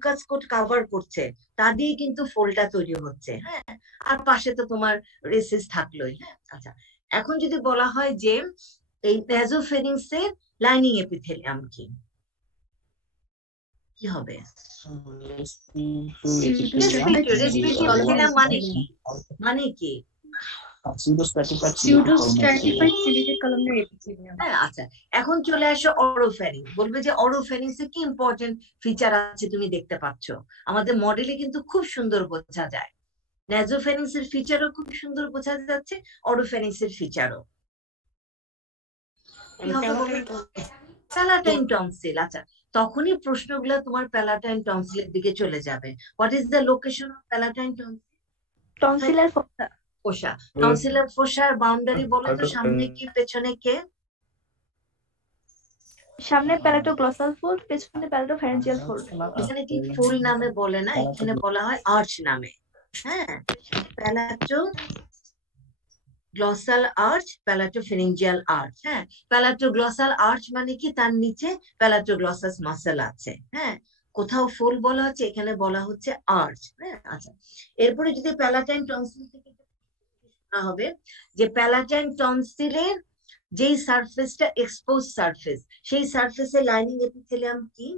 Mucus coat cover করছে, তা দিয়ে কিন্তু ফোলটা তৈরি হচ্ছে। হ্যাঁ, আর পাশে তো তোমার রেসিস থাকলোই। হ্যাঁ, আচ্ছা, এখন যদি বলা হয় যে এই নাসোফেরিংস এর লাইনিং এপিথেলিয়াম কি, কি হবে? মানে কি, মানে কি? হ্যাঁ, আচ্ছা, এখন চলে আসো অরোফ্যারিংস। বলবে যে অরোফ্যারিংস এ কি ইম্পর্টেন্ট ফিচার আছে তুমি দেখতে পাচ্ছ, আমাদের মডেলে কিন্তু খুব সুন্দর বোঝা যায়। নাসোফ্যারিংস এর ফিচারও খুব সুন্দর বোঝা যাচ্ছে, অরোফ্যারিংস এর ফিচারও। Palatine tonsil. আচ্ছা, তখনই প্রশ্নগুলো তোমার প্যালাটাইন টনসিলের দিকে চলে যাবে। What is the location of palatine tonsil? টনসিলের ফোসা। ফোসা, টনসিলের ফোসার বাউন্ডারি বলো তো, সামনে কি পেছনে কে? সামনে প্যালাটোগ্লসাল ফোল্ড, পেছনে প্যালাটোফ্যারিঞ্জিয়াল ফোল্ড। এখানে ঠিক ফোল্ড নামে বলে না, এখানে বলা হয় আর্চ নামে। হ্যাঁ, প্যালাটোগ্লসাল আর্চ, প্যালাটোফ্যারিঞ্জিয়াল আর্চ। হ্যাঁ, প্যালাটোগ্লসাল আর্চ মানে কি, তার নিচে প্যালাটোগ্লসাস মাসেল আছে। হ্যাঁ, কোথাও ফোল্ড বলা হচ্ছে, এখানে বলা হচ্ছে আর্চ। হ্যাঁ, আচ্ছা, এরপরে যদি প্যালাটাইন টনসিল থেকে হবে যে প্যালাটাইন টনসিলের যেই সারফেসটা এক্সপোজ সারফেস, সেই সারফেসে লাইনিং এপিথেলিয়াম কি?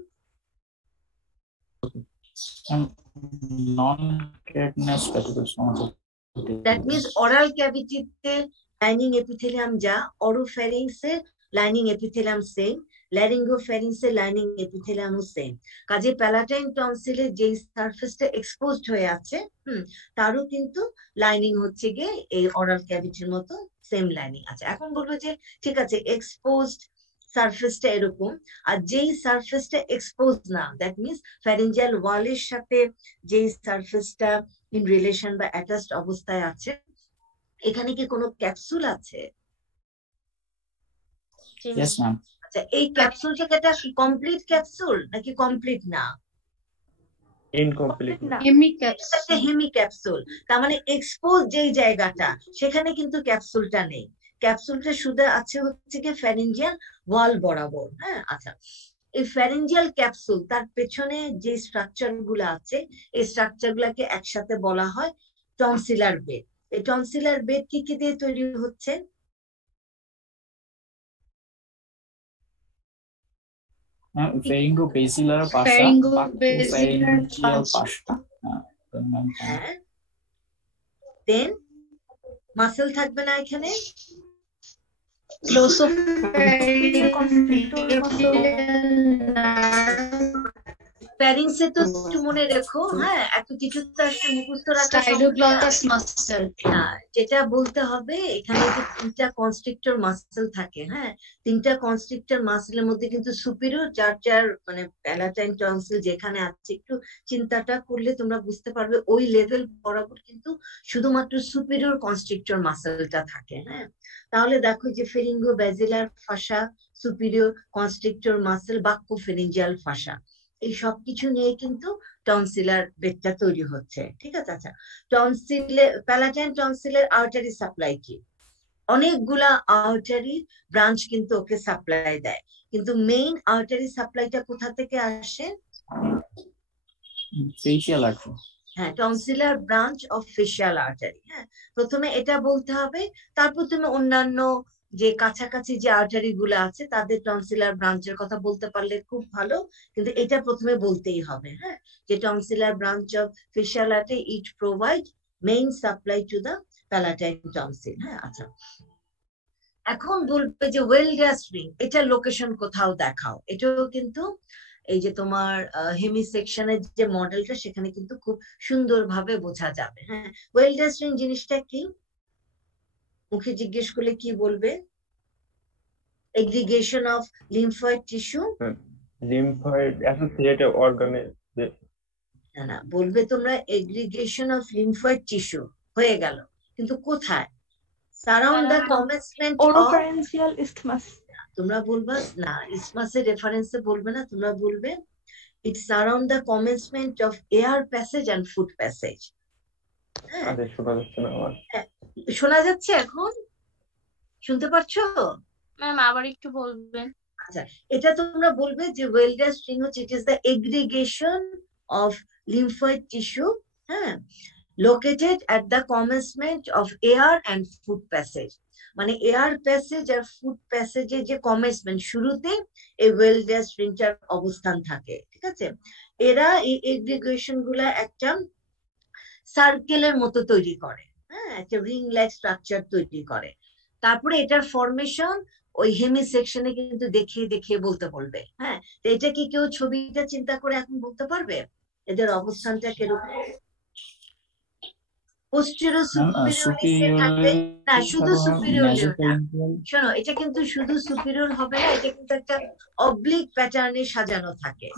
দ্যাট মিন্স অরাল ক্যাভিটিতে লাইনিং এপিথেলিয়াম যা, অরোফ্যারিংস এর লাইনিং এপিথেলিয়াম সেম, ল্যারিঙ্গোফ্যারিংস এর লাইনিং এপিথেলিয়ামও সেম। কাজে প্যালাটাইন টনসিলের যেই সারফেসটা এক্সপোজড হয়ে আছে, তারও কিন্তু লাইনিং হচ্ছে গিয়ে এই অরাল ক্যাভিটির মতো সেম লাইনিং আছে। এখন বলবো যে ঠিক আছে, এক্সপোজড সারফেসটা এরকম, আর যেই সারফেসটা এক্সপোজ না, দ্যাট মিন্স ফ্যারিঞ্জিয়াল ওয়ালের সাথে যেই সারফেসটা ইন রিলেশন বা অ্যাটাচড অবস্থায় আছে, এখানে কি কোনো ক্যাপসুল আছে? আচ্ছা, এই ক্যাপসুলটা কি একটা কমপ্লিট ক্যাপসুল নাকি কমপ্লিট না? ইনকমপ্লিট না, হেমি ক্যাপসুল। তার মানে এক্সপোজ যেই জায়গাটা, সেখানে কিন্তু ক্যাপসুলটা নেই, ক্যাপসুলটা শুধু আছে হচ্ছে কি ফ্যারিঞ্জিয়াল ওয়াল বরাবর। হ্যাঁ, আচ্ছা, এই ফ্যারিঞ্জিয়াল ক্যাপসুল তার পেছনে যে স্ট্রাকচার গুলো আছে, এই স্ট্রাকচার গুলাকে একসাথে বলা হয় টনসিলার বেড। এই টনসিলার বেড কি কি দিয়ে তৈরি হচ্ছে? ফ্যারিঙ্গোবেসিলার পাশা, ফ্যারিঞ্জিয়াল পাশা। হ্যাঁ, দেন মাসেল থাকবে না এখানে? প্যারিংসে তো একটু মনে রেখো, হ্যাঁ, এত কিছু তো আসলে মুখস্থ রাখা যেটা বলতে হবে, এখানে যে তিনটা কনস্ট্রিক্টর মাসেল থাকে। হ্যাঁ, তিনটা কনস্ট্রিক্টর মাসেলের মধ্যে কিন্তু সুপিরিয়র যার যার মানে প্যালাটাইন টনসিল যেখানে আছে, একটু চিন্তাটা করলে তোমরা বুঝতে পারবে ওই লেভেল বরাবর কিন্তু শুধুমাত্র সুপিরিয়র কনস্ট্রিক্টর মাসেলটা থাকে। হ্যাঁ, তাহলে দেখো যে pharyngobasilar fascia, superior constrictor muscle, buccopharyngeal fascia, এই সবকিছু নিয়ে কিন্তু টনসিলার বেডটা তৈরি হচ্ছে। ঠিক আছে, আচ্ছা, টনসিলে প্যালাটাইন টনসিলের আর্টারি সাপ্লাই কি? অনেকগুলা আর্টারি ব্রাঞ্চ কিন্তু ওকে সাপ্লাই দেয়, কিন্তু মেইন আর্টারি সাপ্লাইটা কোথা থেকে আসে? Facial artery. হ্যাঁ, tonsillar branch of facial artery. হ্যাঁ, প্রথমে এটা বলতে হবে, তারপর তুমি অন্যান্য যে কাছাকাছি যে আর্টারি গুলো আছে তাদের টনসিলার ব্রাঞ্চের কথা বলতে পারলে খুব ভালো, কিন্তু এটা প্রথমে বলতেই হবে। হ্যাঁ, যে tonsillar branch of facial artery it provide main supply to the palatine tonsil. হ্যাঁ, আচ্ছা, এখন বলবে যে ওয়েলডাস রিং, এটা লোকেশন কোথাও দেখাও। এটাও কিন্তু এই যে তোমার হেমি সেকশনের যে মডেলটা, সেখানে কিন্তু খুব সুন্দরভাবে বোঝা যাবে। হ্যাঁ, ওয়েলডাস রিং জিনিসটা কি? মুখে জিজ্ঞেস করলে কি বলবে? Aggregation of lymphoid tissue. Lymphoid associated অর্গানে, না না, বলবে তোমরা এগ্রিগেশন অফ লিম্ফয়েড টিস্যু হয়ে গেল, কিন্তু কোথায়? Surround the commencement of oropharyngeal isthmus. তোমরা বলবা না, ইসমাসের রেফারেন্সে বলবে না, তোমরা বলবে it surround the commencement of air passage and food passage. শোনা যাচ্ছে এখন? শুনতে পাচ্ছো? ম্যাম আবার একটু বলবেন। আচ্ছা, এটা তোমরা বলবে যে ওয়েলডাস রিং হচ্ছে, it is the aggregation of lymphoid tissue, located at the commencement of air and food passage. মানে এয়ার প্যাসেজ আর ফুড প্যাসেজে যে কমেন্সমেন্ট, শুরুতে এই ওয়েলডেস স্ফিংক্টার অবস্থান থাকে, ঠিক আছে? এরা এই এগ্রিগেশন গুলা একটা সার্কেলের মতো তৈরি করে, একটা রিং লাইক স্ট্রাকচার তৈরি করে। তারপরে এটার ফরমেশন ওই হেমি সেকশনে কিন্তু দেখিয়ে দেখিয়ে বলতে বলবে। তো এটা কি কেউ ছবিটা চিন্তা করে এখন বলতে পারবে এদের অবস্থানটা কিরকম? পোস্টেরিয়র সুপিরিয়রলি থাকবে না, শুধু সুপিরিয়রলি না, শোনো, এটা কিন্তু শুধু সুপিরিয়র হবে না, এটা কিন্তু একটা অবলিক প্যাটার্নে সাজানো থাকে।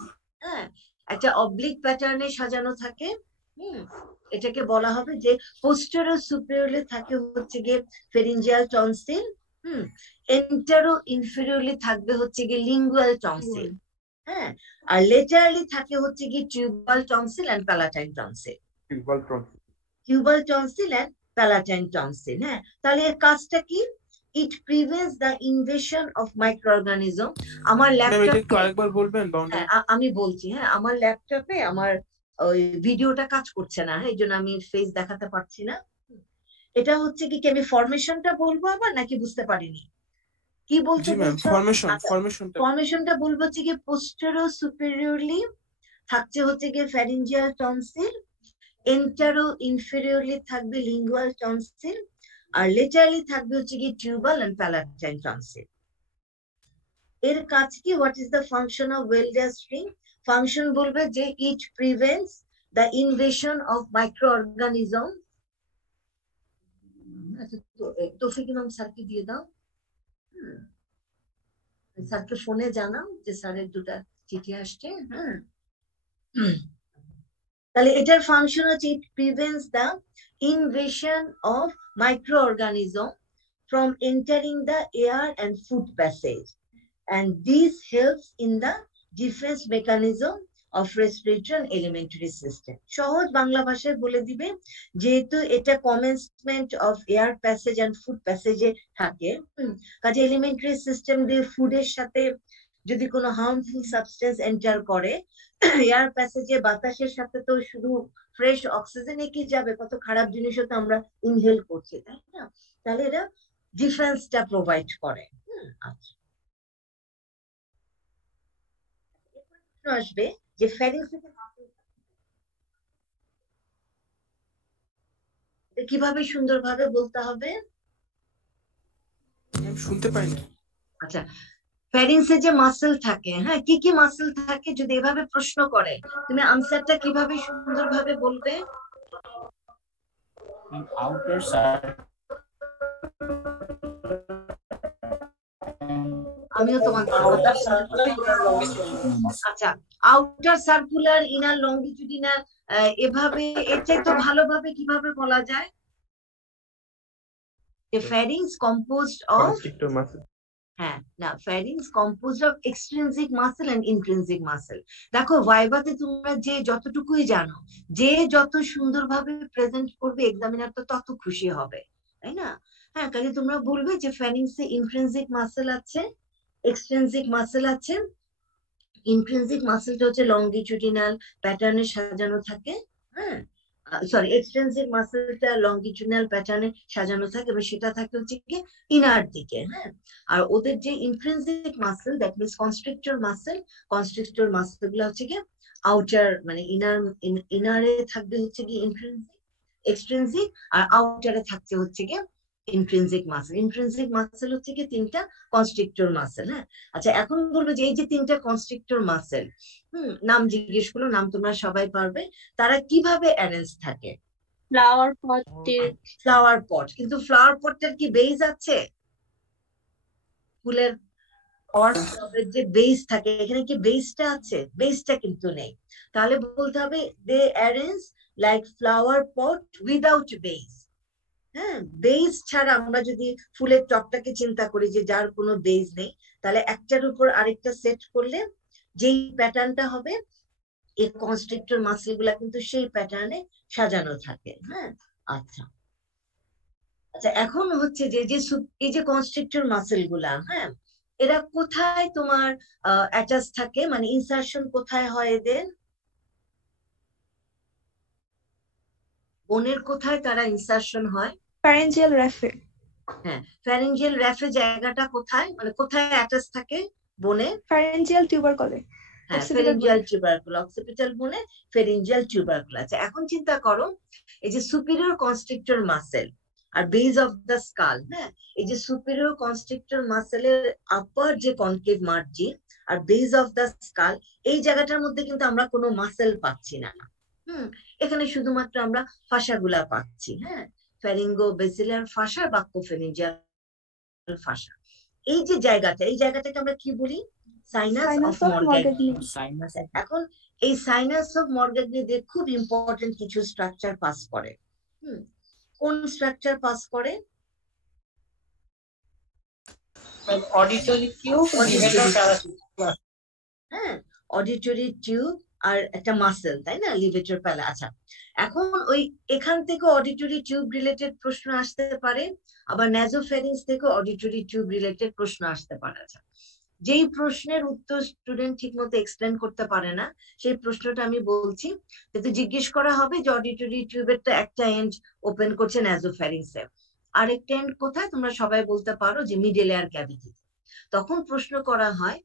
একটা অবলিক প্যাটার্নে সাজানো থাকে। এটাকে বলা হবে যে পোস্টেরিয়র সুপিরিয়রলি থাকে হচ্ছে গিয়ে ফেরিঞ্জিয়াল টনসিল, এন্টারো ইনফেরিয়রলি থাকবে হচ্ছে গিয়ে লিঙ্গুয়াল টনসিল, আর লেটারালি থাকে হচ্ছে গিয়ে tubal tonsil and palatine tonsil. Tubal tonsil and palatine tonsil. তাহলে এর কাজটা কি? It prevents the invasion of microorganism. আমার ল্যাপটপে আরেকবার বলবেন? আমি বলছি, আমার ল্যাপটপে আমার ওই ভিডিওটা কাজ করছে না, এই জন্য আমি ফেস দেখাতে পারছি না। এটা হচ্ছে কি আমি ফরমেশনটা বলবো আবার, নাকি বুঝতে পারিনি কি বলতে? ফরমেশনটা বলবো হচ্ছে কি পোস্টেরিয়র সুপিরিয়রলি থাকছে হচ্ছে কি ফ্যারিঞ্জিয়াল টনসিল, এন্টারো ইনফেরিয়রলি থাকবে লিঙ্গুয়াল টনসিল, আর লেটারালি থাকবে হচ্ছে কি টিউবাল এন্ড প্যালাটাইন টনসিল। এর কাজ কি? What is the function of Waldeyer's স্ট্রিং? ফাংশন বলবে যে it prevents the invasion of micro organism. আচ্ছা, তৌফিক ইমাম স্যারকে দিয়ে দাও, স্যারকে ফোনে জানাও যে স্যারের দুটা চিঠি আসছে। তাহলে এটার ফাংশন হচ্ছে ইট prevents the invasion of microorganism from entering the air and food passage, and this helps in the defense mechanism of respiratory and alimentary system. সহজ বাংলা ভাষায় বলে দিবে, যেহেতু এটা commencement of air passage and food প্যাসেজে থাকে, কাজে এলিমেন্টারি সিস্টেম দিয়ে ফুডের সাথে যদি কোনো হার্মফুল সাবস্টেন্স এন্টার করে, এয়ার প্যাসেজে বাতাসের সাথে তো শুধু ফ্রেশ অক্সিজেনে কি যাবে, কত খারাপ জিনিসও তো আমরা ইনহেল করছি, তাই না? তাহলে এটা ডিফেন্সটা প্রোভাইড করে। আচ্ছা, আসবে যে ফ্যারিংস কিভাবে সুন্দরভাবে বলতে হবে, শুনতে পাইনি। আচ্ছা, ফ্যারিংসে যে মাসেল থাকে, কি কি মাসেল থাকে, যদি এভাবে প্রশ্ন করে তুমি আনসারটা কিভাবে সুন্দরভাবে বলবে? আউটার সাইড, আমিও তোমাকে আচ্ছা, আউটার সার্কুলার, ইনার লংগিটিউডিনাল, এভাবে এর চাইতে ভালোভাবে কিভাবে বলা যায়? Pharynx composed of pharynx composed of extrinsic muscle and intrinsic muscle. দেখো ভাইভাতে তোমরা যে যতটুকুই জানো, যে যত সুন্দরভাবে প্রেজেন্ট করবে এক্সামিনার তো তত খুশি হবে, তাই না? কাজে তোমরা বলবে যে ফ্যারিংসে ইন্ট্রিনসিক মাসেল আছে, এক্সট্রিনসিক মাসেল আছে। ইন্ট্রিনসিক মাসেলটা হচ্ছে লংগিটিউডিনাল প্যাটার্নে সাজানো থাকে, সরি, এক্সট্রিনসিক মাসেলটা লংগিটিউডিনাল প্যাটার্নে সাজানো থাকে এবং সেটা থাকে হচ্ছে কি ইনার দিকে। আর ওদের যে intrinsic muscle, that means constrictor muscle গুলো হচ্ছে কি আউটার, মানে ইনারে থাকবে হচ্ছে কি ইন্ট্রিনসিক, এক্সট্রিনসিক, আর আউটারে থাকছে হচ্ছে কি ইন্ট্রিনসিক মাসেল। ইন্ট্রিনসিক মাসেল হচ্ছে কি তিনটা কনস্ট্রিক্টর মাসেল। আচ্ছা, এখন বলবো যে এই যে তিনটা কনস্ট্রিক্টর মাসেল, নাম জিজ্ঞেস করলো, নাম তোমরা সবাই পারবে, তারা কিভাবে অ্যারেঞ্জ থাকে? Flower pot. কিন্তু ফ্লাওয়ার পটটার কি বেজ আছে? ফুলের যে বেস থাকে, এখানে কি বেসটা আছে? বেসটা কিন্তু নেই। তাহলে বলতে হবে দে arrange like flower pot without base. Base ছাড়া আমরা যদি ফুলের টপটাকে চিন্তা করি যে যার কোনো বেস নেই, তাহলে একটার উপর আরেকটা সেট করলে যেই প্যাটার্নটা হবে, এই কনস্ট্রিক্টর মাসেল গুলা কিন্তু সেই প্যাটার্নে সাজানো থাকে। আচ্ছা, এখন হচ্ছে যে এই যে কনস্ট্রিক্টর মাসেল গুলা, এরা কোথায় তোমার অ্যাটাচ থাকে, মানে ইনসারশন কোথায় হয় এদের? বোনের কোথায় তারা ইনসারশন হয়? ফ্যারেঞ্জিয়াল র্যাফে। হ্যাঁ, ফ্যারেঞ্জিয়াল র্যাফে জায়গাটা কোথায়, মানে কোথায় অ্যাটাচ থাকে বোনে? ফ্যারেঞ্জিয়াল টিউবারকলে। হ্যাঁ, occipital pharyngeal bone। Tubercle, occipital বোনে ফেরেঞ্জিয়াল টিউবারকুল আছে। এখন চিন্তা করো, এই যে সুপিরিয়র কনস্ট্রিক্টর মাসেল আর বেস অফ দ্য স্কাল, হ্যাঁ, এই যে সুপিরিয়র কনস্ট্রিক্টর মাসেলের আপার যে কনকেভ মার্জিন আর বেস অফ দ্য স্কাল, এই জায়গাটার মধ্যে কিন্তু আমরা কোনো মাসেল পাচ্ছি না। এখানে শুধুমাত্র আমরা ফাসাগুলা পাচ্ছি, হ্যাঁ, ফ্যারিঙ্গো বেসিলার ফাসা, বাক্যোফেরেঞ্জিয়াল ফাসা। এই যে জায়গাটা, এই জায়গাটাকে আমরা কি বলি? Sinus of Morgagni. এখন এই সাইনাস অফ মরগ্যাগনি দিয়ে খুব ইম্পর্টেন্ট কিছু স্ট্রাকচার পাস করে। কোন স্ট্রাকচার পাস করে? অডিটরি টিউব, হ্যাঁ, অডিটরি টিউব আর একটা মাসেল, তাই না, লিভেটর প্যালা। আচ্ছা, এখন ওই এখান থেকে অডিটরি টিউব রিলেটেড প্রশ্ন আসতে পারে, আবার ন্যাজোফ্যারিংস থেকে অডিটরি টিউব রিলেটেড প্রশ্ন আসতে পারে। আচ্ছা, যেই প্রশ্নের উত্তর স্টুডেন্ট ঠিক মতো এক্সপ্লেন করতে পারে না, সেই প্রশ্নটা আমি বলছি, যাতে জিজ্ঞেস করা হবে যে অডিটরি টিউবের তো একটা এন্ড ওপেন করছে ন্যাজোফ্যারিংসে, আরেকটা এন্ড কোথায়? তোমরা সবাই বলতে পারো যে মিডল এয়ার ক্যাভিটি। তখন প্রশ্ন করা হয়,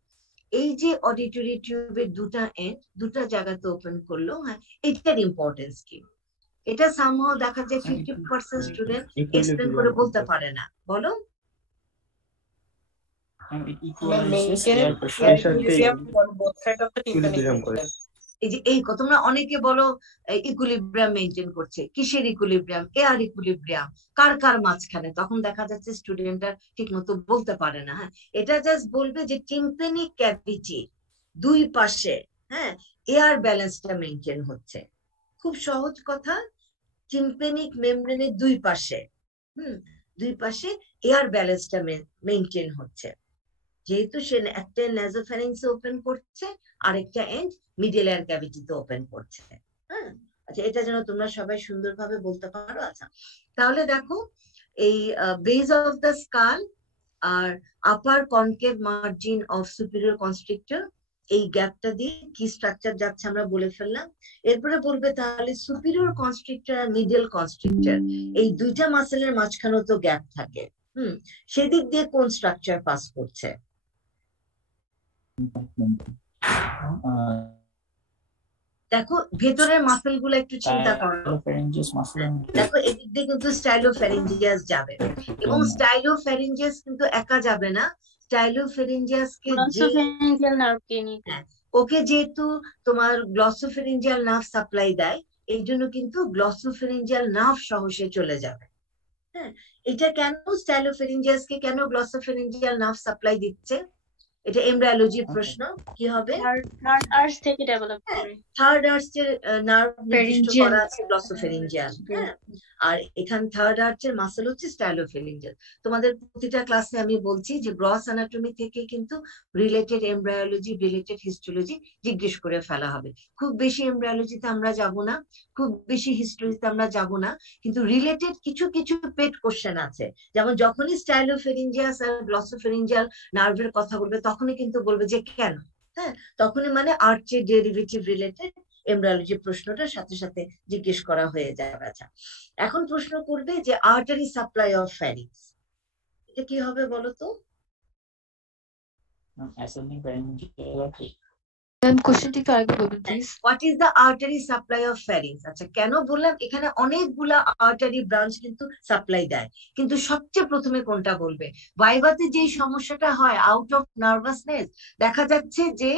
এই যে অডিটরি টিউবের দুটা এন্ড দুটা জায়গাতে ওপেন করলো, হ্যাঁ, এটার ইম্পর্টেন্স কি? এটা সামহাও দেখা যায় 50% স্টুডেন্ট এক্সপ্লেন করে বলতে পারে না। বলো। এই যে এই তোমরা অনেকে বলো ইকুইলিব্রিয়াম মেনটেন করছে, কিসের ইকুইলিব্রিয়াম? এয়ার ইকুইলিব্রিয়াম, কার কার মাঝখানে? তখন দেখা যাচ্ছে স্টুডেন্টরা ঠিক মতো বলতে পারে না। হ্যাঁ, এটা জাস্ট বলবে যে টিম্প্যানিক ক্যাভিটি দুই পাশে, হ্যাঁ, এয়ার ব্যালেন্সটা মেনটেন হচ্ছে। খুব সহজ কথা, টিম্প্যানিক মেমব্রেনের দুই পাশে, দুই পাশে এয়ার ব্যালেন্সটা মেনটেন হচ্ছে। যেহেতু সে একটা ন্যাজোফ্যারিংসে ওপেন করছে, আরেকটা এন্ড মিডল এয়ার ক্যাভিটিতে ওপেন করছে। হ্যাঁ, আচ্ছা, এটা যেন তোমরা সবাই সুন্দরভাবে বলতে পারো। আচ্ছা, তাহলে দেখো, এই বেস অফ দ্য স্কাল আর upper concave margin of superior constrictor, এই গ্যাপটা দিয়ে কি স্ট্রাকচার যাচ্ছে আমরা বলে ফেললাম। এরপরে বলবে তাহলে সুপিরিয়র কনস্ট্রিক্টর আর মিডল কনস্ট্রিক্টর, এই দুইটা মাসেলের মাঝখানেও তো গ্যাপ থাকে, সেদিক দিয়ে কোন স্ট্রাকচার পাস করছে? দেখো ভেতরের মাসেল গুলো একটু চিন্তা করো, দেখো এদিক দিয়ে কিন্তু স্টাইলোফ্যারিঞ্জিয়াস যাবে, এবং স্টাইলোফ্যারিঞ্জিয়াস কিন্তু একা যাবে না, স্টাইলোফ্যারিঞ্জিয়াসকে ওকে যেহেতু তোমার গ্লসোফেরিঞ্জিয়াল নার্ভ সাপ্লাই দেয়, এই জন্য কিন্তু গ্লসোফেরিঞ্জিয়াল নার্ভ সহ সে চলে যাবে। হ্যাঁ, এটা কেন স্টাইলোফেরিঞ্জিয়াসকে কেন গ্লসোফেরিঞ্জিয়াল নার্ভ সাপ্লাই দিচ্ছে? এটা এমব্রায়োলজির প্রশ্ন। কি হবে? থার্ড আর্টস থেকে ডেভেলপ করে। থার্ড আর্টস এর নার্ভ নির্দিষ্ট করা আছে গ্লসোফেরিঞ্জিয়াল, হ্যাঁ, আর এখানে থার্ড আর্টস এর মাসল হচ্ছে স্টাইলোফেরিঞ্জিয়াল। তোমাদের প্রতিটা ক্লাসে আমি বলছি যে গ্রস অ্যানাটমি থেকে কিন্তু রিলেটেড এমব্রায়োলজি, রিলেটেড হিস্টোলজি জিজ্ঞেস করে ফেলা হবে। খুব বেশি এমব্রায়োলজিতে আমরা যাব না, খুব বেশি হিস্টোরিতে আমরা যাব না, কিন্তু রিলেটেড কিছু কিছু পেট কোশ্চেন আছে। যেমন যখনই স্টাইলোফেরিঞ্জিয়াস আর গ্লসোফেরিঞ্জিয়াল নার্ভের কথা বলবে, তখনই কিন্তু বলবে যে কেন, হ্যাঁ, তখনই মানে আর্চের ডেরিভেটিভ রিলেটেড এমব্রায়োলজি প্রশ্নটার সাথে সাথে জিজ্ঞেস করা হয়ে যাবে। আচ্ছা, এখন প্রশ্ন করবে যে আর্টারি সাপ্লাই অফ ফ্যারিংস, এটা কি হবে বলো তো? কোশ্চেনটিকে আগে বলুন please. What is the artery supply of ফ্যারিংস? আচ্ছা, কেন বললাম এখানে অনেকগুলা আর্টারি ব্রাঞ্চ কিন্তু সাপ্লাই দেয়, কিন্তু সবচেয়ে প্রথমে কোনটা বলবে? ভাইভাতে যে সমস্যাটা হয় আউট অফ নার্ভাসনেস, দেখা যাচ্ছে যে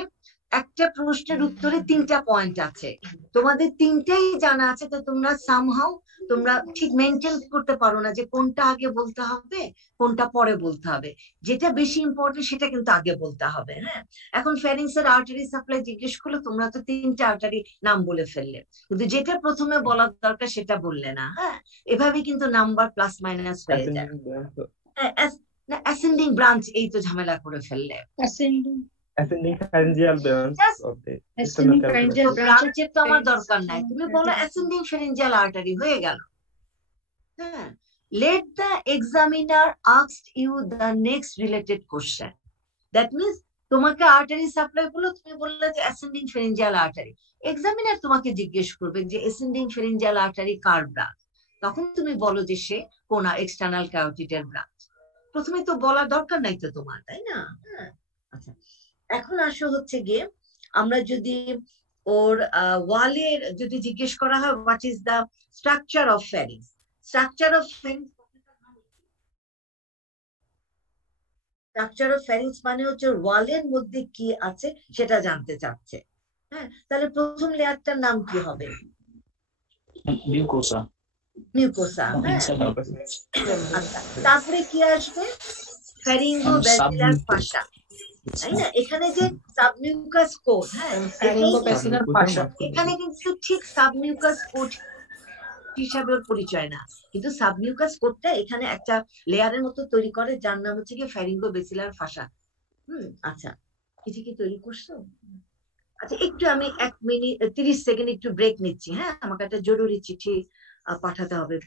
একটা প্রশ্নের উত্তরে 3টা পয়েন্ট আছে, তোমাদের 3টাই জানা আছে, তো তোমরা সামহাও তোমরা ঠিক মেনটেন করতে পারো না যে কোনটা আগে বলতে হবে কোনটা পরে বলতে হবে। যেটা বেশি ইম্পর্টেন্ট সেটা কিন্তু আগে বলতে হবে। হ্যাঁ, এখন ফ্যারিংস এর আর্টারি সাপ্লাই জিজ্ঞেস করলে তোমরা তো 3টা আর্টারি নাম বলে ফেললে, কিন্তু যেটা প্রথমে বলার দরকার সেটা বললে না। হ্যাঁ, এভাবে কিন্তু নাম্বার প্লাস মাইনাস হয়ে যায়। অ্যাসেন্ডিং ব্রাঞ্চ, এই তো ঝামেলা করে ফেললে। ascending pharyngeal branch of the ব্রাঞ্চের তো আমার দরকার নাই, তুমি বলো অ্যাসেন্ডিং ফ্যারিঞ্জিয়াল আর্টারি হয়ে গেল। হ্যাঁ, let the examiner asked you the next related question. That means তোমাকে আর্টারি সাপ্লাই করলো, তুমি বললে যে অ্যাসেন্ডিং ফ্যারিঞ্জিয়াল আর্টারি, এক্সামিনার তোমাকে জিজ্ঞেস করবে যে অ্যাসেন্ডিং ফ্যারিঞ্জিয়াল আর্টারি কার ব্রাঞ্চ। তখন তুমি বলো যে সে কোন এক্সটার্নাল ক্যারোটিডের ব্রাঞ্চ। প্রথমে তো বলার দরকার নাই তো তোমার, তাই না? হ্যাঁ। আচ্ছা, এখন আসো হচ্ছে গিয়ে আমরা যদি ওর ওয়ালের যদি জিজ্ঞেস করা হয় what is the structure of ফ্যারিংস, structure of ফ্যারিংস structure of ফ্যারিংস মানে হচ্ছে ওয়ালের মধ্যে কি আছে সেটা জানতে চাচ্ছে। হ্যাঁ, তাহলে প্রথম লেয়ারটার নাম কি হবে? মিউকোসা। মিউকোসা। হ্যাঁ, আচ্ছা, তারপরে কি আসবে? ফ্যারিঙ্গো ব্যাসিলার ফাসা, তাই না? এখানে যে সাবমিউকাস কোট, হ্যাঁ, ফ্যারিঙ্গোব্যাসিলার ফাসা। এখানে কিন্তু ঠিক সাবমিউকাস কোট হিসাবে পরিচয় না, কিন্তু সাবমিউকাস কোটটা এখানে একটা লেয়ারের মতো তৈরি করে যার নাম হচ্ছে কি ফ্যারিঙ্গোব্যাসিলার ফাসা। আচ্ছা, কিছু কি তৈরি করছো? আচ্ছা, একটু আমি 1 মিনিট 30 সেকেন্ড একটু ব্রেক নিচ্ছি। হ্যাঁ, আমাকে একটা জরুরি চিঠি পাঠাতে হবে।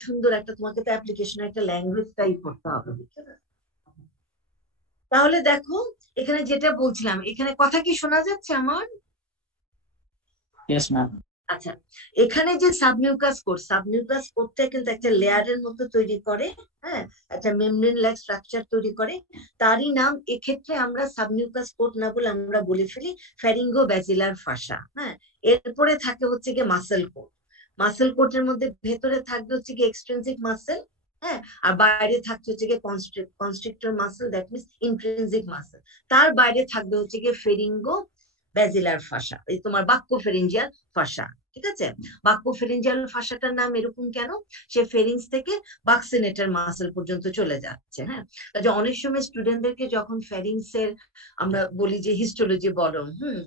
সুন্দর একটা, তোমাকে তো অ্যাপ্লিকেশন একটা ল্যাঙ্গুয়েজ টাইপ করতে হবে। তাহলে দেখো এখানে যেটা বলছিলাম, এখানে কথা কি শোনা যাচ্ছে আমার? Yes ma'am. আচ্ছা, এখানে যে সাবমিউকাস কোটটা কিন্তু একটা লেয়ারের মতো তৈরি করে, হ্যাঁ, একটা মেমব্রেন লাইক স্ট্রাকচার তৈরি করে। তারই নাম এক্ষেত্রে আমরা সাবমিউকাস কোট না বলে আমরা বলে ফেলি ফ্যারিঙ্গোব্যাসিলার ফাসা। হ্যাঁ, এরপরে থাকে হচ্ছে গিয়ে মাসেল কোট। মাসেল কোটের মধ্যে ভেতরে থাকবে হচ্ছে গিয়ে এক্সট্রিনসিক মাসেল, হ্যাঁ, আর বাইরে থাকছে হচ্ছে গিয়ে constrictor muscle, that means intrinsic muscle. তার বাইরে থাকবে হচ্ছে গিয়ে ফেরিঙ্গো ব্যাসিলার ফাসা, এই তোমার বাক্যফেরিঞ্জিয়াল ফাসা। ঠিক আছে, বাক্যফেরিঞ্জিয়াল ফাসাটার নাম এরকম কেন? সে ফেরিংস থেকে বাক্সিনেটার মাসেল পর্যন্ত চলে যাচ্ছে। হ্যাঁ, কাজে অনেক সময় স্টুডেন্টদেরকে যখন ফেরিংস এর আমরা বলি যে হিস্টোলজি বলো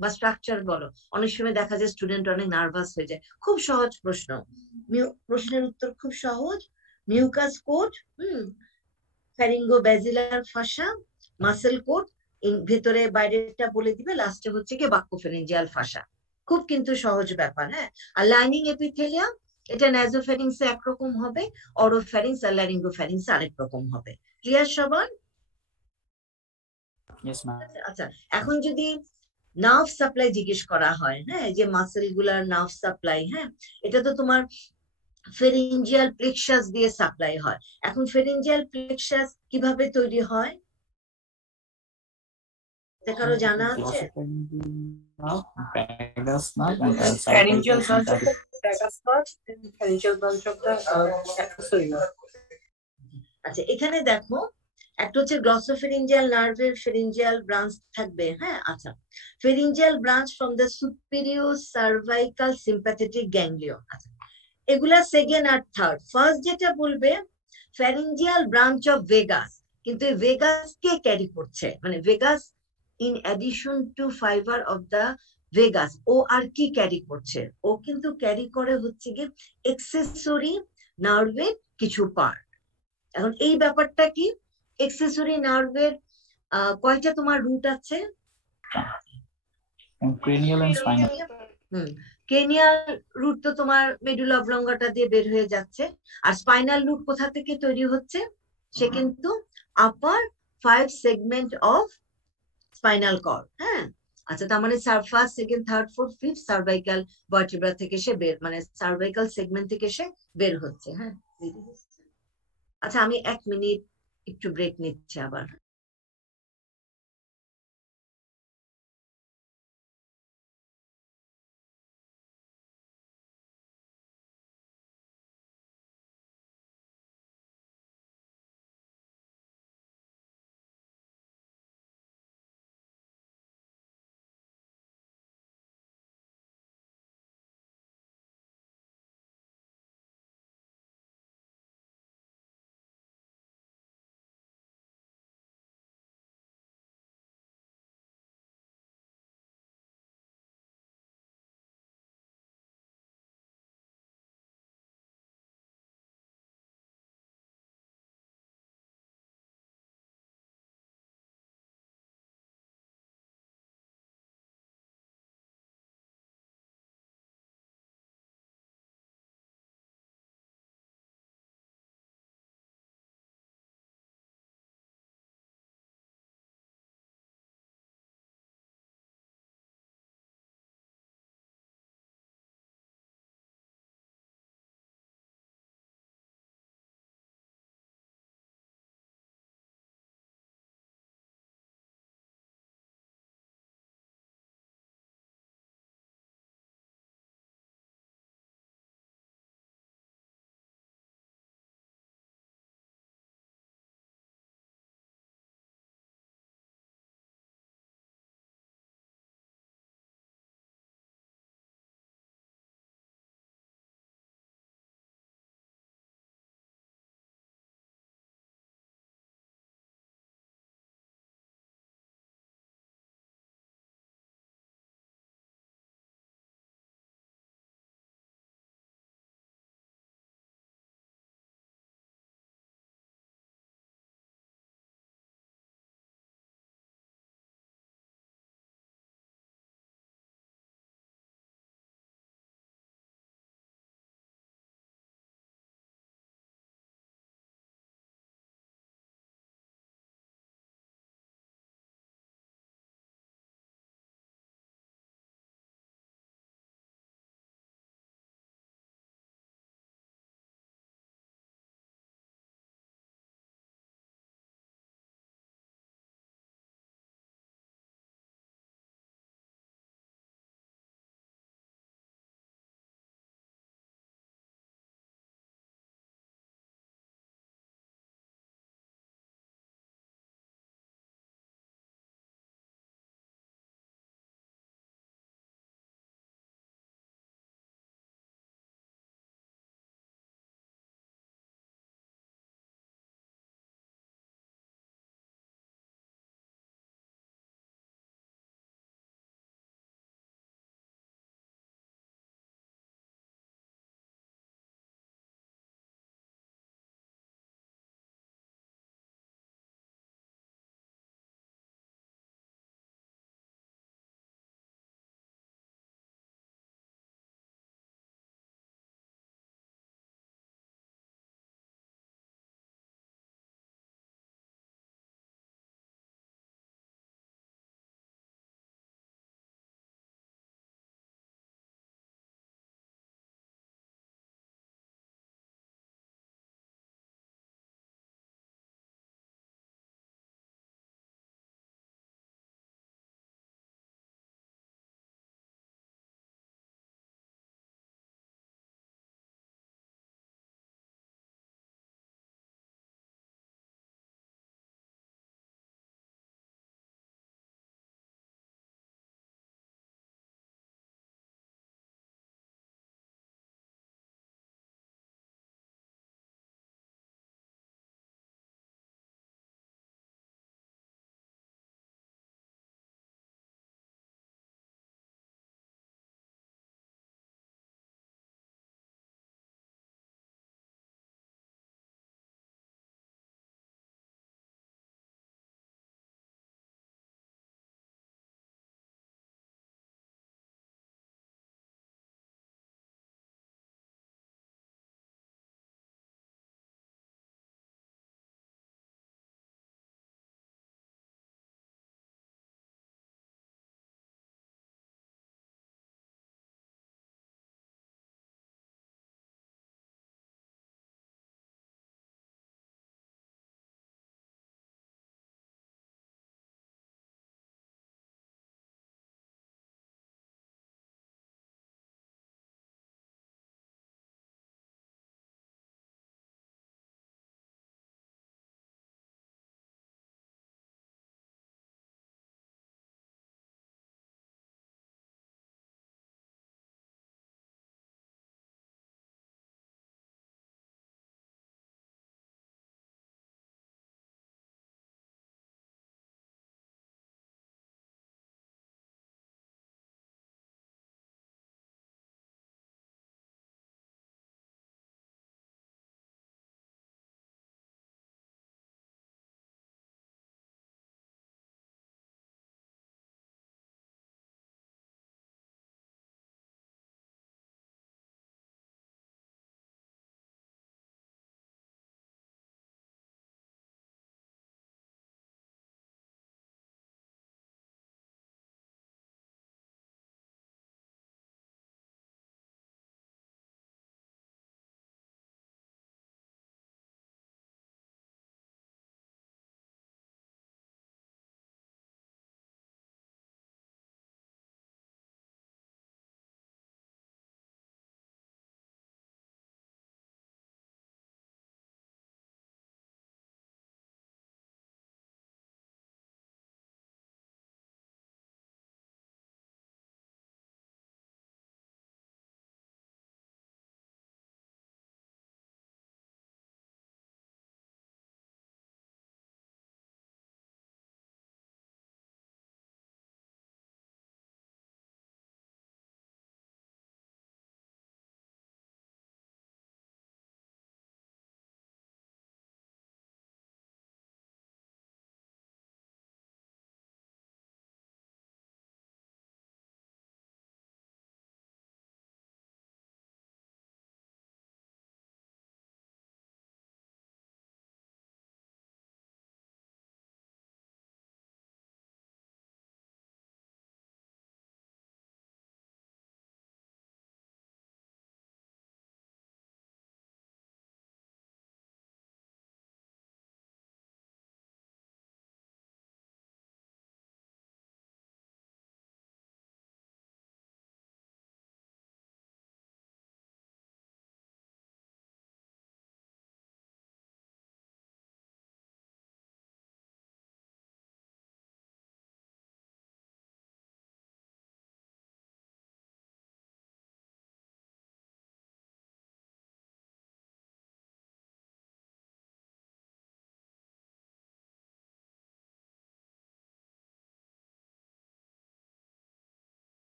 বা স্ট্রাকচার বলো, অনেক সময় দেখা যায় স্টুডেন্ট অনেক নার্ভাস হয়ে যায়। খুব সহজ প্রশ্ন, প্রশ্নের উত্তর খুব সহজ। Mucous coat, pharyngobasilar fascia, muscle coat, ভেতরে বাইরেটা বলে দিবে, লাস্টে হচ্ছে কি বাক্যফেরিঞ্জিয়াল ফাসা। খুব কিন্তু সহজ ব্যাপার। হ্যাঁ, আর লাইনিং এপিথেলিয়াম, এটা ন্যাজোফ্যারিংস একরকম হবে, অরোফ্যারিংস আর ল্যারিঙ্গোফ্যারিংস আরেক রকম হবে। ক্লিয়ার সবার? Yes ma'am. আচ্ছা, এখন যদি নার্ভ সাপ্লাই জিজ্ঞেস করা হয়, হ্যাঁ, যে মাসেল গুলার নার্ভ সাপ্লাই, হ্যাঁ, এটা তো তোমার ফেরিঞ্জিয়াল প্লেক্সাস দিয়ে সাপ্লাই হয়। এখন ফেরিঞ্জিয়াল প্লেক্সাস কিভাবে তৈরি হয় কারো জানা আছে? Pharyngeal branch of the vagus nerve and pharyngeal branch of the epithelium. আচ্ছা, এখানে দেখো একটা হচ্ছে গ্লসোফেরিঞ্জিয়াল নার্ভের ফেরিঞ্জিয়াল ব্রাঞ্চ থাকবে। হ্যাঁ, আচ্ছা, pharyngeal branch from the superior cervical sympathetic ganglion. আচ্ছা, এগুলা সেকেন্ড আর থার্ড। ফার্স্ট যেটা বলবে ফ্যারিঞ্জিয়াল ব্রাঞ্চ অফ ভেগাস, কিন্তু এই ভেগাস কে ক্যারি করছে, মানে vagus in addition to fibre of the vagus. ও আর কি ক্যারি করছে? ও কিন্তু ক্যারি করে হচ্ছে গিয়ে এক্সেসরি নার্ভের কিছু পার্ট। এখন এই ব্যাপারটা কি, এক্সেসরি নার্ভের কয়টা তোমার রুট আছে? Cranial and spinal. Cranial root তো তোমার মেডুলা অবলঙ্গাটা দিয়ে বের হয়ে যাচ্ছে, আর স্পাইনাল রুট কোথা থেকে তৈরি হচ্ছে? সে কিন্তু আপার 5 সেগমেন্ট অফ স্পাইনাল কর্ড। হ্যাঁ, আচ্ছা, তার মানে first, second, third, fourth, fifth cervical vertebra থেকে সে বের, মানে সার্ভাইকাল সেগমেন্ট থেকে সে বের হচ্ছে। হ্যাঁ, আচ্ছা, আমি 1 মিনিট একটু ব্রেক নিচ্ছি আবার।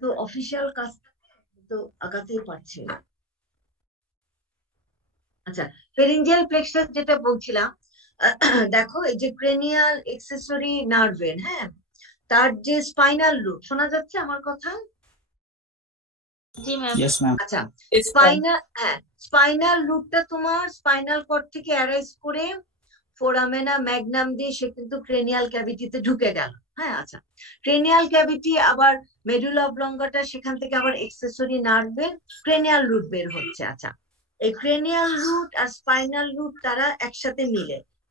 তো অফিসিয়াল কাজ তো আগাতেই পারছি না। আচ্ছা, ফেরিঞ্জিয়াল প্লেক্সাস যেটা বলছিলাম, দেখো এই যে ক্রেনিয়াল এক্সেসরি নার্ভের, হ্যাঁ, তার যে স্পাইনাল রুট, শোনা যাচ্ছে আমার কথা? জি ম্যাম। Yes, ma'am. আচ্ছা, স্পাইনাল রুটটা তোমার স্পাইনাল কর্ড থেকে অ্যারাইজ করে ফোরামেনা ম্যাগনাম দিয়ে সে কিন্তু ক্রেনিয়াল ক্যাভিটিতে ঢুকে গেল। হ্যাঁ, আচ্ছা, ক্রেনিয়াল ক্যাভিটি আবার মেডুলা অবলঙ্গাটা, সেখান থেকে আবার এক্সেসরি নার্ভের ক্রেনিয়াল রুট বের হচ্ছে। আচ্ছা, এই ক্রেনিয়াল রুট আর স্পাইনাল রুট তারা একসাথে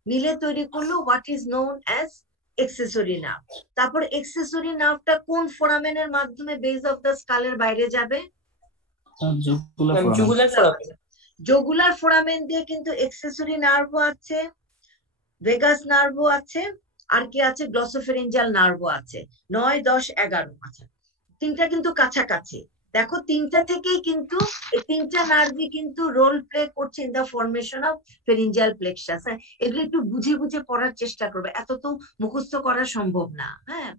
মিলে তৈরি করলো what is known as accessory nerve. তারপর এক্সেসরি নার্ভটা কোন ফোরামেনের মাধ্যমে বেস অফ দ্য স্কালের বাইরে যাবে? Jugular foramen. জগুলার ফোরামেন দিয়ে কিন্তু এক্সেসরি নার্ভও আছে, ভেগাস নার্ভও আছে, আর কি আছে, গ্লসোফেরিঞ্জিয়াল নার্ভও আছে। 9, 10, 11। আচ্ছা, তিনটা কিন্তু কাছাকাছি। দেখো, তিনটা থেকেই কিন্তু এই তিনটা নার্ভই কিন্তু রোল প্লে করছে in the formation of pharyngeal plexus. হ্যাঁ, এগুলো একটু বুঝে বুঝে পড়ার চেষ্টা করবে, এত তো মুখস্থ করা সম্ভব না। হ্যাঁ,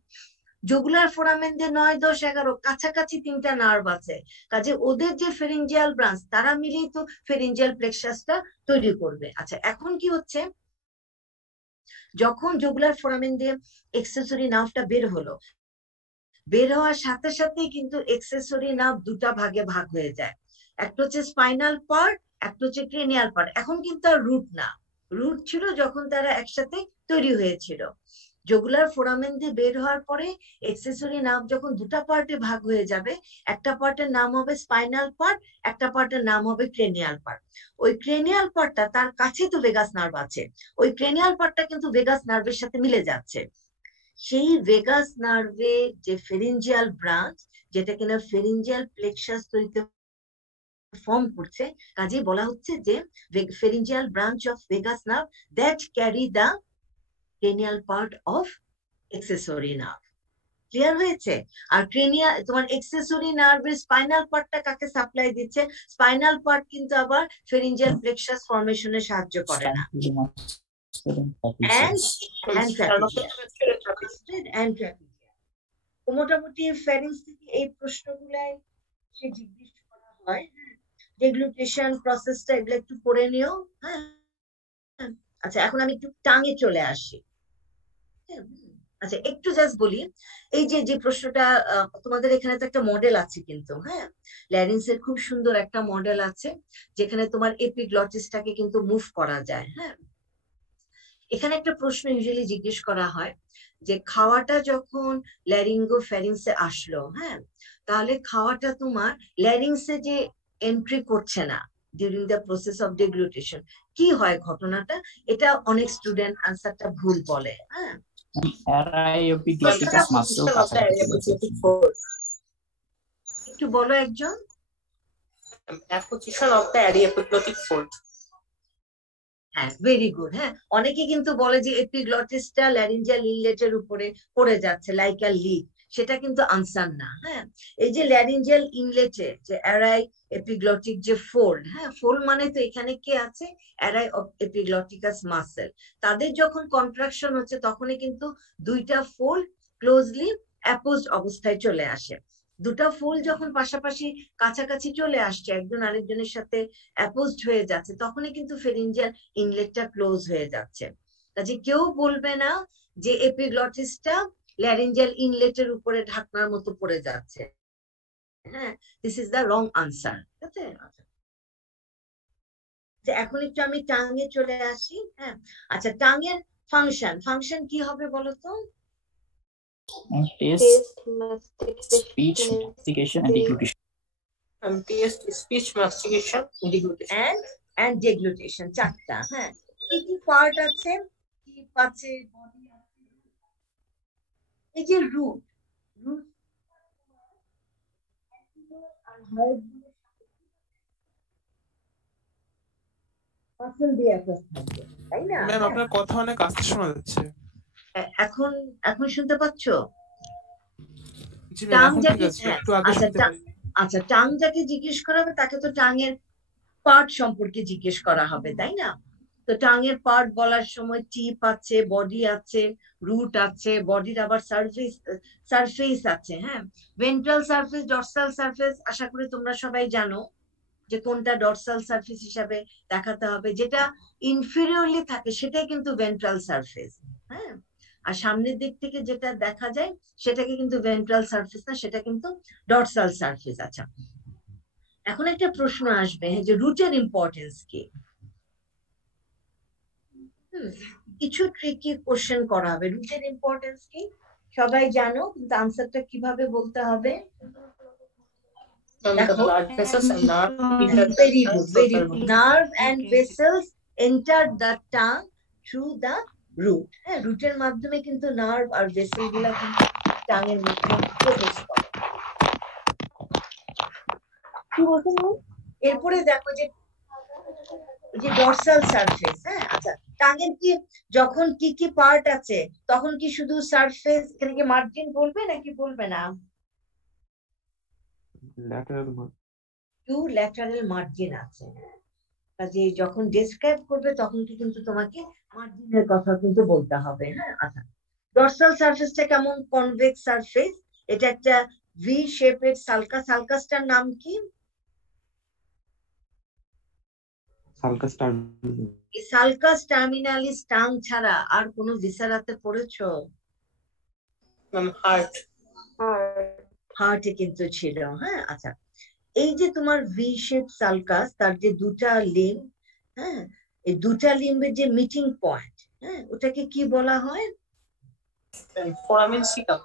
জগুলার ফোরামেন দিয়ে 9, 10, 11 কাছাকাছি তিনটা নার্ভ আছে, কাজে ওদের যে ফেরিঞ্জিয়াল ব্রাঞ্চ তারা মিলেই তো ফেরিঞ্জিয়াল প্লেক্সাসটা তৈরি করবে। আচ্ছা, এখন কি হচ্ছে, যখন জগুলার ফোরামেন দিয়ে এক্সেসরি নার্ভটা বের হলো, বের হওয়ার সাথে সাথেই কিন্তু এক্সেসরি নার্ভ দুটা ভাগে ভাগ হয়ে যায়। একটা হচ্ছে স্পাইনাল পার্ট, একটা হচ্ছে ক্রেনিয়াল পার্ট। এখন কিন্তু আর রুট না, রুট ছিল যখন তারা একসাথে তৈরি হয়েছিল। জগুলার ফোরামেন দিয়ে বের হওয়ার পরে এক্সেসরি নার্ভ যখন দুটা পার্টে ভাগ হয়ে যাবে, একটা পার্টের নাম হবে স্পাইনাল পার্ট, একটা পার্টের নাম হবে ক্রেনিয়াল পার্ট। ওই ক্রেনিয়াল পার্টটা, তার কাছে তো ভেগাস নার্ভ আছে, ওই ক্রেনিয়াল পার্টটা কিন্তু ভেগাস নার্ভের সাথে মিলে যাচ্ছে। সেই ভেগাস নার্ভের যে ফেরিঞ্জিয়াল ব্রাঞ্চ, যেটা কিনা ফেরিঞ্জিয়াল প্লেক্সাস তৈরিতে ফর্ম করছে, কাজেই বলা হচ্ছে যে pharyngeal branch of vagus nerve that carry the cranial part of accessory nerve. Clear হয়েছে? আর ক্রেনিয়াল তোমার এক্সেসরি নার্ভের স্পাইনাল পার্টটা কাকে সাপ্লাই দিচ্ছে? স্পাইনাল পার্ট কিন্তু আবার ফেরিঞ্জিয়াল প্লেক্সাস ফর্মেশনে সাহায্য করে না। মোটামুটি ফ্যারিংস থেকে এই প্রশ্নগুলাই সে জিজ্ঞেস করা হয়। ডেগ্লুটেশন প্রসেসটা এগুলো একটু পড়ে নিও। হ্যাঁ, আচ্ছা, এখন আমি একটু টাঙে চলে আসি। আচ্ছা, একটু জাস্ট বলি, এই যে প্রশ্নটা তোমাদের এখানে তো একটা মডেল আছে কিন্তু, হ্যাঁ, ল্যারিংসের খুব সুন্দর একটা মডেল আছে যেখানে তোমার এপিগ্লটিসটাকে কিন্তু মুভ করা যায়। হ্যাঁ, এখানে একটা প্রশ্ন ইউজুয়ালি জিজ্ঞেস করা হয় যে খাওয়াটা যখন ল্যারিঙ্গো ফ্যারিংসে আসলো, হ্যাঁ, তাহলে খাওয়াটা তোমার ল্যারিংসে যে এন্ট্রি করছে না ডিউরিং দ্য প্রসেস অফ ডিগ্লুটেশন, কি হয় ঘটনাটা? এটা অনেক স্টুডেন্ট আনসারটা ভুল বলে। হ্যাঁ, একটু বলো একজন। Apposition of the aryepiglottic fold. হ্যাঁ, ভেরি গুড। হ্যাঁ, অনেকে কিন্তু বলে যে এপিগ্লটিসটা ল্যারিঞ্জিয়াল ইনলেটের উপরে পড়ে যাচ্ছে লাইক আ লিক, সেটা কিন্তু আনসার না। হ্যাঁ, এই যে ল্যারিঞ্জিয়াল ইনলেটে যে অ্যারাই এপিগ্লটিক যে ফোল্ড, হ্যাঁ, ফোল্ড মানে তো এখানে কে আছে? অ্যারাই অফ এপিগ্লটিকাস মাসেল। তাদের যখন কন্ট্রাকশন হচ্ছে তখনই কিন্তু দুইটা ফোল্ড ক্লোজলি অ্যাপোজড অবস্থায় চলে আসে। দুটা ফোল্ড যখন পাশাপাশি কাছাকাছি চলে আসছে, একজন আরেকজনের সাথে অ্যাপোজড হয়ে যাচ্ছে, তখনই কিন্তু ফেরিঞ্জিয়াল ইনলেটটা ক্লোজ হয়ে যাচ্ছে। কাজে কেউ বলবে না যে এপিগ্লটিসটা ল্যারিঞ্জিয়াল ইনলেটের উপরে ঢাকনার মতো পড়ে যাচ্ছে। হ্যাঁ, this is the wrong answer. ঠিক আছে? আচ্ছা, এখন একটু আমি টাঙে চলে আসি। হ্যাঁ, আচ্ছা, টাঙের ফাংশন কি হবে বলো তো? Taste, speech, mastication, and deglutition. Taste, speech, mastication, deglutition. And deglutition, চারটা। হ্যাঁ, কি কি পার্ট আছে? টিপ আছে, বডি আছে, এই যে রুট আর হার্ট মাসল দিয়ে অ্যাটাচ থাকবে, তাই না? ম্যাম, আপনার কথা অনেক আস্তে শোনা যাচ্ছে। এখন শুনতে পাচ্ছো? জি ম্যাম, এখন ঠিক আছে, একটু আগে শুনতে পাই। আচ্ছা, টাং যাকে জিজ্ঞেস করা হবে তাকে তো টাঙের পার্ট সম্পর্কে জিজ্ঞেস করা হবে, তাই না? তো টাঙের পার্ট বলার সময় টিপ আছে, বডি আছে, রুট আছে, বডির আবার সারফেস আছে। হ্যাঁ, ভেন্ট্রাল সারফেস, ডরসাল সারফেস, আশা করি তোমরা সবাই জানো যে কোনটা ডরসাল সারফেস হিসাবে দেখাতে হবে। যেটা ইনফিরিয়রলি থাকে সেটাই কিন্তু ভেন্ট্রাল সারফেস। হ্যাঁ, আর সামনের দিক থেকে যেটা দেখা যায় সেটাকে কিন্তু ভেন্ট্রাল সারফেস না, সেটা কিন্তু ডরসাল সারফেস। আচ্ছা, এখন একটা প্রশ্ন আসবে যে রুটের ইম্পর্টেন্স কি। কিছু ট্রিকি কোশ্চেন করা হবে। রুটের ইম্পর্টেন্স কি সবাই জানো, কিন্তু আনসারটা কিভাবে বলতে হবে? দেখো, very good, very good. Nerve and vessels enter the tongue through the root. হ্যাঁ, রুটের মাধ্যমে কিন্তু নার্ভ আর ভেসেল গুলা কিন্তু টাঙের মধ্যে প্রবেশ করে। কি বলছেন? এরপরে দেখো যে ডরসাল সারফেস। হ্যাঁ, আচ্ছা, টাঙের কি যখন কি কি পার্ট আছে তখন কি শুধু সারফেস, এখানে কি মার্জিন বলবে নাকি বলবে না? টু ল্যাটারাল মার্জিন আছে। কাজে যখন ডেসক্রাইব করবে তখন কি কিন্তু তোমাকে মার্জিনের কথা কিন্তু বলতে হবে। হ্যাঁ, আচ্ছা, ডরসাল সারফেসটা কেমন? Convex surface. এটা একটা ভি শেপের সালকাস। সালকাসটার নাম কি? সালকাস টার্মিনালিস টাং ছাড়া আর কোন ভিসারাতে পড়েছো? হার্টে কিন্তু ছিল। হ্যাঁ, আচ্ছা, এই যে তোমার ভি শেপ সালকাস, তার যে দুটা লিম্ব, হ্যাঁ, এই দুটা লিম্বের যে মিটিং পয়েন্ট, হ্যাঁ, ওটাকে কি বলা হয়? Foramen caecum.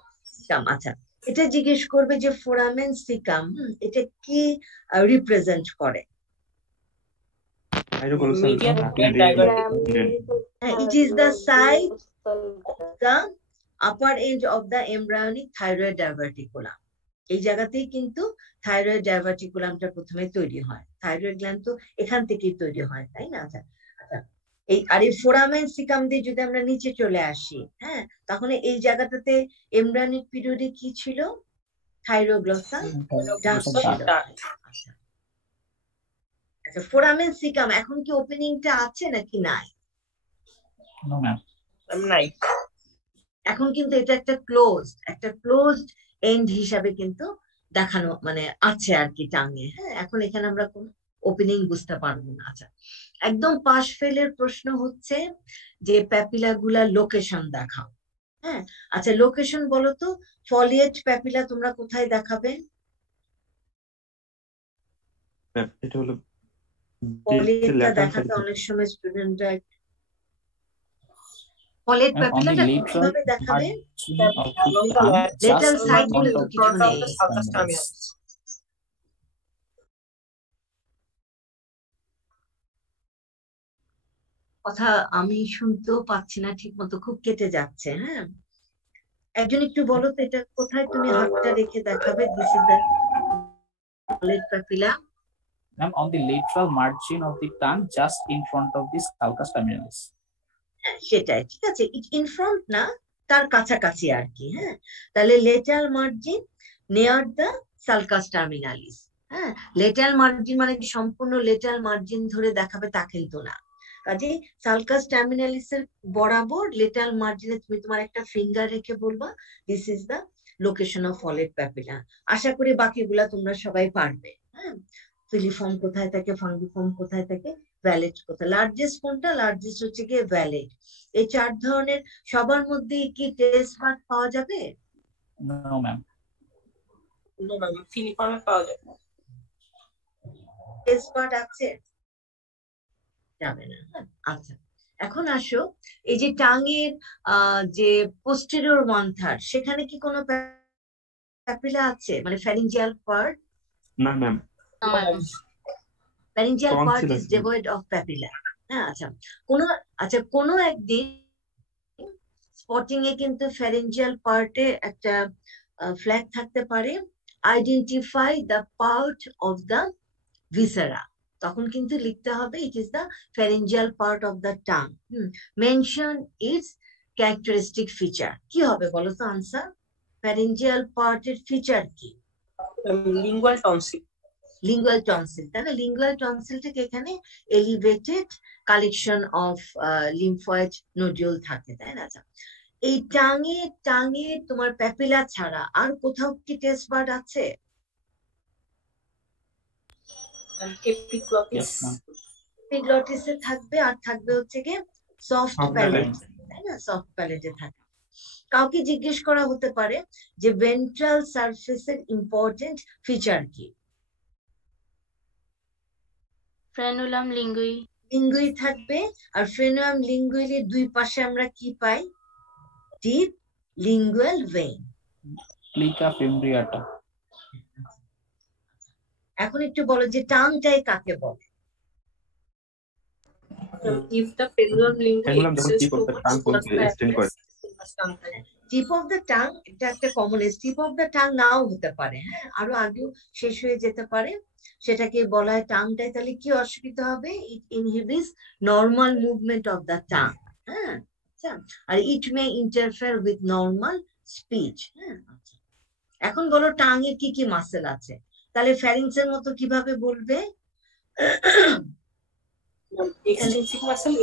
আচ্ছা, এটা জিজ্ঞেস করবে যে ফোরামেন সিকাম এটা কি রিপ্রেজেন্ট করে? It is the side of the upper edge of the embryonic thyroid diverticulum. এই জায়গাতেই কিন্তু থাইরয়েড ডাইভার্টিকুলামটা প্রথমে তৈরি হয়। থাইরয়েড গ্ল্যান্ড তো এখান থেকেই তৈরি হয়, তাই না? আচ্ছা, এই আর এই ফোরামেন সিকাম দিয়ে যদি আমরা নিচে চলে আসি, হ্যাঁ, তখন এই জায়গাটাতে এমব্রায়োনিক পিরিয়ডে কি ছিল? থাইরোগ্লসা ডাক্ট ছিল। আচ্ছা, ফোরামেন সিকাম এখন কি ওপেনিংটা আছে নাকি নাই? নাই। এখন কিন্তু এটা একটা ক্লোজড এন্ড হিসাবে কিন্তু দেখানো মানে আছে আর কি টাঙে। হ্যাঁ, এখন এখানে আমরা কোন ওপেনিং বুঝতে পারবো না। আচ্ছা, একদম পাশ ফেলের প্রশ্ন হচ্ছে যে প্যাপিলা গুলার লোকেশন দেখাও। হ্যাঁ, আচ্ছা, লোকেশন বলো তো। ফলিয়েট প্যাপিলা তোমরা কোথায় দেখাবে? ফলিয়েটটা দেখাতে অনেক সময় স্টুডেন্টরা ফলিয়েট প্যাপিলাটা কিভাবে দেখাবে? লেটাল সাইড বলে তো কিছু নেই। কথা আমি শুনতেও পাচ্ছি না ঠিক মতো, খুব কেটে যাচ্ছে। হ্যাঁ, একজন একটু বলো তো এটা কোথায় তুমি হাতটা রেখে দেখাবে? This is the foliate papilla. Ma'am, on the lateral margin of the tongue, just in front of the sulcus terminalis. সেটাই, ঠিক আছে, ইন ফ্রন্ট না, তার কাছাকাছি আর কি। হ্যাঁ, তাহলে লেটাল margin near the sulcus terminalis. হ্যাঁ, লেটাল মার্জিন মানে সম্পূর্ণ লেটাল মার্জিন ধরে দেখাবে তা কিন্তু না। কাজে সালকাস টার্মিনালিস এর বরাবর লেটাল মার্জিনে তুমি তোমার একটা ফিঙ্গার রেখে বলবা this is the location of foliate papilla. আশা করি বাকিগুলা তোমরা সবাই পারবে। হ্যাঁ, ফিলিফর্ম কোথায় থাকে, ফাঙ্গিফর্ম কোথায় থাকে, ভ্যালেট কোথায়, লার্জেস্ট কোনটা? লার্জেস্ট হচ্ছে গিয়ে ভ্যালেট। এই চার ধরনের সবার মধ্যে কি টেস্ট বাট পাওয়া যাবে? No, ma'am. নো ম্যাম, ফিলিফর্মে পাওয়া যায় না। টেস্ট বাট আছে? যাবে না। আচ্ছা, এখন আসো এই যে টাঙের যে পোস্টেরিয়র ওয়ান থার্ড, সেখানে কি কোনো প্যাপিলা আছে, মানে ফ্যারিঞ্জিয়াল পার্ট? না ma'am, Pharyngeal part is devoid of papilla. হ্যাঁ, আচ্ছা, কোনো একদিন স্পটিং এ কিন্তু ফ্যারিঞ্জিয়াল পার্টে একটা ফ্ল্যাগ থাকতে পারে, identify the part of the viscera. তখন কিন্তু লিখতে হবে it is the pharyngeal part of the tongue. Mention it's characteristic feature. কি হবে বলো তো আনসার? ফ্যারিঞ্জিয়াল পার্টের ফিচার কি? Lingual tonsil. লিঙ্গুয়াল টনসিল, তাই না? লিঙ্গুয়াল টনসিলটাকে এখানে elevated collection of lymphoid nodule থাকে, তাই না? আচ্ছা, এই টাঙে তোমার প্যাপিলা ছাড়া আর কোথাও কি টেস্ট বাড আছে? Yes, ma'am. এপিগ্লটিসে থাকবে, আর থাকবে হচ্ছে কি সফট Soft প্যালেট, palate। তাই না? সফট প্যালেটে থাকে। কাউকে জিজ্ঞেস করা হতে পারে যে ভেন্ট্রাল সারফেসের ইম্পর্টেন্ট ফিচার কি? Frenulum linguae. লিঙ্গুই থাকবে, আর ফ্রেনুয়াম লিঙ্গুইর দুই পাশে আমরা কি পাই? Deep lingual vein. Plica fimbriata. এখন একটু বলো যে টাংটাই কাকে বলে? If the pendulum lingui Pendulum যখন extends tip of the towards tongue পর্যন্ত the extend করে। টিপ অফ দ্য টাং, এটা একটা common. Tip of the tongue নাও হতে পারে, হ্যাঁ, আরো আগেও শেষ হয়ে যেতে পারে। সেটাকে বলা হয় টাংটাই। তাহলে কি অসুবিধা হবে? It inhibits normal movement of the tongue, হ্যাঁ, আচ্ছা, আর it may interfere with normal speech, হ্যাঁ। আচ্ছা, এখন বলো টাঙের কি কি মাসেল আছে? তাহলে ফ্যারিংসের মতো কিভাবে বলবে? extrinsic muscle,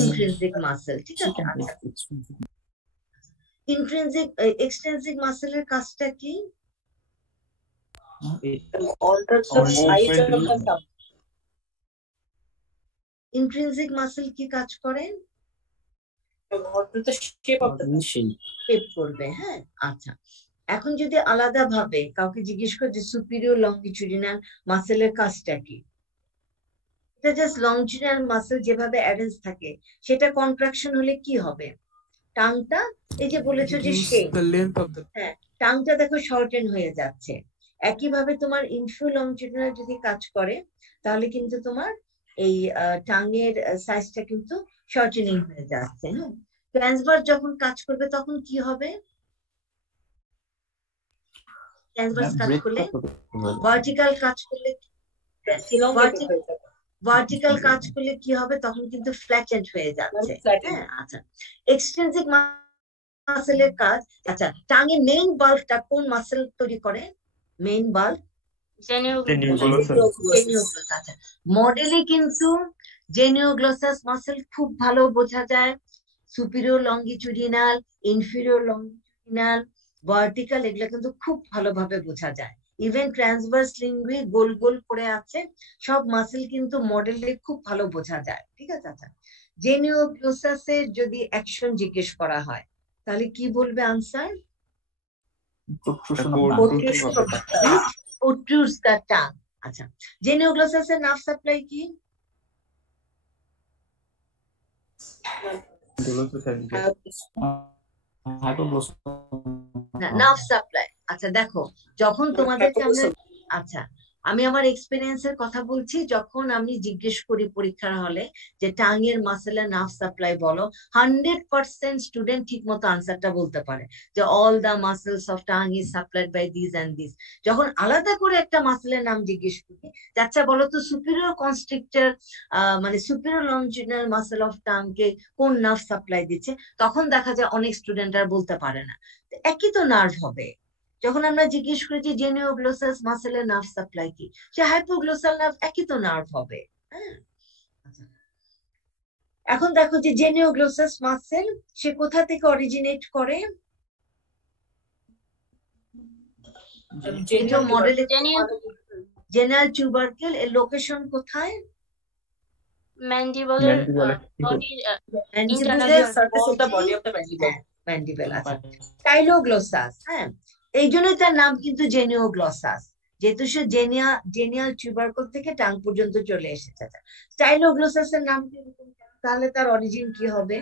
ইন্ট্রিনসিক মাসেল, ঠিক আছে। আচ্ছা, ইন্ট্রিনসিক এক্সট্রিনসিক মাসেলের কাজটা কি? alters the size of the tongue. Intrinsic muscle কি কাজ করে? Alter the shape of the tongue. Shape করবে, হ্যাঁ। আচ্ছা, এখন যদি আলাদা ভাবে কাউকে জিজ্ঞেস করে যে সুপিরিয়র লংগিচুডিনাল মাসেলের কাজটা কি? এটা জাস্ট লংজিনাল মাসেল যেভাবে অ্যারেঞ্জ থাকে, সেটা কন্ট্রাকশন হলে কি হবে? টাংটা, এই যে বলেছো যে Reduce shape, the length of the হ্যাঁ, টাংটা দেখো শর্টেন হয়ে যাচ্ছে। একইভাবে তোমার ইনফ্রোলংজিনাল যদি কাজ করে, তাহলে কিন্তু তোমার এই টাঙের সাইজটা কিন্তু শর্টেনিং হয়ে যাচ্ছে, হ্যাঁ। ট্রান্সভার্স যখন কাজ করবে তখন কি হবে? ট্রান্সভার্স কাজ করলে, ভার্টিক্যাল কাজ করলে, Elongated হয়ে যাবে। ভার্টিক্যাল কাজ করলে কি হবে? তখন কিন্তু ফ্ল্যাটেন্ড হয়ে যাচ্ছে, flattened। হ্যাঁ। আচ্ছা, এক্সট্রিনসিক মাসেলের কাজ, আচ্ছা, টাঙে মেইন বাল্বটা কোন মাসেল তৈরি করে? Main bulb genioglossus. আচ্ছা, মডেলে কিন্তু জেনিওগ্লোসাস মাসেল খুব ভালো বোঝা যায়। Superior longitudinal, inferior longitudinal, vertical, এগুলো কিন্তু খুব ভালোভাবে বোঝা যায়। ইভেন ট্রান্সভার্স লিঙ্গুই গোল গোল করে আছে, সব মাসেল কিন্তু মডেলে খুব ভালো বোঝা যায়, ঠিক আছে। আচ্ছা, জেনিওগ্লোসাসের যদি অ্যাকশন জিজ্ঞেস করা হয়, তাহলে কি বলবে answer? Protrusion of It protrudes the tongue. আচ্ছা, জেনিওগ্লোসাসের নার্ভ সাপ্লাই কি? Nerve supply. আচ্ছা, দেখো যখন তোমাদেরকে আমরা, আচ্ছা, আমি আমার এক্সপেরিয়েন্সের কথা বলছি, যখন আমি জিজ্ঞেস করি পরীক্ষার হলে যে টাঙের মাসেলের নার্ভ সাপ্লাই বলো, 100% স্টুডেন্ট ঠিক মতো আনসারটা বলতে পারে যে all the muscles of tongue is supplied by this and this. যখন আলাদা করে একটা মাসেলের নাম জিজ্ঞেস করি, আচ্ছা বলো তো সুপিরিয়র কনস্ট্রিক্টর মানে সুপিরিয়র লংজিনাল মাসেল অফ টাং কে কোন নার্ভ সাপ্লাই দিচ্ছে, তখন দেখা যায় অনেক স্টুডেন্ট আর বলতে পারে না। একই তো নার্ভ হবে। যখন আমরা জিজ্ঞেস করি যে জেনিওগ্লোসাস মাসেলের নার্ভ সাপ্লাই কি, সে হাইপোগ্লোসাল নার্ভ, একই তো নার্ভ হবে, হ্যাঁ। এখন দেখো যে জেনিওগ্লোসাস মাসেল সে কোথা থেকে অরিজিনেট করে? মডেলে জেনারেল টিউবারকেল, এর লোকেশন কোথায়? ম্যান্ডিবলের ম্যান্ডিবল। আচ্ছা, স্টাইলোগ্লোসাস, হ্যাঁ, এই জন্যই তার নাম কিন্তু জেনিওগ্লোসাস, যেহেতু সে জেনিয়াল টিউবারকল থেকে টাং পর্যন্ত চলে এসেছে। স্টাইলোগ্লোসাসের নাম কি? তাহলে তার অরিজিন কি হবে?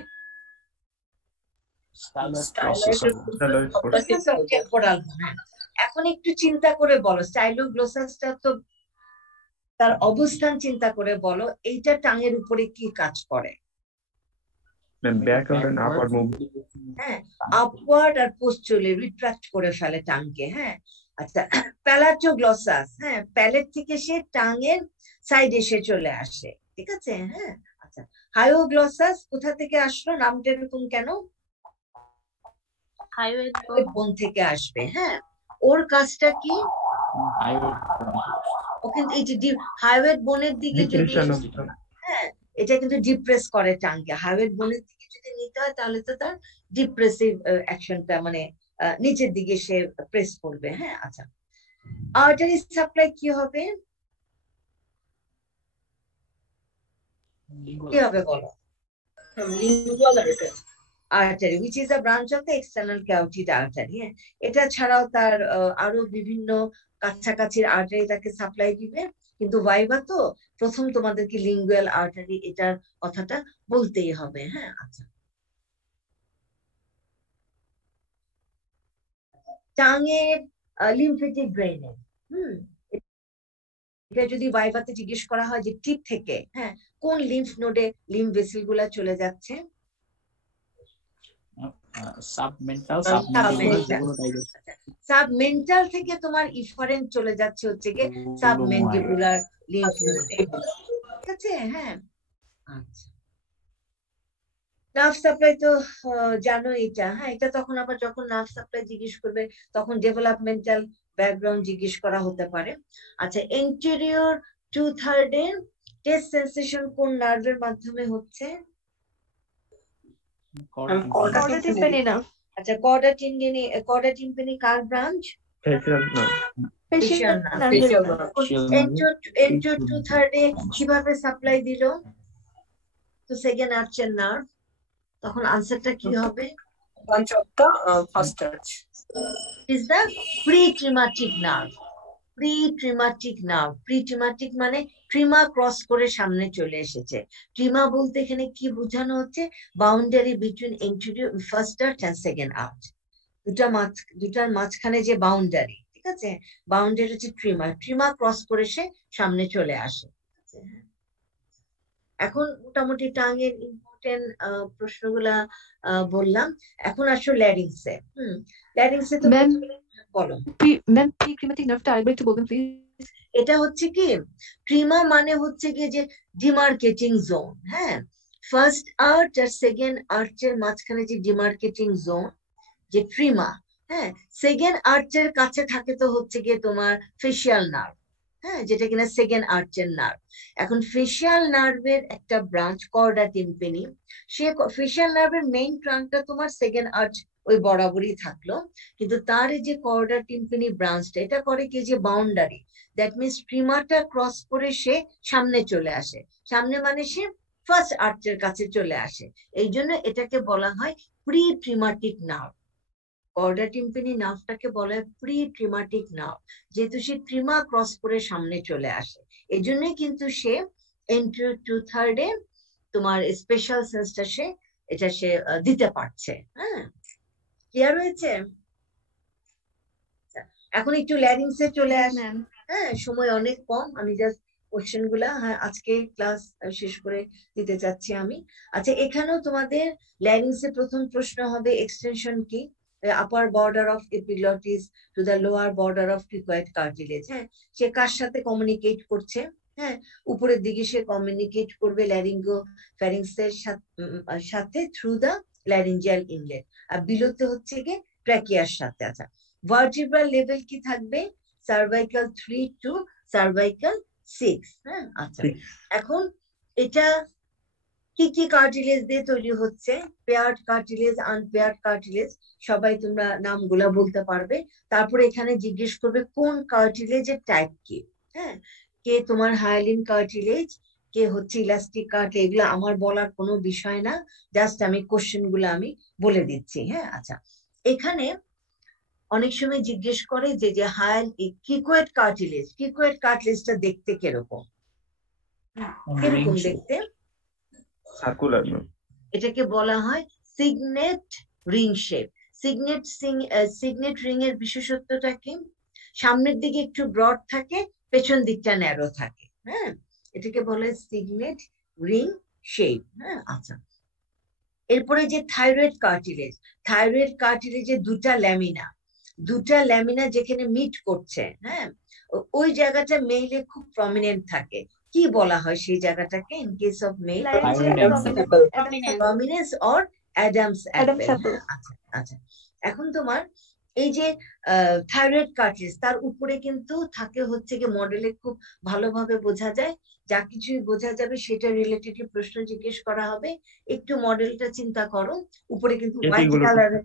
এখন একটু চিন্তা করে বলো, স্টাইলোগ্লোসাসটা তো তার অবস্থান চিন্তা করে বলো, এইটা টাঙের উপরে কি কাজ করে? হ্যাঁ, আপওয়ার্ড আর পোস্টুরালি রিট্রাক্ট করে ফেলে টাংকে, হ্যাঁ। আচ্ছা, প্যালাটোগ্লোসাস, হ্যাঁ, প্যালেট থেকে সে টাঙের সাইড এসে চলে আসে, ঠিক আছে, হ্যাঁ। আচ্ছা, হায়োগ্লোসাস কোথা থেকে আসলো? নামটা এরকম কেন? হাইওয়ে বোন থেকে আসবে, হ্যাঁ। ওর কাজটা কি? ও কিন্তু এই যে হাইওয়েড বোনের দিকে যদি Depression of the হ্যাঁ এটা কিন্তু ডিপ্রেস করে টাংকে। হাইওয়েড বোনের দিকে যদি নিতে হয় তাহলে তো তার ডিপ্রেসিভ অ্যাকশনটা মানে নিচের দিকে সে প্রেস করবে। হ্যাঁ আচ্ছা, আর্টারি সাপ্লাই কি হবে? কি হবে বলো? lingual artery. Artery which is a branch of the external carotid artery। হ্যাঁ এটা ছাড়াও তার আরো বিভিন্ন কাছাকাছির আর্টারি তাকে সাপ্লাই দিবে, কিন্তু ভাইভা তো প্রথম তোমাদেরকে লিঙ্গুয়াল আর্টারি এটার কথাটা বলতেই হবে। হ্যাঁ আচ্ছা, টাঙের লিম্ফেটিক ড্রেনেজ। এটা যদি ভাইভাতে জিজ্ঞেস করা হয় যে টিপ থেকে হ্যাঁ কোন লিম্ফ নোডে লিম্ফ ভেসেল গুলা চলে যাচ্ছে? সাবমেন্টাল থেকে তোমার ইফারেন্ট চলে যাচ্ছে হচ্ছে গিয়ে সাবমেন্ডিবুলার লিম্ফ নোডে, ঠিক আছে? হ্যাঁ আচ্ছা, নার্ভ সাপ্লাই তো জানো এটা। হ্যাঁ এটা তখন আবার যখন নার্ভ সাপ্লাই জিজ্ঞেস করবে তখন ডেভেলপমেন্টাল ব্যাকগ্রাউন্ড জিজ্ঞেস করা হতে পারে। আচ্ছা, এন্টেরিয়র 2/3 এর টেস্ট সেন্সেশন কোন নার্ভের মাধ্যমে হচ্ছে? Chorda tympani nerve. আচ্ছা, কর্ডা টিম্পানি কার branch? facial nerve. Facial nerve. Facial nerve. Anterior 2/3 এ কিভাবে সাপ্লাই দিল তো সেকেন্ড আর্চের নার্ভ? তখন আনসারটা কি হবে? Branch of the first arch. is the pre-traumatic nerve. Pre-traumatic nerve. Pre-traumatic মানে ট্রিমা ক্রস করে সামনে চলে এসেছে। ট্রিমা বলতে এখানে কি বোঝানো হচ্ছে? Boundary between anterior first arch and second arch, দুটার মাঝখানে যে বাউন্ডারি, ঠিক আছে? বাউন্ডারি হচ্ছে ট্রিমা, ট্রিমা ক্রস করে সে সামনে চলে আসে। এখন মোটামুটি টাঙের ইম্পর্টেন্ট প্রশ্নগুলা বললাম। এখন আসো ল্যারিংসে। ল্যারিংসে তো বলো ম্যাম প্রি-ক্রিমাটিক নার্ভটা আরেকবার একটু বলবেন প্লিজ। এটা হচ্ছে কি ট্রিমা মানে হচ্ছে কি যে ডিমার্কেটিং জোন। হ্যাঁ, ফার্স্ট আর্চ আর সেকেন্ড আর্চের মাঝখানে যে ডিমার্কেটিং জোন যে ট্রিমা, হ্যাঁ সেকেন্ড আর্চের কাছে থাকে তো হচ্ছে গিয়ে তোমার ফেশিয়াল নার্ভ, হ্যাঁ যেটা কিনা সেকেন্ড আর্চের নার্ভ। এখন ফেশিয়াল নার্ভের একটা ব্রাঞ্চ কর্ডা টিম্পানি, সে ফেশিয়াল নার্ভের মেইন ট্রাঙ্কটা তোমার সেকেন্ড আর্চ ওই বরাবরই থাকলো, কিন্তু তার যে কর্ডা টিম্পানি ব্রাঞ্চটা এটা করে কি যে বাউন্ডারি, দ্যাট মিনস ট্রিমাটা ক্রস করে সে সামনে চলে আসে। সামনে মানে সে ফার্স্ট আর্চের কাছে চলে আসে, এই জন্য এটাকে বলা হয় প্রি ট্রিমাটিক নার্ভ। কর্ডা টিম্পানি নার্ভটাকে বলা হয় প্রি ট্রিমাটিক নার্ভ, যেহেতু সে ট্রিমা ক্রস করে সামনে চলে আসে, এই জন্যই কিন্তু সে এন্টেরিয়র 2/3 এ তোমার স্পেশাল সেন্সটা সে দিতে পারছে। হ্যাঁ, ক্লিয়ার হয়েছে? এখন একটু ল্যারিংসে চলে আসে। হ্যাঁ, সময় অনেক কম, আমি জাস্ট কোশ্চেন গুলা আজকে ক্লাস শেষ করে দিতে চাচ্ছি আমি। আচ্ছা, এখানেও তোমাদের ল্যারিংসে প্রথম প্রশ্ন হবে এক্সটেনশন কি? Upper border of epiglottis to the lower border of cricoid cartilage. হ্যাঁ, সে কার সাথে কমিউনিকেট করছে? হ্যাঁ, উপরের দিকে সে কমিউনিকেট করবে ল্যারিঙ্গো ফ্যারিংসের সাথে থ্রু দ্য ল্যারিঞ্জিয়াল ইনলেট, আর বিলোতে হচ্ছে গিয়ে ট্র্যাকিয়ার সাথে। আচ্ছা, ভার্টিব্রাল লেভেল কি থাকবে? Cervical 3 to cervical 6। হ্যাঁ আচ্ছা, এখন এটা কি কি কার্টিলেজ দিয়ে তৈরি হচ্ছে? পেয়ার্ড কার্টিলেজ, আনপেয়ার্ড কার্টিলেজ, সবাই তোমরা নামগুলা বলতে পারবে। তারপরে এখানে জিজ্ঞেস করবে কোন কার্টিলেজের টাইপ কি। হ্যাঁ, কে তোমার হায়ালিন কার্টিলেজ, কে হচ্ছে ইলাস্টিক কার্টিলেজ, এগুলো আমার বলার কোনো বিষয় না, জাস্ট আমি কোশ্চেন গুলো আমি বলে দিচ্ছি। হ্যাঁ আচ্ছা, এখানে অনেক সময় জিজ্ঞেস করে যে ক্রিকয়েড কার্টিলেজটা দেখতে কিরকম? কিরকম দেখতে? সার্কুলার। এটাকে বলা হয় signet ring shape. Signet ring এর বিশেষত্বটা কি? সামনের দিকে একটু ব্রড থাকে, পেছন দিকটা ন্যারো থাকে। হ্যাঁ, এটাকে বলা হয় সিগনেট রিং শেপ। হ্যাঁ আচ্ছা, এরপরে যে থাইরয়েড কার্টিলেজের দুটা ল্যামিনা যেখানে মিট করছে, হ্যাঁ ওই জায়গাটা মেইলে খুব প্রমিনেন্ট থাকে। কি বলা হয় সেই জায়গাটাকে? In case of male prominence or Adam's apple. আচ্ছা আচ্ছা, এখন তোমার এই যে থাইরয়েড কার্ট্রিজ, তার উপরে কিন্তু থাকে হচ্ছে কি মডেলে খুব ভালোভাবে বোঝা যায়, যা কিছুই বোঝা যাবে সেটা রিলেটেড প্রশ্ন জিজ্ঞেস করা হবে। একটু মডেলটা চিন্তা করো, উপরে কিন্তু হোয়াইট এপিগুলো কালারের,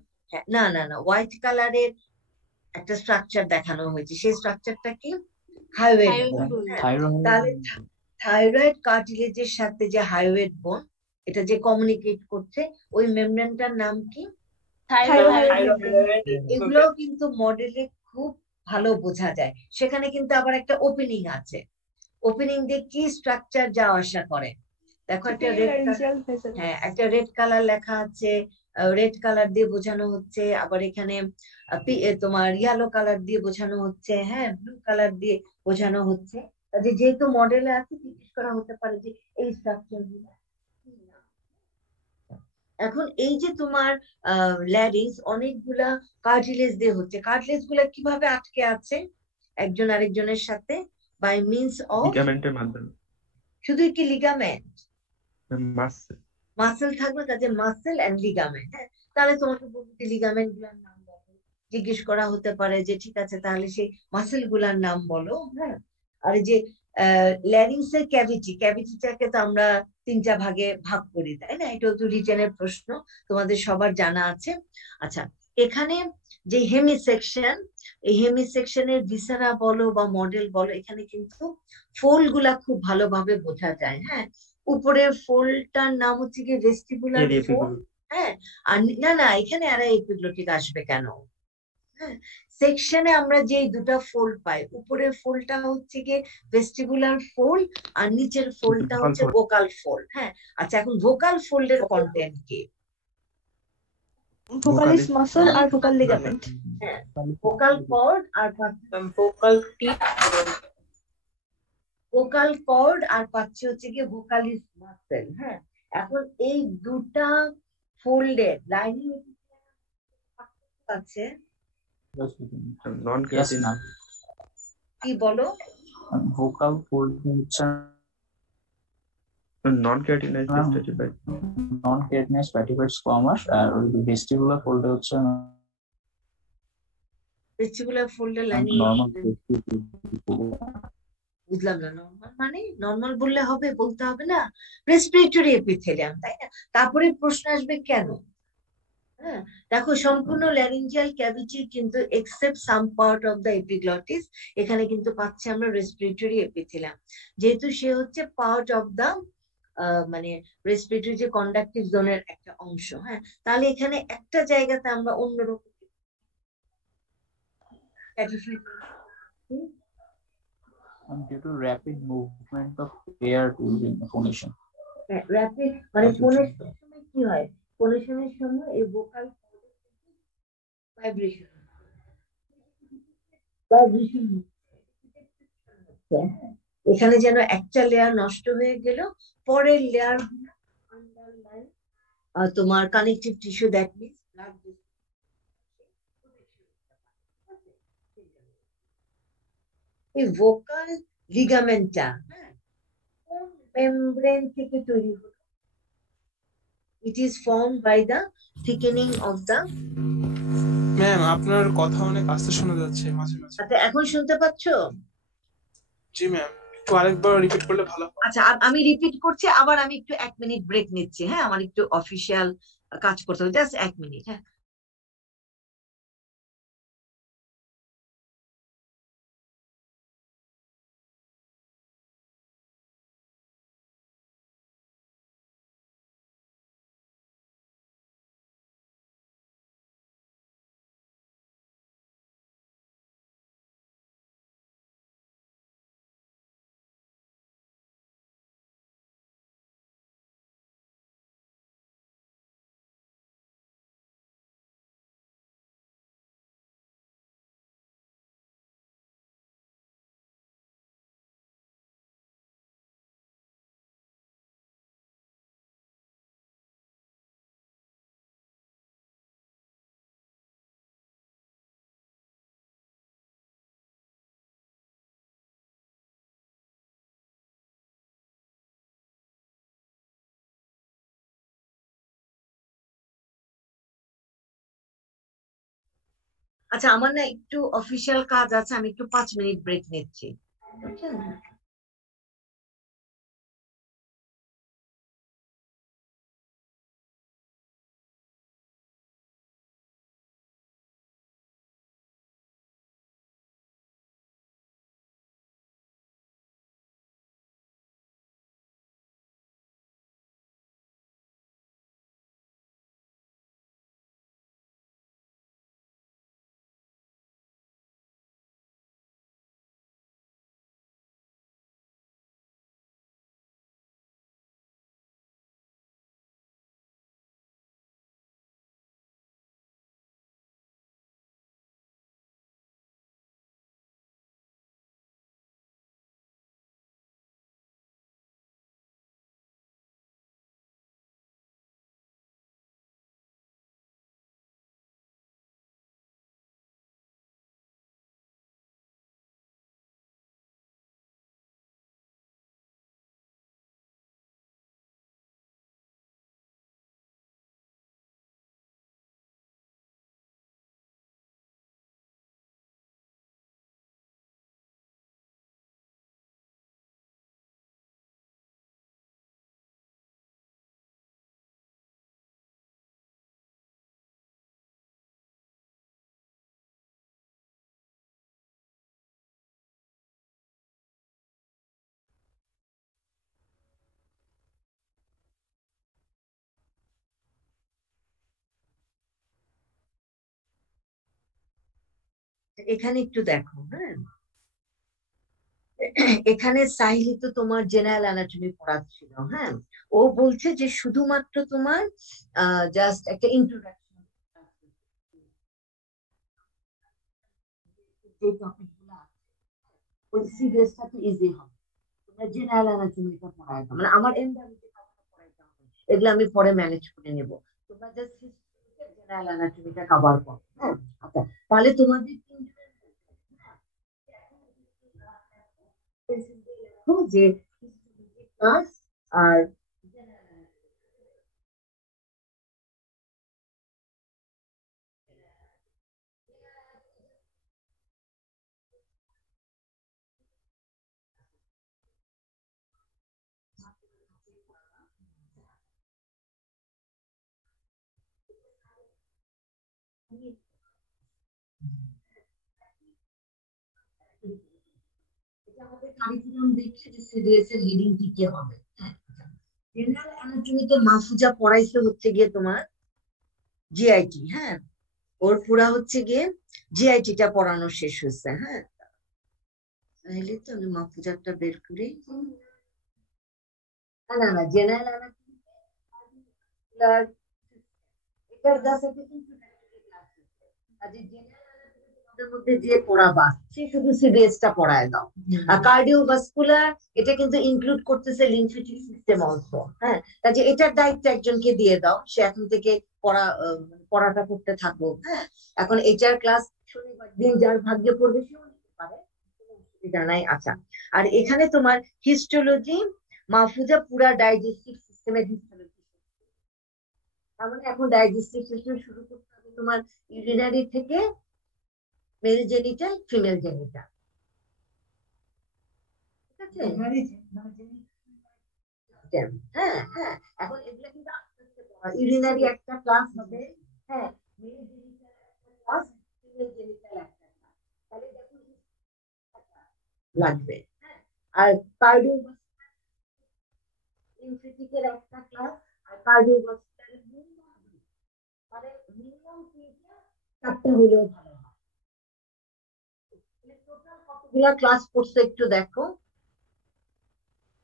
না না না, হোয়াইট কালারের একটা স্ট্রাকচার দেখানো হয়েছে, সেই স্ট্রাকচারটা কি? হাইওয়েড বোন। তাহলে থাইরয়েড কার্টিলেজের সাথে যে হাইওয়েড বোন, এটা যে কমিউনিকেট করছে, ওই মেমব্রেনটার নাম কি? এগুলো কিন্তু মডেলে খুব ভালো বোঝা যায়। সেখানে কিন্তু আবার একটা ওপেনিং আছে, ওপেনিং দিয়ে কি স্ট্রাকচার যাওয়া আসা করে। দেখো একটা Pharyngeal vessel. হ্যাঁ, একটা রেড কালার লেখা আছে, রেড কালার দিয়ে বোঝানো হচ্ছে, আবার এখানে তোমার ইয়েলো কালার দিয়ে বোঝানো হচ্ছে, হ্যাঁ, ব্লু কালার দিয়ে বোঝানো হচ্ছে। যেহেতু মডেলে আছে, জিজ্ঞেস করা হতে পারে যে এই স্ট্রাকচার গুলো কি না। এখন এই যে তোমার ল্যারিংস অনেকগুলা কার্টিলেজ দিয়ে হচ্ছে, কার্টিলেজ গুলা কিভাবে আটকে আছে একজন আরেকজনের সাথে? বাই মিনস অফ লিগামেন্টের মাধ্যমে, শুধুই কি লিগামেন্ট? মাসল। মাসেল থাকবে, কাজে মাসেল এন্ড লিগামেন্ট। হ্যাঁ, তাহলে তোমাকে বলতে লিগামেন্ট গুলার নাম বলো, জিজ্ঞেস করা হতে পারে যে ঠিক আছে তাহলে সেই মাসেল গুলার নাম বলো। হ্যাঁ, আর এই যে ল্যারিংস এর ক্যাভিটিটাকে তো আমরা তিনটা ভাগে ভাগ করি, তাই না? এটা তো রিটেনের প্রশ্ন, তোমাদের সবার জানা আছে। আচ্ছা, এখানে যে হেমি সেকশন, এই হেমি সেকশনের ভিসেরা বলো বা মডেল বলো, এখানে কিন্তু ফোল্ড গুলা খুব ভালোভাবে বোঝা যায়। হ্যাঁ, উপরের ফোল্ডটার নাম হচ্ছে কি ভেস্টিবুলার ফোল্ড। হ্যাঁ, আর না না, এখানে আর এপিগ্লটিক আসবে কেন? হ্যাঁ, সেকশনে আমরা যে দুটা ফোল্ড পাই, উপরের ফোল্ডটা হচ্ছে গিয়ে ভেস্টিবুলার ফোল্ড, আর নিচের ফোল্ডটা হচ্ছে ভোকাল ফোল্ড। হ্যাঁ, আচ্ছা, এখন ভোকাল ফোল্ডের কন্টেন্ট কি? Vocalis muscle আর vocal ligament. হ্যাঁ, ভোকাল কর্ড আর ভোকাল টিপ, ভোকাল কর্ড আর পাচ্ছে হচ্ছে গিয়ে ভোকালিস মাসেল। হ্যাঁ, এখন এই দুটা ফোল্ডের লাইনিং আছে, নন Yes, ক্যাটিন, ma'am. কি বলো? Vocal fold হচ্ছে নন ক্যাটিনাইজ স্ট্র্যাটিফাইড, নন কেরাটিনাইজ স্ট্র্যাটিফাইড স্কোয়ামাস, আর ওই ভেস্টিবুলার ফোল্ডে হচ্ছে ভেস্টিবুলার ফোল্ডের লাইনিং। নর্মাল। বুঝলাম না, নর্মাল মানে নর্মাল বললে হবে, বলতে হবে না রেসপিরেটরি এপিথেলিয়াম, তাই না? তারপরে প্রশ্ন আসবে কেন। হ্যাঁ, দেখো সম্পূর্ণ ল্যারিঞ্জিয়াল ক্যাভিটি কিন্তু except some part of the epiglottis, এখানে কিন্তু পাচ্ছি আমরা রেসপিরেটরি এপিথেলিয়াম, যেহেতু সে হচ্ছে পার্ট অফ দ্য মানে রেসপিরেটরি যে কন্ডাক্টিভ জোনের একটা অংশ। হ্যাঁ, তাহলে এখানে একটা জায়গাতে আমরা অন্যরকম due to rapid movement of air during phonation. Rapid মানে ফোনেশনের সময় কি হয়? ফোনেশনের সময় এই ভোকাল ভাইব্রেশন ভাইব্রেশন হচ্ছে। এখানে যেন একটা লেয়ার নষ্ট হয়ে গেল, পরের লেয়ার আন্ডারলাইন তোমার connective tissue, that means blood, এই ভোকাল লিগামেন্টটা কোন মেমব্রেন থেকে তৈরি হলো? It is formed by the thickening of the. Ma'am আপনার কথা অনেক আস্তে শোনা যাচ্ছে মাঝে মাঝে। আচ্ছা, এখন শুনতে পাচ্ছ? জি ম্যাম, একটু আরেকবার রিপিট করলে ভালো হয়। আচ্ছা, আমি রিপিট করছি, আবার আমি একটু 1 মিনিট ব্রেক নিচ্ছি। হ্যাঁ, আমার একটু অফিসিয়াল কাজ করতে হবে, জাস্ট 1 মিনিট। হ্যাঁ। আচ্ছা, আমার না একটু অফিসিয়াল কাজ আছে, আমি একটু 5 মিনিট ব্রেক নিচ্ছি, বুঝছেন? এখানে একটু দেখো, হ্যাঁ, এখানে সাহিলি তো তোমার জেনারেল অ্যানাটমি পড়াচ্ছিল, হ্যাঁ, ও বলছে যে শুধুমাত্র তোমার জাস্ট একটা ইন্ট্রোডাকশন, যে টপিক গুলো আছে ওই সিরিয়াসটা তো ইজি হবে। তোমরা জেনারেল অ্যানাটমিটা পড়ায় দাও, মানে আমার এমডাব্লিউতে পড়াইতে হবে, এগুলো আমি পরে ম্যানেজ করে নেব। তোমরা জাস্ট জেনারেল অ্যানাটমিটা কভার করো, হ্যাঁ। আচ্ছা, তাহলে তোমাদের যে ক্লাস আর এটা আমাদের কারিকুলাম দেখছে যে সিরিয়াস এর হেডিং কি কি হবে, হ্যাঁ। জেনারেল অ্যানাটমিতে মাহফুজা পড়াইছে হচ্ছে গিয়ে তোমার জিআইটি, হ্যাঁ, ওর পুরা হচ্ছে গিয়ে জিআইটিটা পড়ানো শেষ হয়েছে, হ্যাঁ। তাহলে তো আমি মাহফুজারটা বের করি। না না না, জেনারেল অ্যানাটমি এটার কাছে কিন্তু তোমাদের মধ্যে যে পড়াবা সে শুধু সিডিএসটা পড়ায় দাও। আর কার্ডিওভাস্কুলার এটা কিন্তু ইনক্লুড করতেছে লিম্ফেটিক সিস্টেম অলসো, হ্যাঁ, কাজে এটার দায়িত্ব একজনকে দিয়ে দাও, সে এখন থেকে পড়াটা করতে থাকো, হ্যাঁ। এখন এটার ক্লাস শনিবার দিন যার ভাগ্যে পড়বে সেও নিতে পারে, কোনো অসুবিধা নাই। আচ্ছা, আর এখানে তোমার হিস্টোলজি, মাহফুজা পুরা ডাইজেস্টিভ সিস্টেমের হিস্টোলজি, তার মানে এখন ডাইজেস্টিভ সিস্টেম শুরু করতে হবে তোমার ইউরিনারি থেকে মেল জেনিটাল, ফিমেল জেনিটাল, ঠিক আছে? হ্যাঁ হ্যাঁ, এখন এগুলো কিন্তু আস্তে আস্তে পড়া, ইউরিনারি একটা ক্লাস হবে, হ্যাঁ, মেল জেনিটাল একটা ক্লাস, ফিমেল জেনিটাল একটা ক্লাস, তাহলে দেখো লাগবে, হ্যাঁ। আর কার্ডিওভাস্কুলার লিম্ফেটিকের একটা ক্লাস, আর কার্ডিওভাস্কুলার মিনিমাম, মানে মিনিমাম 4টা হলেও ভালো হয়। টোটাল কতগুলা ক্লাস পড়ছে একটু দেখো,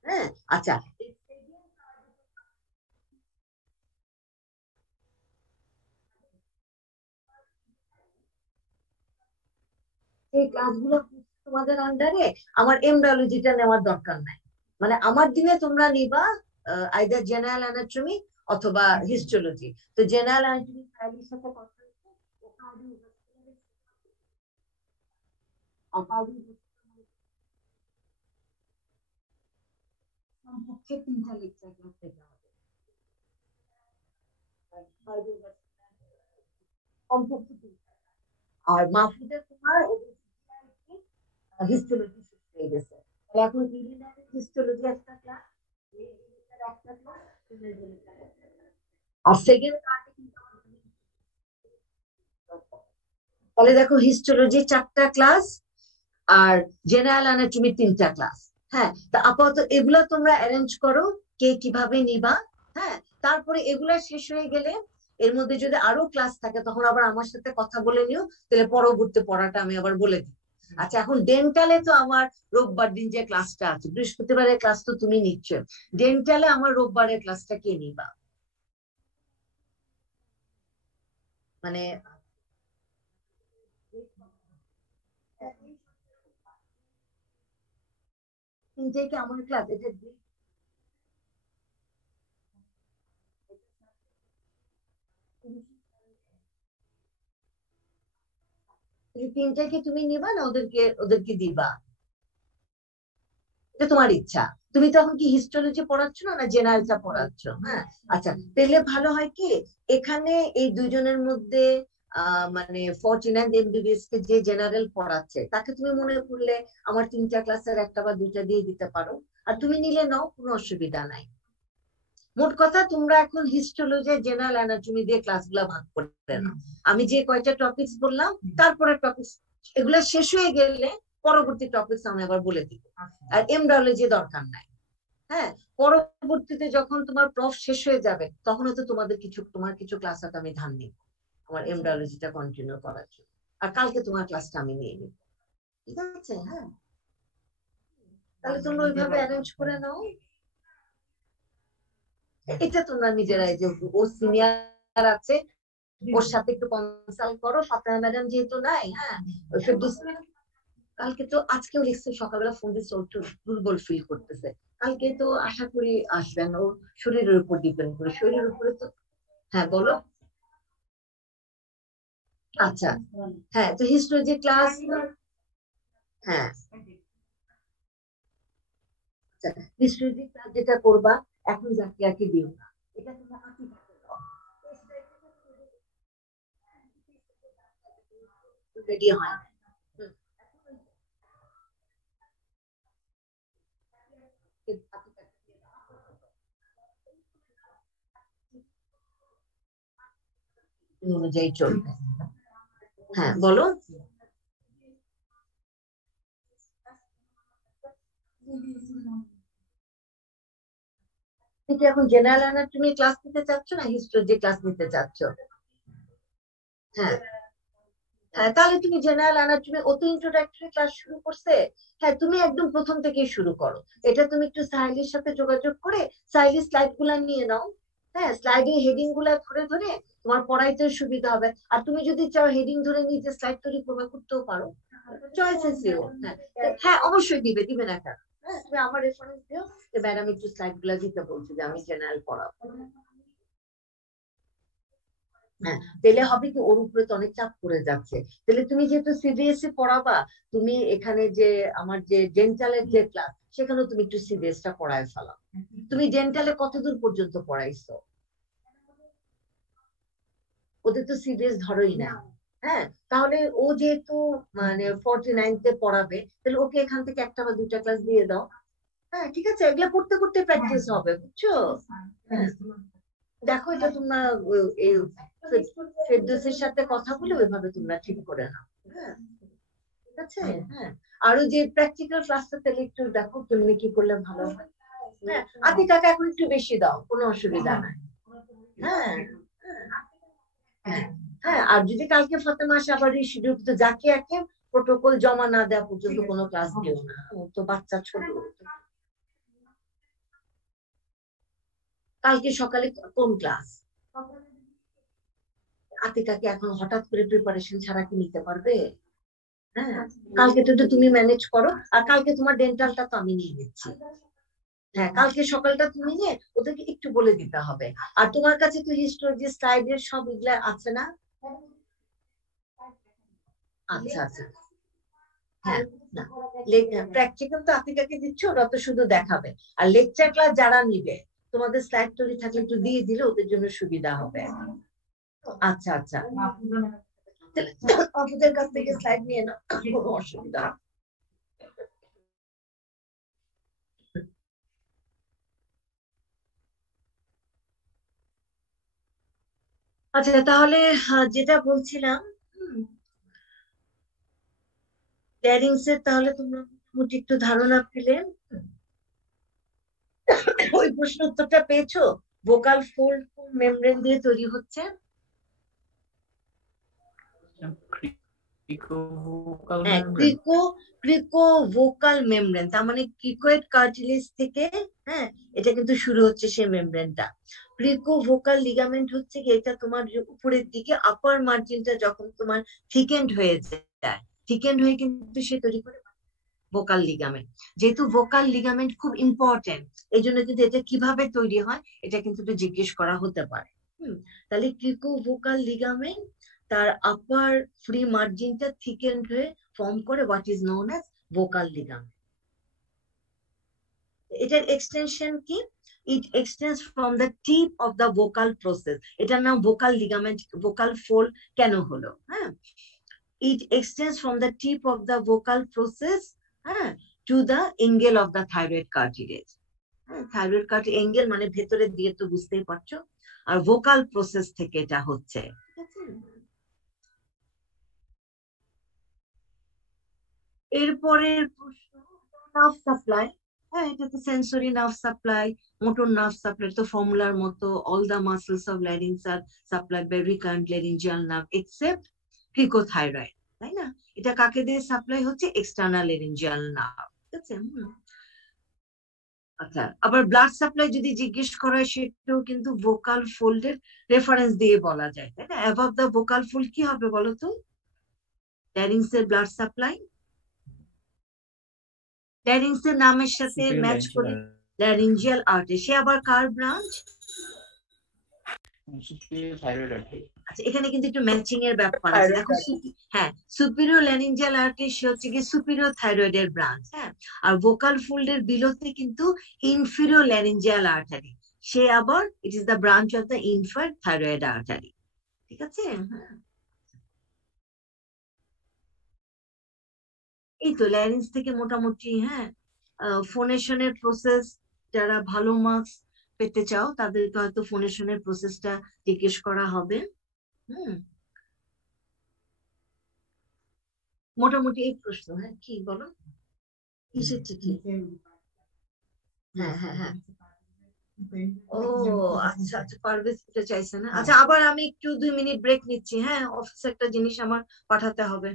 হ্যাঁ। আচ্ছা, এই ক্লাসগুলো তোমাদের আন্ডারে, আমার এমব্রায়োলজিটা নেওয়ার দরকার নাই, মানে আমার দিনে তোমরা নিবা আইদার জেনারেল অ্যানাটমি অথবা হিস্টোলজি। তো জেনারেল অ্যানাটমি ফাইলের সাথে কথা হচ্ছে, ও কমপক্ষে 3টা লেকচার ক্লাস থেকে হবে, কমপক্ষে 3টা। আর মাহফুজের তোমার হিস্টোলজি হয়ে গেছে। তাহলে এখন হিস্টোলজি একটা ক্লাস, একটা ক্লাস, আর সেকেন্ড কার্ডে কিন্তু তাহলে দেখো হিস্টোলজি 4টা ক্লাস আর জেনারেল অ্যানাটমি 3টা ক্লাস। হ্যাঁ, তা আপাতত এগুলা তোমরা অ্যারেঞ্জ করো কে কিভাবে নিবা। হ্যাঁ, তারপরে এগুলা শেষ হয়ে গেলে এর মধ্যে যদি আরো ক্লাস থাকে তখন আবার আমার সাথে কথা বলে নিও, তাহলে পরবর্তী পড়াটা আমি আবার বলে দিই। আচ্ছা, এখন ডেন্টালে তো আমার রোববার দিন যে ক্লাসটা আছে, বৃহস্পতিবারের ক্লাস তো তুমি নিচ্ছ, ডেন্টালে আমার রোববারের ক্লাসটা কে নিবা? মানে তিনটে কি আমার ক্লাস? এটা তিনটে কি তুমি নিবা না ওদেরকে দিবা? এটা তোমার ইচ্ছা। তুমি তখন কি হিস্টোলজি পড়াচ্ছ না জেনারেলটা পড়াচ্ছ? হ্যাঁ, আচ্ছা, তাহলে ভালো হয় কি এখানে এই দুজনের মধ্যে মানে 49 MBBS কে যে জেনারেল পড়াচ্ছে তাকে তুমি মনে করলে আমার 3টা ক্লাসের 1টা বা 2টা দিয়ে দিতে পারো, আর তুমি নিলে নাও, কোনো অসুবিধা নাই। মোট কথা তোমরা এখন হিস্টোলজি জেনারেল অ্যানাটমি দিয়ে ক্লাসগুলো ভাগ করতে নাও। আমি যে কয়টা টপিকস বললাম তারপরে টপিকস এগুলা শেষ হয়ে গেলে পরবর্তী টপিকস আমি আবার বলে দিব, আর এমব্রায়োলজি দরকার নাই। হ্যাঁ, পরবর্তীতে যখন তোমার প্রফ শেষ হয়ে যাবে তখন হয়তো তোমার কিছু ক্লাস হাতে আমি ধান নিব আমার এমব্রায়োলজিটা কন্টিনিউ করার জন্য, আর কালকে তোমার ক্লাসটা আমি নিয়ে নিব। ঠিক আছে? হ্যাঁ, তাহলে তোমরা ওইভাবে অ্যারেঞ্জ করে নাও। এটা তোমরা নিজেরাই, যে ও সিনিয়র আছে ওর সাথে একটু কনসাল্ট করো। ফাতেমা ম্যাডাম যেহেতু নাই, হ্যাঁ, কালকে তো আজকেও লিখছে সকালবেলা ফোন দিচ্ছে একটু দুর্বল ফিল করতেছে, কালকে তো আশা করি আসবেন। ও শরীরের উপর ডিপেন্ড করে, শরীরের উপরে তো। হ্যাঁ বলো। আচ্ছা, হ্যাঁ, তো হিস্টোলজি ক্লাস, হ্যাঁ, আচ্ছা, হিস্টোলজি ক্লাস যেটা করবা এখন জাকিয়াকে দিও না, এটা তোমরা আতিকাকে দাও। রেডি হয় না। অনুযায়ী চলবে। হ্যাঁ বলো। তুমি এখন জেনারেল অ্যানাটমি ক্লাস নিতে চাচ্ছ না হিস্টোলজি ক্লাস নিতে চাচ্ছ? হ্যাঁ, হ্যাঁ, তাহলে তুমি জেনারেল অ্যানাটমি ও তো ইন্ট্রোডাক্টরি ক্লাস শুরু করছে। হ্যাঁ, তুমি একদম প্রথম থেকেই শুরু করো। এটা তুমি একটু সাইলির সাথে যোগাযোগ করে সাইলি স্লাইড গুলা নিয়ে নাও। হ্যাঁ, স্লাইডে হেডিং গুলা ধরে ধরে তোমার পড়াইতে সুবিধা হবে। আর তুমি যদি চাও হেডিং ধরে নিজে স্লাইড তৈরি করবে, করতেও পারো, চয়েস ইজ ইওর। হ্যাঁ, হ্যাঁ, অবশ্যই দিবে না কেন? হ্যাঁ, তুমি আমার রেফারেন্স দিও যে ম্যাডাম একটু স্লাইড গুলা দিতে বলছি যে আমি জেনারেল পড়াবো। হ্যাঁ, তাহলে হবে কি ওর উপরে তো অনেক চাপ পড়ে যাচ্ছে। তাহলে তুমি যেহেতু সিবিএসই পড়াবা, তুমি এখানে যে আমার যে ডেন্টালের যে ক্লাস সেখানেও তুমি একটু সিবিএসটা পড়ায় ফেলাও। তুমি ডেন্টালে কতদূর পর্যন্ত পড়াইছো? ওদের তো সিবিএস ধরোই না। হ্যাঁ, তাহলে ও যেহেতু মানে 49তে পড়াবে, তাহলে ওকে এখান থেকে 1টা বা 2টা ক্লাস দিয়ে দাও। হ্যাঁ, ঠিক আছে, এগুলা পড়তে পড়তে প্র্যাকটিস হবে, বুঝছো? হ্যাঁ, দেখো এটা তোমরা এই ফেরদৌসের সাথে কথা বলে ওইভাবে তোমরা ঠিক করে নাও। হ্যাঁ, ঠিক আছে। হ্যাঁ, আরো যে প্র্যাকটিক্যাল ক্লাসটা তাহলে একটু দেখো তুমি কি করলে ভালো হয়। হ্যাঁ, আতিকাকে এখন একটু বেশি দাও, কোনো অসুবিধা নাই। হ্যাঁ, হ্যাঁ, হ্যাঁ, আর যদি কালকে ফাতেমা আসে আবার শিডিউল তো জাকিয়াকে প্রোটোকল জমা না দেওয়া পর্যন্ত কোনো ক্লাস দিও না, ও তো বাচ্চা ছোট। কালকে সকালে কোন ক্লাস? আতিকাকে এখন হঠাৎ করে প্রিপারেশন ছাড়া কি নিতে পারবে? হ্যাঁ, কালকে তো তুমি ম্যানেজ করো, আর কালকে তোমার ডেন্টালটা তো আমি নিয়ে নিচ্ছি। হ্যাঁ, কালকে সকালটা তুমি নিয়ে ওদেরকে একটু বলে দিতে হবে। আর তোমার কাছে তো হিস্টোলজি স্লাইডের সব এগুলা আছে না? আচ্ছা, আচ্ছা, হ্যাঁ, না, প্র্যাকটিক্যাল তো আতিকাকে দিচ্ছ, ওরা তো শুধু দেখাবে। আর লেকচার ক্লাস যারা নিবে তোমাদের স্লাইড তৈরি থাকলে একটু দিয়ে দিলে ওদের জন্য সুবিধা হবে। আচ্ছা, আচ্ছা, তাহলে আপুদের কাছ থেকে স্লাইড নিয়ে নাও, কোনো অসুবিধা নেই। আচ্ছা তাহলে যেটা বলছিলাম, ল্যারিংস এর তাহলে তোমরা মোটামুটি একটু ধারণা পেলে। ওই প্রশ্ন উত্তরটা পেয়েছো? ভোকাল ফোল্ড কোন মেমব্রেন দিয়ে তৈরি হচ্ছে? ক্রিকোভোকাল হ্যাঁ, মেমব্রেন। ক্রিকো ভোকাল মেমব্রেন, তার মানে ক্রিকোয়েড কার্টিলেজ থেকে, হ্যাঁ, এটা কিন্তু শুরু হচ্ছে সেই মেমব্রেনটা। ক্রিকো ভোকাল লিগামেন্ট হচ্ছে কি, এটা তোমার যে উপরের দিকে আপার মার্জিনটা যখন তোমার থিকেন্ড হয়ে যায়, থিকেন্ড হয়ে কিন্তু সে তৈরি করে ভোকাল লিগামেন্ট। যেহেতু ভোকাল লিগামেন্ট খুব ইম্পর্টেন্ট, এই জন্য কিন্তু এটা কিভাবে তৈরি হয় এটা কিন্তু একটু জিজ্ঞেস করা হতে পারে। তাহলে ক্রিকো ভোকাল লিগামেন্ট তার আপার ফ্রি মার্জিনটা থিকেন্ড হয়ে ফর্ম করে what is known as vocal ligament. এটার এক্সটেনশন কি? It extends from the tip of the vocal process. এটার নাম ভোকাল লিগামেন্ট, ভোকাল ফোল্ড কেন হলো? হ্যাঁ, it extends from the tip of the vocal process to the angle of the thyroid cartilage. Thyroid cartilage angle মানে ভেতরের দিয়ে, তো বুঝতেই পারছো। আর ভোকাল প্রসেস থেকে এটা হচ্ছে। এরপরের প্রশ্ন, নার্ভ সাপ্লাই। হ্যাঁ, এটা তো sensory nerve supply, motor nerve supply তো ফর্মুলার মতো, all the muscles of larynx আর supply by recurrent laryngeal nerve except cricothyroid, তাই না? এটা কাকে দিয়ে সাপ্লাই হচ্ছে? এক্সটার্নাল ল্যারিঞ্জিয়াল নার্ভ, ঠিক আছে? আচ্ছা, আবার ব্লাড সাপ্লাই যদি জিজ্ঞেস করা হয় সেটাও কিন্তু ভোকাল ফোল্ডের রেফারেন্স দিয়ে বলা যায়, তাই না? অ্যাবভ দ্য ভোকাল ফোল্ড কি হবে বলো তো? ল্যারিংস এর ব্লাড সাপ্লাই, ল্যারিংস এর নামের সাথে Superior ম্যাচ laryngeal করে ল্যারিঞ্জিয়াল আর্টারি। সে আবার কার ব্রাঞ্চ? superior thyroid artery. আচ্ছা, এখানে কিন্তু একটু ম্যাচিং এর ব্যাপার আছে, দেখো। হ্যাঁ, সুপিরিয়র ল্যারিঞ্জিয়াল আর্টারি সে হচ্ছে কি সুপিরিয়র থাইরয়েড এর ব্রাঞ্চ, হ্যাঁ। আর ভোকাল ফোল্ডের বিলোতে কিন্তু ইনফিরিয়র ল্যারিঞ্জিয়াল আর্টারি, সে আবার it is the branch of the infer thyroid artery, ঠিক আছে? হ্যাঁ, এই তো ল্যারিংস থেকে মোটামুটি। হ্যাঁ, ফোনেশনের প্রসেস, যারা ভালো মার্কস পেতে চাও তাদেরকে হয়তো ফোনেশনের প্রসেসটা জিজ্ঞেস করা হবে। মোটামুটি এই প্রশ্ন। হ্যাঁ, কি বলো, কিসের চিঠি? হ্যাঁ হ্যাঁ হ্যাঁ, ও আচ্ছা আচ্ছা, পারভেজ এটা চাইছে না। আচ্ছা, আবার আমি একটু 2 মিনিট ব্রেক নিচ্ছি। হ্যাঁ, অফিসে একটা জিনিস আমার পাঠাতে হবে।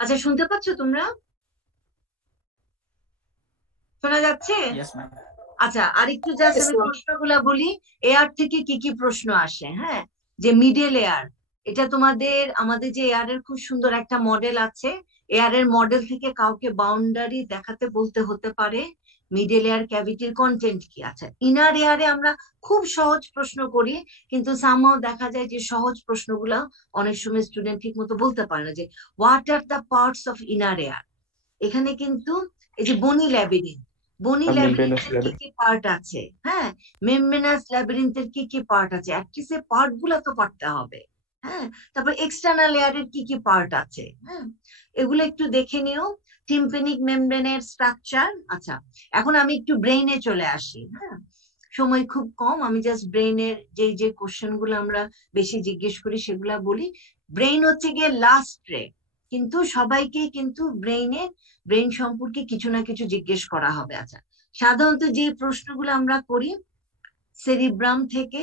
আচ্ছা, শুনতে পাচ্ছ তোমরা? শোনা যাচ্ছে? Yes, ma'am. আচ্ছা, আরেকটু জাস্ট Yes, আমি ma'am. প্রশ্নগুলা বলি। এয়ার থেকে কি কি প্রশ্ন আসে? হ্যাঁ, যে মিডল এয়ার, এটা আমাদের যে এয়ার এর খুব সুন্দর একটা মডেল আছে, এয়ার এর মডেল থেকে কাউকে বাউন্ডারি দেখাতে বলতে হতে পারে। মিডল এয়ার ক্যাভিটির কন্টেন্ট কি আছে? ইনার এয়ারে আমরা খুব সহজ প্রশ্ন করি, কিন্তু সামহাও দেখা যায় যে সহজ প্রশ্নগুলা অনেক সময় স্টুডেন্ট ঠিক মতো বলতে পারে না, যে what are the parts of inner air. এখানে কিন্তু এই যে বনি ল্যাবিরিন্থ, বনি ল্যাবিরিন্থের কি কি পার্ট আছে, হ্যাঁ, মেমব্রেনাস ল্যাবিরিন্থের কি কি পার্ট আছে, অ্যাটলিস্ট এই পার্ট গুলা তো পারতে হবে। হ্যাঁ, তারপর এক্সটার্নাল এয়ারের কি কি পার্ট আছে, হ্যাঁ, এগুলো একটু দেখে নিও। টিম্পেনিক মেমব্রেনের স্ট্রাকচার। আচ্ছা, এখন আমি একটু ব্রেইনে চলে আসি। হ্যাঁ, সময় খুব কম, আমি জাস্ট ব্রেইনের যে কোশ্চেন গুলো আমরা বেশি জিজ্ঞেস করি সেগুলা বলি। ব্রেইন হচ্ছে গিয়ে লাস্ট রে, কিন্তু সবাইকেই কিন্তু ব্রেইন সম্পর্কে কিছু না কিছু জিজ্ঞেস করা হবে। আচ্ছা, সাধারণত যে প্রশ্নগুলো আমরা করি সেরিব্রাম থেকে,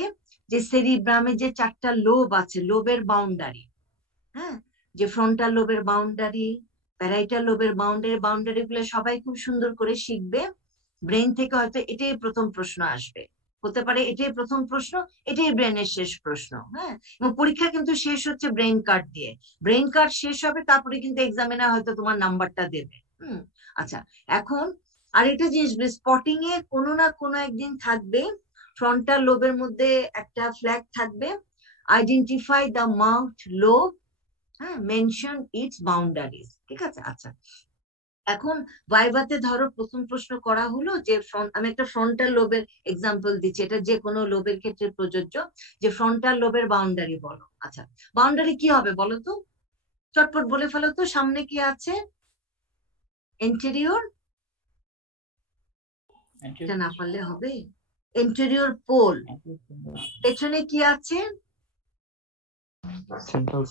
যে সেরিব্রামে যে 4টা লোব আছে, লোবের বাউন্ডারি, হ্যাঁ, যে ফ্রন্টাল লোবের বাউন্ডারি, প্যারাইটাল লোবের বাউন্ডারি গুলো সবাই খুব সুন্দর করে শিখবে। ব্রেইন থেকে হয়তো এটাই প্রথম প্রশ্ন আসবে, হতে পারে এটাই প্রথম প্রশ্ন, এটাই ব্রেনের শেষ প্রশ্ন। হ্যাঁ, এবং পরীক্ষা কিন্তু শেষ হচ্ছে ব্রেইন কার্ড দিয়ে। ব্রেইন কার্ড শেষ হবে, তারপরে কিন্তু এক্সামিনার হয়তো তোমার নাম্বারটা দেবে। আচ্ছা, এখন আরেকটা জিনিস, স্পটিং এ কোনো না কোনো একদিন থাকবে ফ্রন্টাল লোবের মধ্যে একটা ফ্ল্যাগ থাকবে, আইডেন্টিফাই দ্য মাউথ লোব, হ্যাঁ, মেনশন ইটস বাউন্ডারিজ। ঠিক আছে? আচ্ছা, এখন ভাইভাতে ধরো প্রথম প্রশ্ন করা হলো যে আমি একটা ফ্রন্টাল লোবের এক্সাম্পল দিচ্ছি, এটা যে কোনো লোবের ক্ষেত্রে প্রযোজ্য, যে ফ্রন্টাল লোবের বাউন্ডারি বলো। আচ্ছা, বাউন্ডারি কি হবে বলো তো, চটপট বলে ফেলো তো। সামনে কি আছে? এন্টেরিয়র, এটা না পারলে হবে, এন্টেরিয়র পোল। পেছনে কি আছে? Central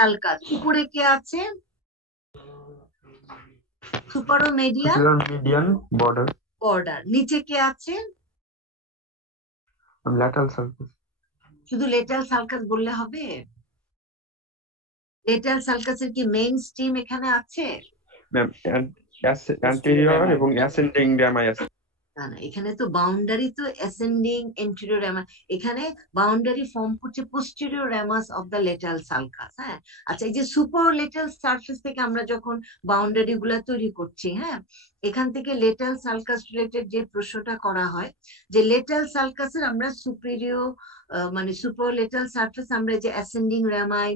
sulcus. উপরে কি আছে? সুপারোমেডিয়ান মিডিয়ান বর্ডার। নিচে কে আছে? Lateral surface. শুধু লেটারাল সালকাস বললে হবে? লেটারাল সালকাসের কি মেইন স্টিম এখানে আছে? ম্যাম, অ্যান্টেরিয়র এবং অ্যাসেন্ডিং র্যামাই আছে। না না, এখানে তো বাউন্ডারি তো অ্যাসেন্ডিং এন্টেরিয়র র্যামাস, এখানে বাউন্ডারি ফর্ম করছে posterior ramus of the lateral sulcus. হ্যাঁ, আচ্ছা, এই যে সুপার লেটারাল সারফেস থেকে আমরা যখন বাউন্ডারি গুলা তৈরি করছি, হ্যাঁ, এখান থেকে লেটারাল সালকাস রিলেটেড যে প্রশ্নটা করা হয়, যে লেটারাল সালকাসের আমরা সুপিরিয়র মানে সুপার লেটারাল সারফেস আমরা যে অ্যাসেন্ডিং র্যামাই,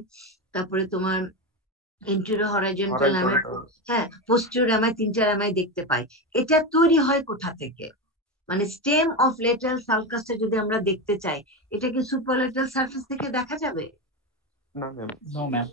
তারপরে তোমার এন্টেরিয়র হরাইজন্টাল র্যামাই, হ্যাঁ, পোস্টেরিয়র র্যামাই, 3টা র্যামাই দেখতে পাই। এটা তৈরি হয় কোথা থেকে? মানে স্টেম অফ লেটারাল সালকাসটা যদি আমরা দেখতে চাই, এটা কি সুপারলেটারাল সারফেস থেকে দেখা যাবে? না ম্যাম। No, ma'am.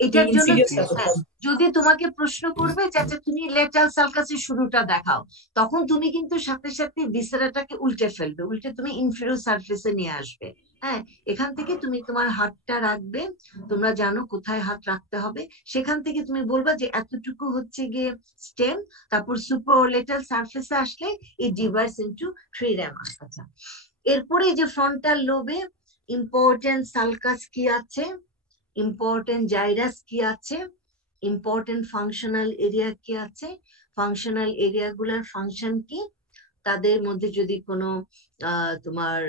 এটার জন্য Serious আছে। হ্যাঁ, যদি তোমাকে প্রশ্ন করবে যে আচ্ছা তুমি লেটারাল সালকাসের শুরুটা দেখাও, তখন তুমি কিন্তু সাথে সাথে ভিসেরাটাকে উল্টে ফেলবে, উল্টে তুমি ইনফেরিয়র সারফেসে নিয়ে আসবে। হ্যাঁ, এখান থেকে তুমি তোমার হাতটা রাখবে, তোমরা জানো কোথায় হাত রাখতে হবে, সেখান থেকে তুমি বলবা যে এতটুকু হচ্ছে গিয়ে স্টেম, তারপর সুপারলেটারাল সারফেসে আসলে এই ডিভাইডস ইনটু 3 র্যামাস। আচ্ছা, এরপরে এই যে ফ্রন্টাল লোবে ইম্পর্টেন্ট সালকাস কি আছে, ইম্পর্টেন্ট জাইরাস কি আছে, ইম্পর্টেন্ট ফাংশনাল এরিয়া কি আছে, ফাংশনাল এরিয়া গুলার ফাংশন কি, তাদের মধ্যে যদি কোনো তোমার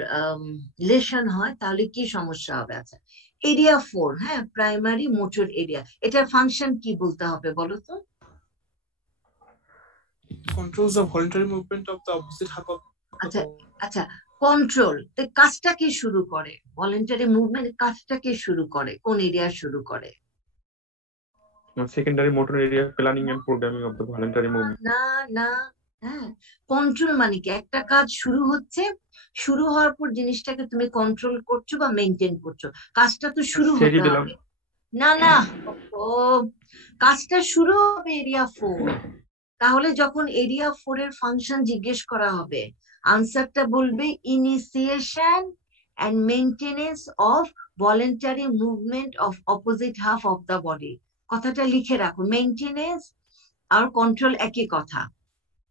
লেশন হয় তাহলে কি সমস্যা হবে। আচ্ছা, এরিয়া 4, হ্যাঁ, প্রাইমারি মোটর এরিয়া, এটার ফাংশন কি বলতে হবে বলো তো? controls the voluntary movement of the opposite half of আচ্ছা আচ্ছা, কন্ট্রোল কাজটা কি শুরু করে, ভলেন্টারি মুভমেন্ট কাজটা কি শুরু করে, কোন এরিয়া শুরু করে? Secondary motor area planning and programming of the voluntary movement. না না, হ্যাঁ, কন্ট্রোল মানে কি একটা কাজ শুরু হচ্ছে, শুরু হওয়ার পর জিনিসটাকে তুমি কন্ট্রোল করছো বা মেনটেন করছো, কাজটা তো শুরু হতে হবে। না না, ও কাজটা শুরু হবে এরিয়া 4। তাহলে যখন এরিয়া 4 এর ফাংশন জিজ্ঞেস করা হবে, আনসারটা বলবে initiation and maintenance of voluntary movement of opposite half of the body. কথাটা লিখে রাখো, মেইনটেনেন্স আর কন্ট্রোল একই কথা।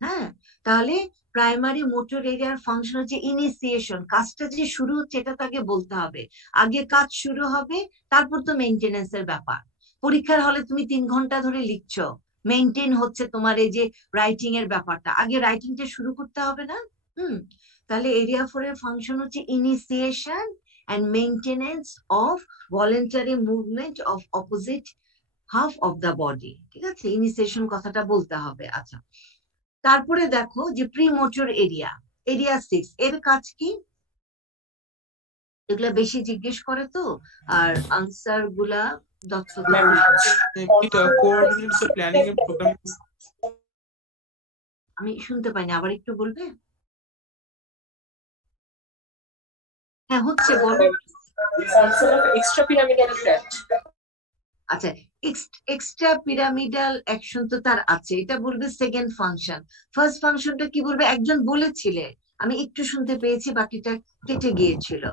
হ্যাঁ, তাহলে প্রাইমারি মোটর এরিয়ার ফাংশন হচ্ছে ইনিশিয়েশন, কাজটা যে শুরু হচ্ছে এটা তাকে বলতে হবে, আগে কাজ শুরু হবে, তারপর তো মেইনটেনেন্স এর ব্যাপার। পরীক্ষার হলে তুমি 3 ঘন্টা ধরে লিখছো, মেনটেন হচ্ছে তোমার এই যে রাইটিং এর ব্যাপারটা, আগে রাইটিংটা শুরু করতে হবে না? তাহলে এরিয়া 4 এর ফাংশন হচ্ছে initiation and maintenance of voluntary movement of opposite half of the body, ঠিক আছে? ইনিশিয়েশন কথাটা বলতে হবে। আচ্ছা, তারপরে দেখো যে প্রিমোটর এরিয়া, এরিয়া 6 এর কাজ কি? এগুলা বেশি জিজ্ঞেস করে তো, আর আনসার গুলা দত্ততা It coordinates the planning and programming. আমি শুনতে পাইনি, আবার একটু বলবে? হ্যাঁ হচ্ছে, বলো। Function of extrapyramidal tract. আচ্ছা, এক্সট্রা পিরামিডাল অ্যাকশন তো তার আছে, এটা বলবে সেকেন্ড ফাংশন। ফার্স্ট ফাংশনটা কি বলবে? একজন বলেছিলে, আমি একটু শুনতে পেয়েছি, বাকিটা কেটে গিয়েছিল।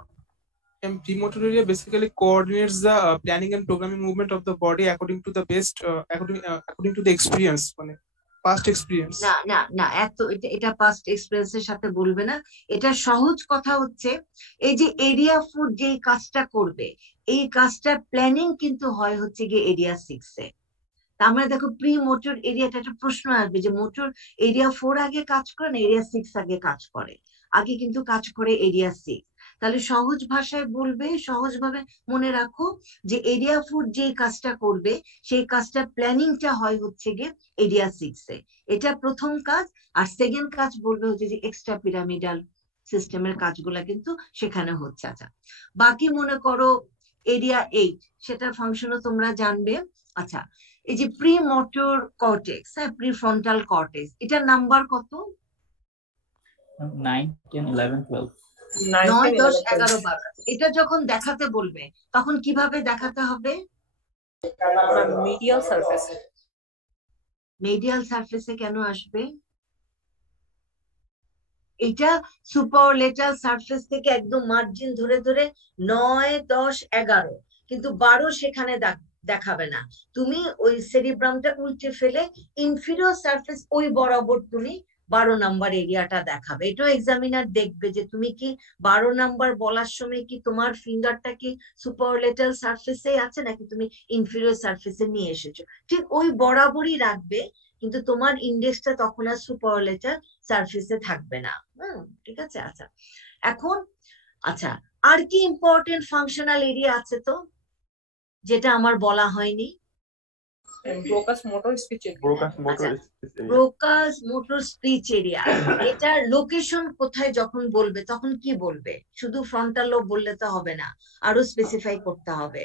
Premotor area basically coordinates the planning and programming movement of the body according to the best according to the experience, মানে past experience. না না না, এটা পাস্ট এক্সপেরিয়েন্সের সাথে বলবে না। এটা সহজ কথা হচ্ছে, এই যে এরিয়া 4 যে কাজটা করবে, এই কাজটা প্ল্যানিং কিন্তু হয় হচ্ছে গিয়ে এরিয়া 6 এ। তার মানে দেখো প্রি মোটর এরিয়াটা একটা প্রশ্ন আসবে যে মোটর এরিয়া 4 আগে কাজ করে না এরিয়া 6 আগে কাজ করে? আগে কিন্তু কাজ করে এরিয়া 6। তাহলে সহজ ভাষায় বলবে, সহজভাবে মনে রাখো যে এরিয়া 4 যে কাজটা করবে সেই কাজটা প্ল্যানিংটা হয় হচ্ছে গিয়ে এরিয়া 6 এ, এটা প্রথম কাজ। আর সেকেন্ড কাজ বলবে হচ্ছে যে এক্সট্রা পিরামিডাল সিস্টেমের কাজগুলা কিন্তু সেখানে হচ্ছে। আচ্ছা, বাকি মনে করো এরিয়া 8, সেটার ফাংশনও তোমরা জানবে। আচ্ছা, এই যে প্রি মোটর কর্টেক্স, হ্যাঁ প্রি ফ্রন্টাল কর্টেক্স, এটার নাম্বার কত? 9, 10, 11, 12. 9, 10, 11, 12। এটা যখন দেখাতে বলবে তখন কিভাবে দেখাতে হবে? Medial surface. মিডিয়াল সারফেসে কেন আসবে? এটা সুপারলেটাল সারফেস থেকে একদম মার্জিন ধরে ধরে 9, 10, 11, কিন্তু 12 সেখানে দেখাবে না। তুমি ওই সেরিব্রামটা উল্টে ফেলে ইনফিরিয়র সারফেস ওই বরাবর তুমি 12 নাম্বার এরিয়াটা দেখাবে। এটাও এক্সামিনার দেখবে যে তুমি কি 12 নাম্বার বলার সময় কি তোমার ফিঙ্গারটা কি সুপারলেটাল সারফেসে আছে নাকি তুমি ইনফিরিয়র সারফেসে নিয়ে এসেছো, ঠিক ওই বরাবরই রাখবে, কিন্তু তোমার ইন্ডেক্সটা তখন আর সুপারলেটাল সারফেসে থাকবে না। ঠিক আছে। আচ্ছা, এখন আচ্ছা আর কি ইম্পর্টেন্ট ফাংশনাল এরিয়া আছে তো যেটা আমার বলা হয়নি? Broca's motor speech area. Broca's motor speech area, এটার লোকেশন কোথায় যখন বলবে তখন কি বলবে? শুধু ফ্রন্টাল লোব বললে তো হবে না, আরো স্পেসিফাই করতে হবে।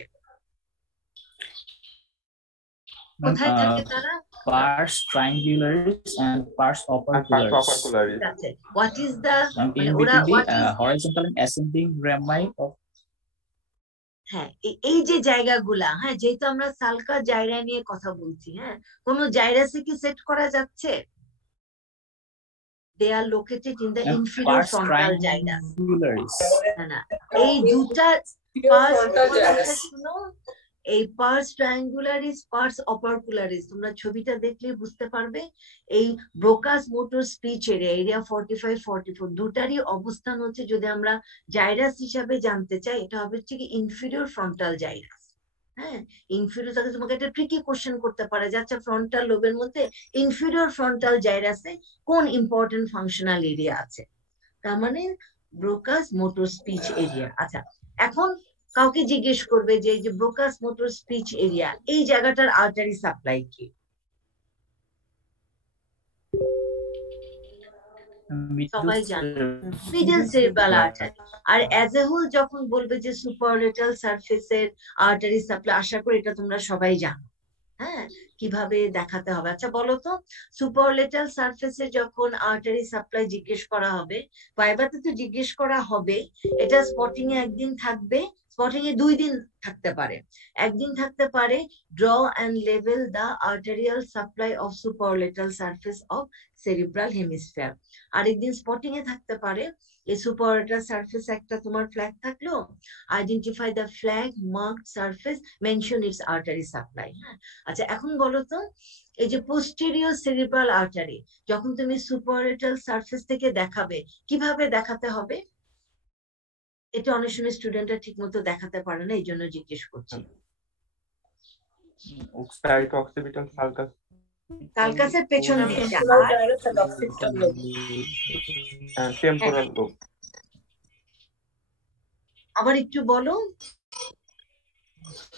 কোথায় থাকে তারা? Pars triangularis and pars opercularis. ঠিক আছে, হোয়াট ইজ দ্য In ওরা between the horizontal and ascending rami of হ্যাঁ এই যে জায়গাগুলা, হ্যাঁ যেহেতু আমরা সালকা জায়গা নিয়ে কথা বলছি, হ্যাঁ কোন জায়গাসে কি সেট করা যাচ্ছে? they are located in the inferior pars frontal gyrus. triangularis. না এই দুটা পার্স, শুনো, এই পার্স ট্রায়াঙ্গুলারিস, পার্স অপারকুলারিস তোমরা ছবিটা দেখলে বুঝতে পারবে। এই ব্রোকাস মোটর স্পিচ এরিয়া 45, 44 দুটারই অবস্থান হচ্ছে, যদি আমরা জাইরাস হিসাবে জানতে চাই, এটা হবে হচ্ছে কি ইনফিরিয়র ফ্রন্টাল জাইরাস। হ্যাঁ, ইনফিরিয়র থেকে তোমাকে একটা ট্রিকি কোশ্চেন করতে পারে যে আচ্ছা ফ্রন্টাল লোবের মধ্যে ইনফিরিয়র ফ্রন্টাল জাইরাসে কোন ইম্পর্টেন্ট ফাংশনাল এরিয়া আছে? তার মানে ব্রোকাস মোটর স্পিচ এরিয়া। আচ্ছা, এখন কাউকে জিজ্ঞেস করবে যে এই যে ব্রোকাস মোটর স্পিচ এরিয়া এই জায়গাটার আর্টারি সাপ্লাই কি? সবাই জানে মিডল সেরিব্রাল আর্টারি। আর অ্যাজ এ হোল যখন বলবে যে সুপারলেটাল সারফেসের আর্টারি সাপ্লাই, আশা করি এটা তোমরা সবাই জানো। হ্যাঁ, কিভাবে দেখাতে হবে? আচ্ছা বলো তো, সুপারলেটাল সারফেসে যখন আর্টারি সাপ্লাই জিজ্ঞেস করা হবে, ভাইভাতে তো জিজ্ঞেস করা হবে, এটা স্পটিং এ একদিন থাকবে, স্পটিং এ 2 দিন থাকতে পারে। একদিন থাকতে পারে ড্র অ্যান্ড লেভেল the arterial supply of superolateral surface of cerebral hemisphere. আরেকদিন স্পটিং এ থাকতে পারে এই সুপারলেটাল সারফেস একটা তোমার ফ্ল্যাগ থাকলো, identify the flag marked surface, mention its artery supply. হ্যাঁ, আচ্ছা এখন বলো তো, এই যে পোস্টেরিয়র সেরিব্রাল আর্টারি যখন তুমি সুপারলেটাল সারফেস থেকে দেখাবে, কিভাবে দেখাতে হবে? এটা অনেক সময় স্টুডেন্টরা ঠিক মতো দেখাতে পারে না, এই জন্য জিজ্ঞেস করছি। Parieto occipital sulcus সালকাসের পেছন Ma'am, দিকটা temporal R gyrus and occipital lobe. and temporal lobe. আবার একটু বলো।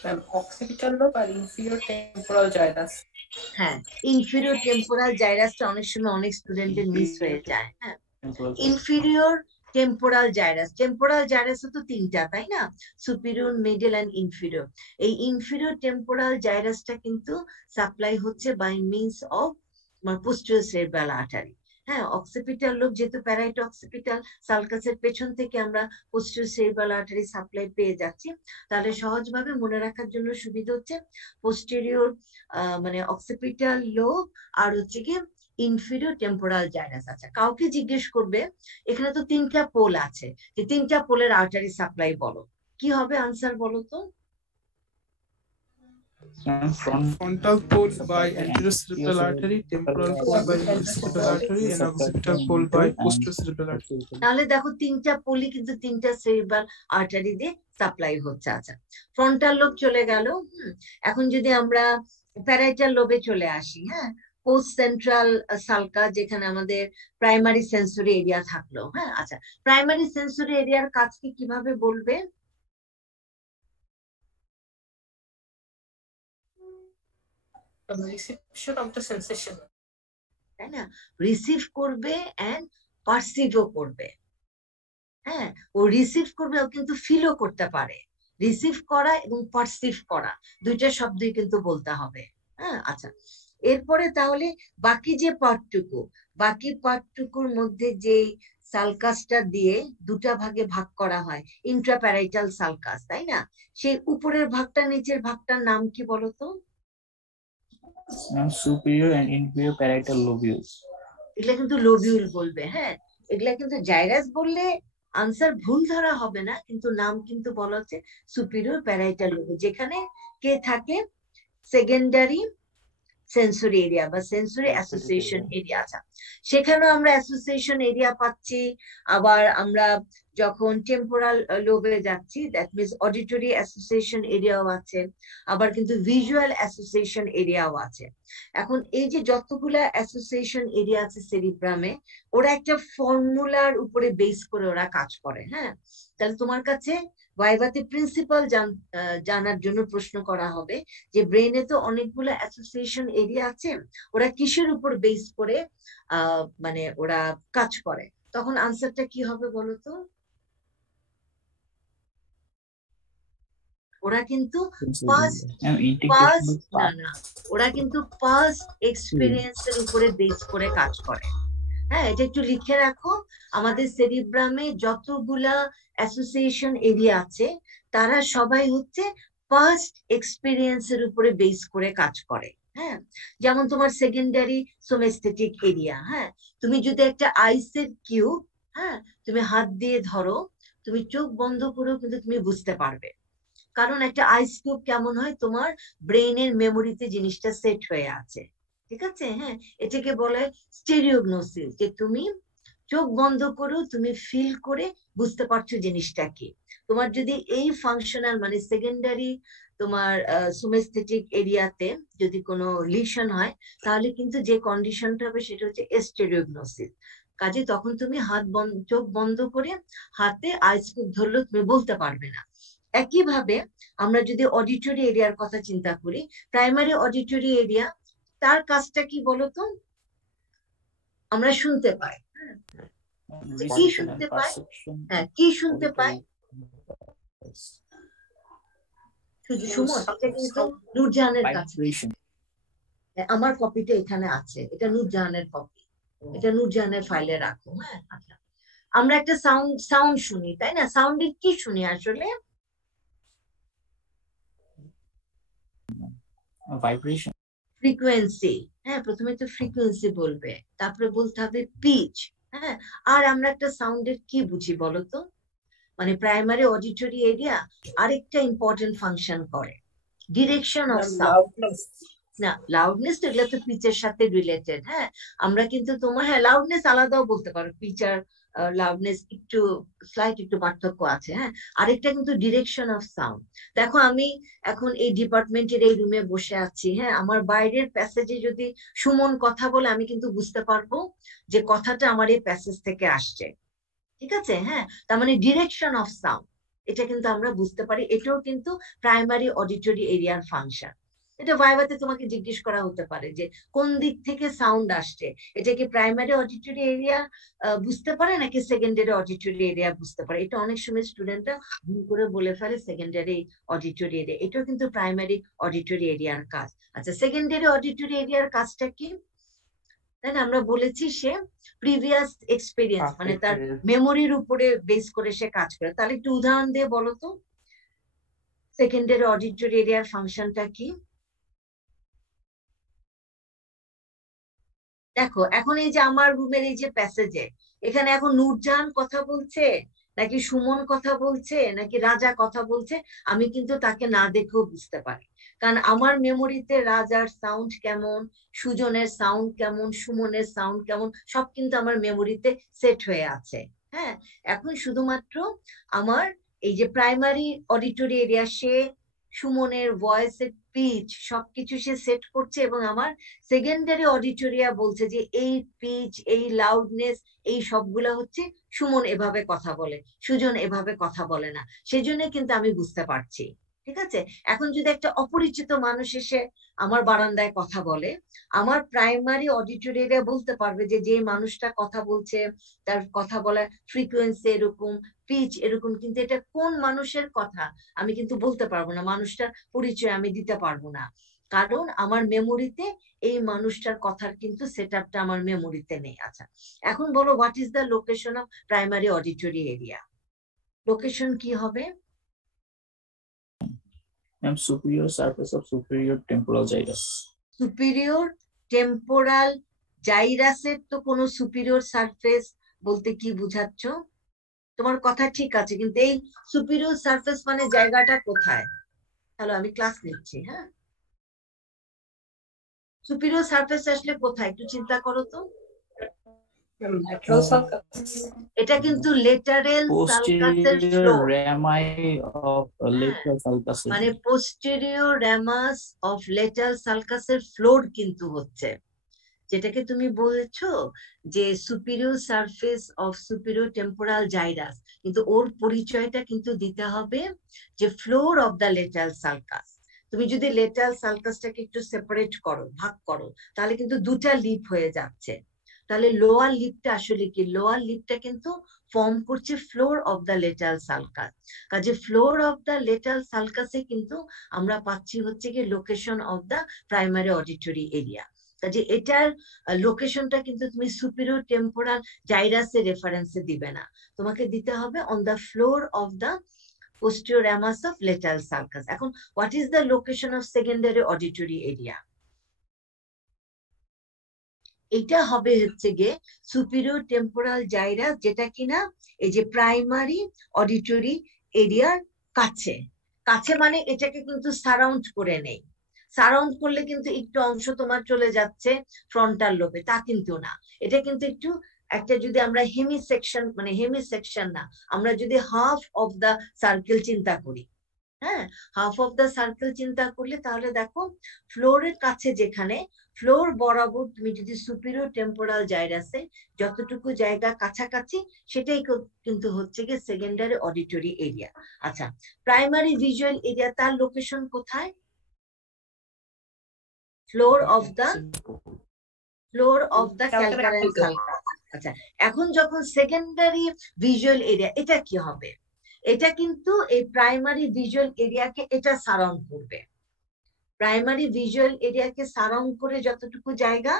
Ma'am, occipital lobe আর inferior temporal gyrus. হ্যাঁ, ইনফিরিয়র টেম্পোরাল জাইরাসটা অনেক সময় অনেক স্টুডেন্টের মিস হয়ে যায়। হ্যাঁ, ইনফিরিয়র টেম্পোরাল জাইরাস, টেম্পোরাল জাইরাসও তো তিনটা, তাই না? Superior, middle and inferior. এই ইনফিরিয়র টেম্পোরাল জাইরাসটা কিন্তু সাপ্লাই হচ্ছে by means of posterior cerebral artery. হ্যাঁ, অক্সিপিটাল লোব যেহেতু প্যারাইটো অক্সিপিটাল সালকাসের পেছন থেকে আমরা পোস্টেরিয়র সেরেব্রাল আর্টারি সাপ্লাই পেয়ে যাচ্ছি, তাহলে সহজভাবে মনে রাখার জন্য সুবিধা হচ্ছে পোস্টেরিয়র মানে অক্সিপিটাল লোব আর হচ্ছে কি ইনফিরিয়র টেম্পোরাল জাইরাস। আচ্ছা, কাউকে জিজ্ঞেস করবে এখানে তো তিনটা পোল আছে, যে তিনটা পোলের আর্টারি সাপ্লাই বলো, কি হবে আনসার বলো তো? Frontal pole by anterior cerebral artery, temporal pole by medial cerebral artery, and occipital pole by posterior cerebral artery. তাহলে দেখো তিনটা পোলই কিন্তু তিনটা সেরিব্রাল আর্টারি দিয়ে সাপ্লাই হচ্ছে। আচ্ছা, ফ্রন্টাল লোব চলে গেল। এখন যদি আমরা প্যারাইটাল লোবে চলে আসি, হ্যাঁ, পোস্ট সেন্ট্রাল সালকা যেখানে আমাদের প্রাইমারি সেন্সরি এরিয়া থাকলো। হ্যাঁ, আচ্ছা, প্রাইমারি সেন্সরি এরিয়ার কাজকে কিভাবে বলবে? Reception of the sensation. তাই না? রিসিভ করবে এন্ড পারসিভও করবে। হ্যাঁ, ও রিসিভ করবে, ও কিন্তু ফিলও করতে পারে। রিসিভ করা এবং পারসিভ করা দুইটা শব্দই কিন্তু বলতে হবে। হ্যাঁ, আচ্ছা, এরপরে তাহলে বাকি যে পার্টটুকু, বাকি পার্টটুকুর মধ্যে যে সালকাসটা দিয়ে দুটা ভাগে ভাগ করা হয়, ইন্ট্রাপ্যারাইটাল সালকাস, তাই না? সেই উপরের ভাগটা নিচের ভাগটার নাম কি বলতো? superior and inferior parietal lobules. এগুলা কিন্তু লোবিউল বলবে। হ্যাঁ, এগুলা কিন্তু জাইরাস বললে আনসার ভুল ধরা হবে না, কিন্তু নাম কিন্তু বলা হচ্ছে সুপিরিয়র প্যারাইটাল লোব, যেখানে কে থাকে? সেকেন্ডারি সেন্সরি এরিয়া বা সেন্সরি অ্যাসোসিয়েশন এরিয়া। আছে, সেখানেও আমরা অ্যাসোসিয়েশন এরিয়া পাচ্ছি। আবার আমরা যখন টেম্পোরাল লোবে যাচ্ছি, দ্যাট মিনস অডিটরি অ্যাসোসিয়েশন এরিয়াও আছে, আবার কিন্তু ভিজুয়াল অ্যাসোসিয়েশন এরিয়াও আছে। এখন এই যে যতগুলা অ্যাসোসিয়েশন এরিয়া আছে সেরিব্রামে, ওরা একটা ফর্মুলার উপরে বেস করে ওরা কাজ করে। হ্যাঁ, তাহলে তোমার কাছে ভাইভাতে প্রিন্সিপাল জানার জন্য প্রশ্ন করা হবে যে ব্রেনে তো অনেকগুলো অ্যাসোসিয়েশন এরিয়া আছে, ওরা কিসের উপর বেস করে মানে ওরা কাজ করে, তখন আনসারটা কি হবে বলো তো? ওরা কিন্তু ওরা কিন্তু পাস্ট এক্সপিরিয়েন্সের উপরে বেস করে কাজ করে। হ্যাঁ, এটা একটু লিখে রাখো। আমাদের সেরিব্রামে যতগুলা অ্যাসোসিয়েশন এরিয়া আছে তারা সবাই হচ্ছে পাস্ট এক্সপিরিয়েন্সের উপরে বেস করে কাজ করে। হ্যাঁ, যেমন তোমার সেকেন্ডারি সোমেস্থেটিক এরিয়া। হ্যাঁ, তুমি যদি একটা আইসের কিউব, হ্যাঁ, তুমি হাত দিয়ে ধরো, তুমি চোখ বন্ধ করেও কিন্তু তুমি বুঝতে পারবে, কারণ একটা আইস কিউব কেমন হয়, তোমার ব্রেইনের মেমোরিতে জিনিসটা সেট হয়ে আছে। ঠিক আছে? হ্যাঁ, এটাকে বলে স্টেরিওগনোসিস, যে তুমি চোখ বন্ধ করো, তুমি ফিল করে বুঝতে পারছো জিনিসটা কি। তোমার যদি এই ফাংশনাল মানে সেকেন্ডারি তোমার সোমেস্থেটিক এরিয়াতে যদি কোনো লিশন হয়, তাহলে কিন্তু যে কন্ডিশনটা হবে সেটা হচ্ছে স্টেরিওগনোসিস। কাজে তখন তুমি চোখ বন্ধ করে হাতে আইস কিউব ধরলেও তুমি বলতে পারবে না। একইভাবে আমরা যদি অডিটরি এরিয়ার কথা চিন্তা করি, প্রাইমারি অডিটরি এরিয়া, তার কাজটা কি বলতো? আমরা শুনতে পাই। কি শুনতে পাই? হ্যাঁ, কি শুনতে পাই? সুমন, এটা কিন্তু নূরজাহানের কাছে। আমার কপিটা এখানে আছে, এটা নূরজাহানের কপি, এটা নূরজাহানের ফাইলে রাখো। হ্যাঁ, আচ্ছা, আমরা একটা সাউন্ড শুনি, তাই না? সাউন্ডের কি শুনি আসলে? Vibration, frequency. হ্যাঁ, প্রথমে তো ফ্রিকোয়েন্সি বলবে, তারপরে বলতে হবে পিচ। হ্যাঁ, আর আমরা একটা সাউন্ডের কি বুঝি বলতো? মানে প্রাইমারি অডিটরি এরিয়া আরেকটা ইম্পর্টেন্ট ফাংশন করে, ডিরেকশন অফ সাউন্ড। না, লাউডনেস তো এগুলো তো পিচের সাথে রিলেটেড। হ্যাঁ, আমরা কিন্তু তোমার, হ্যাঁ লাউডনেস আলাদাও বলতে পারো, পিচ আর লাউডনেস একটু স্লাইট একটু পার্থক্য আছে। হ্যাঁ, আরেকটা কিন্তু ডিরেকশন অফ সাউন্ড। দেখো আমি এখন এই ডিপার্টমেন্টের এই রুমে বসে আছি, হ্যাঁ আমার বাইরের প্যাসেজে যদি সুমন কথা বলে আমি কিন্তু বুঝতে পারবো যে কথাটা আমার এই প্যাসেজ থেকে আসছে। ঠিক আছে, হ্যাঁ তার মানে ডিরেকশন অফ সাউন্ড, এটা কিন্তু আমরা বুঝতে পারি। এটাও কিন্তু প্রাইমারি অডিটরি এরিয়ার ফাংশন। এটা ভাইভাতে তোমাকে জিজ্ঞেস করা হতে পারে যে কোন দিক থেকে সাউন্ড আসছে, এটা কি প্রাইমারি অডিটরি এরিয়া বুঝতে পারে নাকি সেকেন্ডারি অডিটরি এরিয়া বুঝতে পারে। এটা অনেক সময় স্টুডেন্টরা ভুল করে বলে ফেলে সেকেন্ডারি অডিটরি এরিয়া, এটাও কিন্তু প্রাইমারি অডিটরি এরিয়ার কাজ। আচ্ছা, সেকেন্ডারি অডিটরি এরিয়ার কাজটা কি? তাই না, আমরা বলেছি সে প্রিভিয়াস এক্সপিরিয়েন্স মানে তার মেমোরির উপরে বেস করে সে কাজ করে। তাহলে একটু উদাহরণ দিয়ে বলো তো সেকেন্ডারি অডিটরি এরিয়ার ফাংশনটা কি? দেখো এখন এই যে আমার রুমের এই যে প্যাসেজে, এখানে এখন নূরজাহান কথা বলছে নাকি সুমন কথা বলছে নাকি রাজা কথা বলছে, আমি কিন্তু তাকে না দেখেও বুঝতে পারি। কারণ আমার মেমোরিতে রাজার সাউন্ড কেমন, সুজনের সাউন্ড কেমন, সুমনের সাউন্ড কেমন, সব কিন্তু আমার মেমোরিতে সেট হয়ে আছে। হ্যাঁ, এখন শুধুমাত্র আমার এই যে প্রাইমারি অডিটরি এরিয়া, সে সুমনের ভয়েসের পিচ সবকিছু সে সেট করছে এবং আমার সেকেন্ডারি অডিটোরিয়া বলছে যে এই পিচ, এই লাউডনেস, এই সবগুলা হচ্ছে সুমন এভাবে কথা বলে, সুজন এভাবে কথা বলে না, সেজন্য কিন্তু আমি বুঝতে পারছি। ঠিক আছে, এখন যদি একটা অপরিচিত মানুষ এসে আমার বারান্দায় কথা বলে, আমার প্রাইমারি অডিটরি এরিয়া বলতে পারবে যে যে মানুষটা কথা বলছে তার কথা বলার ফ্রিকোয়েন্সি এরকম, পিচ এরকম, কিন্তু এটা কোন মানুষের কথা আমি কিন্তু বলতে পারবো না, মানুষটার পরিচয় আমি দিতে পারবো না, কারণ আমার মেমোরিতে এই মানুষটার কথার কিন্তু সেট আপটা আমার মেমোরিতে নেই। আচ্ছা, এখন বলো what is the location of primary auditory area? Location কি হবে? superior surface of superior temporal gyrus. Superior temporal জাইরাসের তো কোনো সুপিরিয়র সারফেস বলতে কি বুঝাচ্ছ? তোমার কথা ঠিক আছে, কিন্তু এই সুপিরিয়র সারফেস মানে জায়গাটা কোথায়? তাহলে আমি ক্লাস নিচ্ছি। হ্যাঁ, সুপিরিয়র সারফেস আসলে কোথায় একটু চিন্তা করো তো। Lateral sulcus. এটা কিন্তু lateral সালকাসের Posterior floor, rami of lateral sulcus. মানে posterior ramus of lateral সালকাসের floor কিন্তু হচ্ছে, যেটাকে তুমি বলেছো যে superior surface of superior temporal gyrus, কিন্তু ওর পরিচয়টা কিন্তু দিতে হবে যে floor of the lateral sulcus. তুমি যদি লেটারাল সালকাসটাকে একটু সেপারেট করো, ভাগ করো, তাহলে কিন্তু দুটা লিপ হয়ে যাচ্ছে। তাহলে লোয়ার লিপটা আসলে কি? লোয়ার লিপটা কিন্তু ফর্ম করছে floor of the lateral sulcus. কাজে ফ্লোর অফ দ্য লেটারাল সালকাসে কিন্তু আমরা পাচ্ছি হচ্ছে কি location of the primary auditory area. কাজে এটার লোকেশনটা কিন্তু তুমি সুপিরিয়র টেম্পোরাল জাইরাসের রেফারেন্সে দিবে না, তোমাকে দিতে হবে on the floor of the posterior ramus of lateral sulcus. এখন what is the location of secondary auditory area? এটা হবে হচ্ছে গিয়ে সুপিরিয়র টেম্পোরাল জাইরাস, যেটা কিনা এই যে প্রাইমারি অডিটরি এরিয়ার কাছে। কাছে মানে এটাকে কিন্তু সারাউন্ড করে নেই, সারাউন্ড করলে কিন্তু একটু অংশ তোমার চলে যাচ্ছে ফ্রন্টাল লোবে, তা কিন্তু না। এটা কিন্তু একটু একটা, যদি আমরা হেমি সেকশন, মানে হেমি সেকশন না, আমরা যদি হাফ অফ দা সার্কেল চিন্তা করি, হ্যাঁ হাফ অফ দা সার্কেল চিন্তা করলে, তাহলে দেখো ফ্লোরের কাছে, যেখানে ফ্লোর বরাবর তুমি যদি সুপিরিয়র টেম্পোরাল জাইরাসে যতটুকু জায়গা কাছাকাছি, সেটাই কিন্তু হচ্ছে গিয়ে সেকেন্ডারি অডিটরি এরিয়া। আচ্ছা, প্রাইমারি ভিজুয়াল এরিয়া তার লোকেশন কোথায়? Floor of the calcarine sulcus. আচ্ছা, এখন যখন সেকেন্ডারি ভিজুয়াল এরিয়া, এটা কি হবে? এটা কিন্তু এই প্রাইমারি ভিজুয়াল এরিয়াকে এটা সারাউন্ড করবে। প্রাইমারি ভিজুয়াল এরিয়াকে সারাউন্ড করে যতটুকু জায়গা,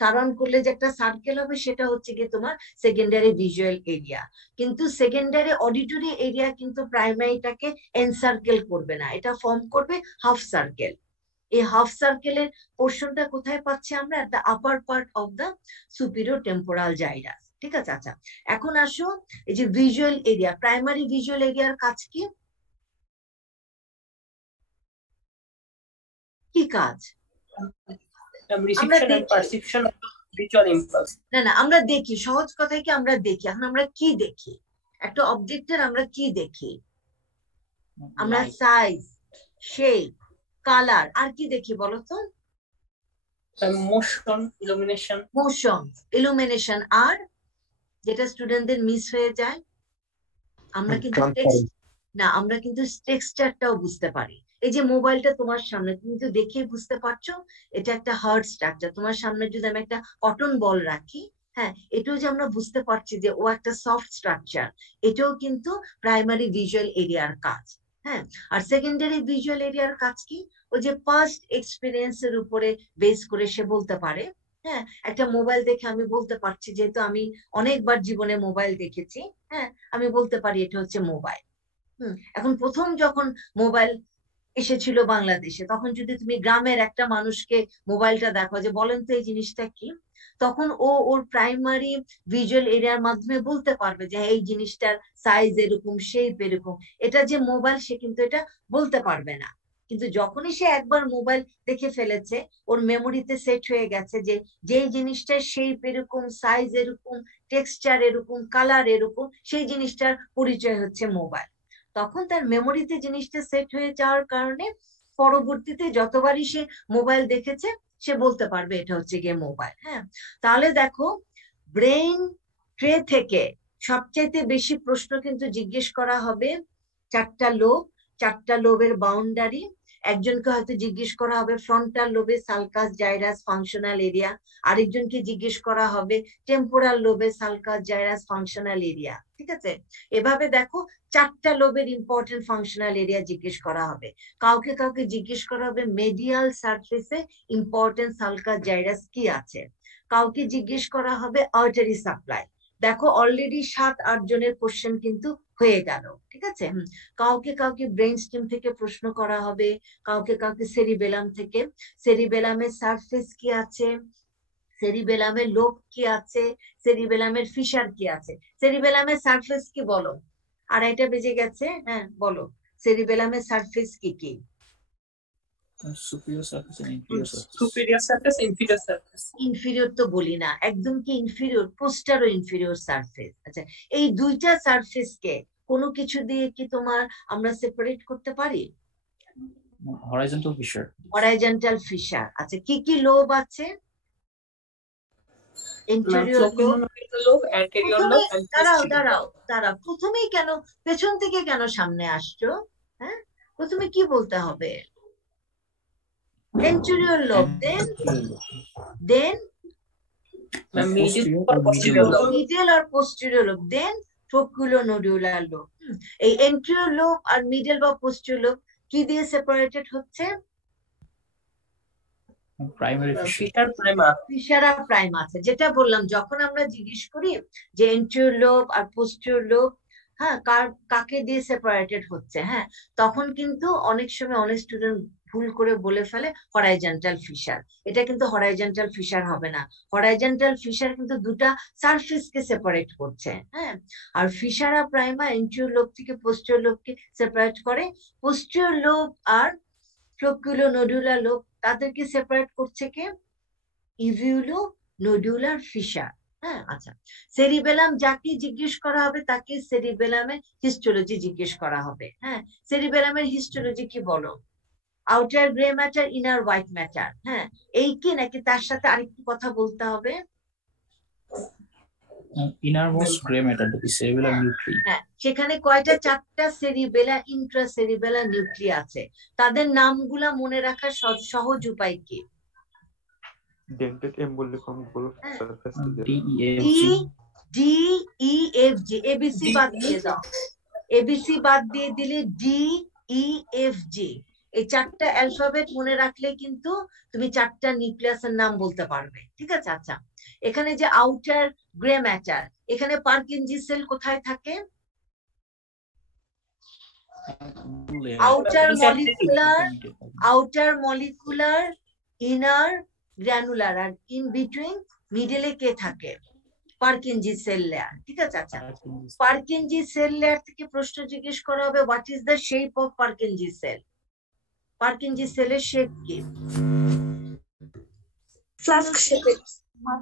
সারাউন্ড করলে যে একটা সার্কেল হবে, সেটা হচ্ছে কি তোমার সেকেন্ডারি ভিজুয়াল এরিয়া। কিন্তু সেকেন্ডারি অডিটরি এরিয়া কিন্তু প্রাইমারিটাকে এনসার্কেল করবে না, এটা ফর্ম করবে হাফ সার্কেল। এই হাফ সার্কেলের পোর্শনটা কোথায় পাচ্ছি আমরা? The upper part of the superior temporal gyrus. ঠিক আছে, আচ্ছা এখন আসো এই যে ভিজুয়াল এরিয়া, প্রাইমারি ভিজুয়াল এরিয়ার কাজ কি? কি কাজ? reception and দেখি। perception of visual impulse. না আমরা দেখি, সহজ কথায় কি আমরা দেখি। এখন আমরা কি দেখি? একটা অবজেক্টের আমরা কি দেখি? আমরা Light. সাইজ, শেপ, কালার, আর কি দেখি বলো তো? Motion, illumination. মোশন, ইলুমিনেশন, আর যেটা স্টুডেন্টদের মিস হয়ে যায়, আমরা কিন্তু আমরা কিন্তু টেক্সচারটাও বুঝতে পারি। এই যে মোবাইলটা তোমার সামনে, তুমি তো দেখেই বুঝতে পারছো এটা একটা হার্ড স্ট্রাকচার। তোমার সামনে যদি আমি একটা কটন বল রাখি, হ্যাঁ, এটাও যে আমরা বুঝতে পারছি যে ও একটা সফট স্ট্রাকচার, এটাও কিন্তু প্রাইমারি ভিজুয়াল এরিয়ার কাজ। হ্যাঁ, আর সেকেন্ডারি ভিজুয়াল এরিয়ার কাজ কি? ও যে পাস্ট এক্সপিরিয়েন্সের উপরে বেস করে সে বলতে পারে। হ্যাঁ, একটা মোবাইল দেখে আমি বলতে পারছি, যেহেতু আমি অনেকবার জীবনে মোবাইল দেখেছি, হ্যাঁ, আমি বলতে পারি এটা হচ্ছে মোবাইল। এখন প্রথম যখন মোবাইল এসেছিল বাংলাদেশে, তখন যদি তুমি গ্রামের একটা মানুষকে মোবাইলটা দেখো যে বলেন তো এই জিনিসটা কি, তখন ও ওর প্রাইমারি ভিজুয়াল এরিয়ার মাধ্যমে বলতে পারবে যে এই জিনিসটার সাইজ এরকম, শেপ এরকম, এটা যে মোবাইল সে কিন্তু এটা বলতে পারবে না। কিন্তু যখনই সে একবার মোবাইল দেখে ফেলেছে, ওর মেমোরিতে সেট হয়ে গেছে যে যেই জিনিসটার শেপ এরকম, সাইজ এরকম, টেক্সচার এরকম, কালার এরকম, সেই জিনিসটার পরিচয় হচ্ছে মোবাইল। তখন তার মেমোরিতে জিনিসটা সেট হয়ে যাওয়ার কারণে পরবর্তীতে যতবারই সে মোবাইল দেখেছে সে বলতে পারবে এটা হচ্ছে গিয়ে মোবাইল। হ্যাঁ, তাহলে দেখো ব্রেইন ট্রে থেকে সবচাইতে বেশি প্রশ্ন কিন্তু জিজ্ঞেস করা হবে চারটা লোব, চারটা লোবের বাউন্ডারি। একজনকে হয়তো জিজ্ঞেস করা হবে ফ্রন্টাল লোবে সালকাস জাইরাস ফাংশনাল এরিয়া, আরেকজনকে জিজ্ঞেস করা হবে টেম্পোরাল লোবে সালকাস জাইরাস ফাংশনাল এরিয়া। ঠিক আছে, এভাবে দেখো চারটা লোবের ইম্পর্টেন্ট ফাংশনাল এরিয়া জিজ্ঞেস করা হবে। কাউকে কাউকে জিজ্ঞেস করা হবে মেডিয়াল সারফেসে ইম্পর্টেন্ট সালকাস জাইরাস কি আছে। কাউকে জিজ্ঞেস করা হবে আর্টারি সাপ্লাই। দেখো অলরেডি 7-8 জনের কোশ্চেন কিন্তু হয়ে গেল। ঠিক আছে, কাউকে কাউকে ব্রেন স্টেম থেকে প্রশ্ন করা হবে, কাউকে কাউকে সেরিবেলাম থেকে। সেরিবেলামের সারফেস কি আছে, সেরিবেলামের লোব কি আছে, সেরিবেলামের ফিশার কি আছে। সেরিবেলামের সারফেস কি বলো? 2:30 বেজে গেছে, হ্যাঁ বলো সেরিবেলামের সারফেস কি কি? Superior surface and inferior surface. Superior surface, inferior surface. Inferior তো বলি না, একদম কি ইনফিরিয়র, পোস্টারো ইনফিরিয়র সারফেস। আচ্ছা, এই দুইটা সারফেসকে কোনো কিছু দিয়ে কি তোমার আমরা সেপারেট করতে পারি? Horizontal fissure. Horizontal fissure. আচ্ছা, কি কি লোব আছে? Anterior lobe, lobe, anterior lobe, and দাঁড়াও, প্রথমেই কেন পেছন থেকে কেন সামনে আসছো? হ্যাঁ, প্রথমে কি বলতে হবে? anterior lobe, then middle or posterior lobe, then trochleonodular lobe. এই anterior lobe আর middle বা posterior lobe কি দিয়ে সেপারেটেড হচ্ছে? Primary fissure. ফিশারা প্রাইম আছে, যেটা বললাম যখন আমরা জিজ্ঞেস করি যে anterior lobe আর posterior lobe, হ্যাঁ, কাকে দিয়ে সেপারেটেড হচ্ছে, হ্যাঁ, তখন কিন্তু অনেক সময় অনেক স্টুডেন্ট ভুল করে বলে ফেলে হরাইজন্টাল ফিশার। এটা কিন্তু হরাইজন্টাল ফিশার হবে না। হরাইজন্টাল ফিশার কিন্তু দুটা সারফেসকে সেপারেট করছে। হ্যাঁ, আর ফিশারা প্রাইমা এন্টিরিয়র লোব থেকে পোস্টেরিয়র লোবকে সেপারেট করে। পোস্টেরিয়র লোব আর ট্রোকুলোনোডুলার লোব তাদেরকে সেপারেট করছে কে? ইভিউলো নোডুলার ফিশার। হ্যাঁ, আচ্ছা, সেরিবেলাম যাকে জিজ্ঞেস করা হবে তাকে সেরিবেলামের হিস্টোলজি জিজ্ঞেস করা হবে। হ্যাঁ, সেরিবেলামের হিস্টোলজি কি বলো? Outer grey matter, inner white matter. হ্যাঁ, এই কি নাকি তার সাথে আরেকটু কথা বলতে হবে? Innermost gray matter, that is cerebellar nuclei. হ্যাঁ, সেখানে কয়টা? 4টা সেরিবেলা, ইন্ট্রাসেরিবেলা নিউক্লি আছে। তাদের নামগুলা মনে রাখার সহজ উপায় কি? dentate emboliform growth surface DEFG. ABC বাদ দিয়ে দাও, এবিসি বাদ দিয়ে দিলে DEFG। এই 4টা অ্যালফাবেট মনে রাখলে কিন্তু তুমি 4টা নিউক্লিয়াসের নাম বলতে পারবে। ঠিক আছে, আচ্ছা, এখানে যে আউটার গ্রে ম্যাটার, এখানে পার্কিনজি সেল কোথায় থাকে? আউটার মলিকুলার, ইনার গ্র্যানুলার, আর ইন বিটুইন মিডলে কে থাকে? Purkinje cell layer. ঠিক আছে, আচ্ছা, পার্কিনজি সেল লেয়ার থেকে প্রশ্ন জিজ্ঞেস করা হবে what is the shape of Purkinje cell? Purkinje সেলের শেপ কি? ফ্লাস্ক শেপের।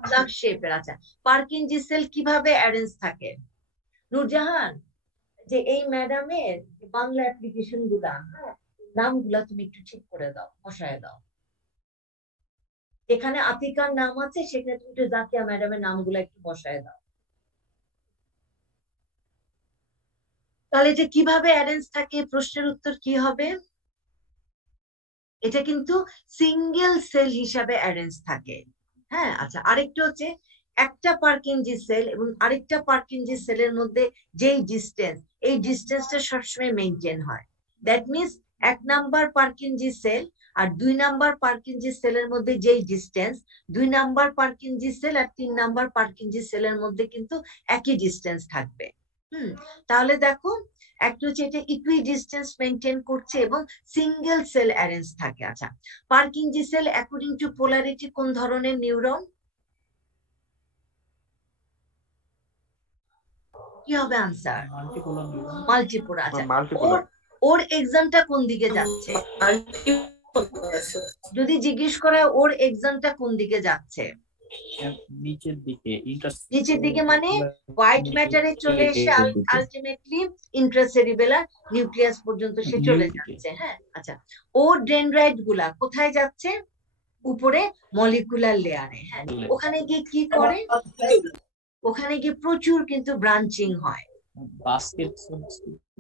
ফ্লাস্ক শেপের। আচ্ছা, পার্কিনজি সেল কিভাবে অ্যারেঞ্জ থাকে? নূরজাহান, যে এই ম্যাডামের বাংলা অ্যাপ্লিকেশন গুলা, হ্যাঁ, নামগুলা তুমি একটু ঠিক করে দাও, বসায় দাও। এখানে আতিকার নাম আছে, সেখানে তুমি একটু জাকিয়া ম্যাডামের নামগুলো একটু বসায় দাও। তাহলে এটা কিভাবে অ্যারেঞ্জ থাকে? প্রশ্নের উত্তর কি হবে? এটা কিন্তু সিঙ্গেল সেল হিসাবে অ্যারেঞ্জ থাকে। হ্যাঁ, আচ্ছা, আরেকটা হচ্ছে একটা পার্কিনজি সেল এবং আরেকটা পার্কিনজি সেলের মধ্যে যেই ডিস্টেন্স, এই ডিস্টেন্সটা সবসময় মেনটেন হয়। That means 1 number Purkinje cell আর 2 নাম্বার পার্কিনজি সেলের মধ্যে যেই ডিস্টেন্স, 2 নাম্বার পার্কিনজি সেল আর 3 নাম্বার পার্কিনজি সেলের মধ্যে কিন্তু একই ডিস্টেন্স থাকবে। তাহলে দেখো, একটা হচ্ছে এটা ইকুই ডিস্টেন্স মেনটেন করছে এবং সিঙ্গেল সেল অ্যারেঞ্জ থাকে। আচ্ছা, Purkinje cell according to polarity কোন ধরনের নিউরন? কি হবে আনসার? Multipolar neuron. মাল্টিপোলার। আচ্ছা, মাল্টিপোলার। ওর এক্সামটা কোন দিকে যাচ্ছে? যদি জিজ্ঞেস করা হয় ওর এক্সামটা কোন দিকে যাচ্ছে? নিচের দিকে। নিচের দিকে মানে হোয়াইট ম্যাটারে চলে এসে আলটিমেটলি ইন্ট্রাসেরিবেলার নিউক্লিয়াস পর্যন্ত সে চলে যাচ্ছে। হ্যাঁ, আচ্ছা, ও ডেনড্রাইট গুলা কোথায় যাচ্ছে? উপরে মলিকুলার লেয়ারে। হ্যাঁ, ওখানে গিয়ে কি করে? ওখানে গিয়ে প্রচুর কিন্তু ব্রাঞ্চিং হয়। বাস্কেট।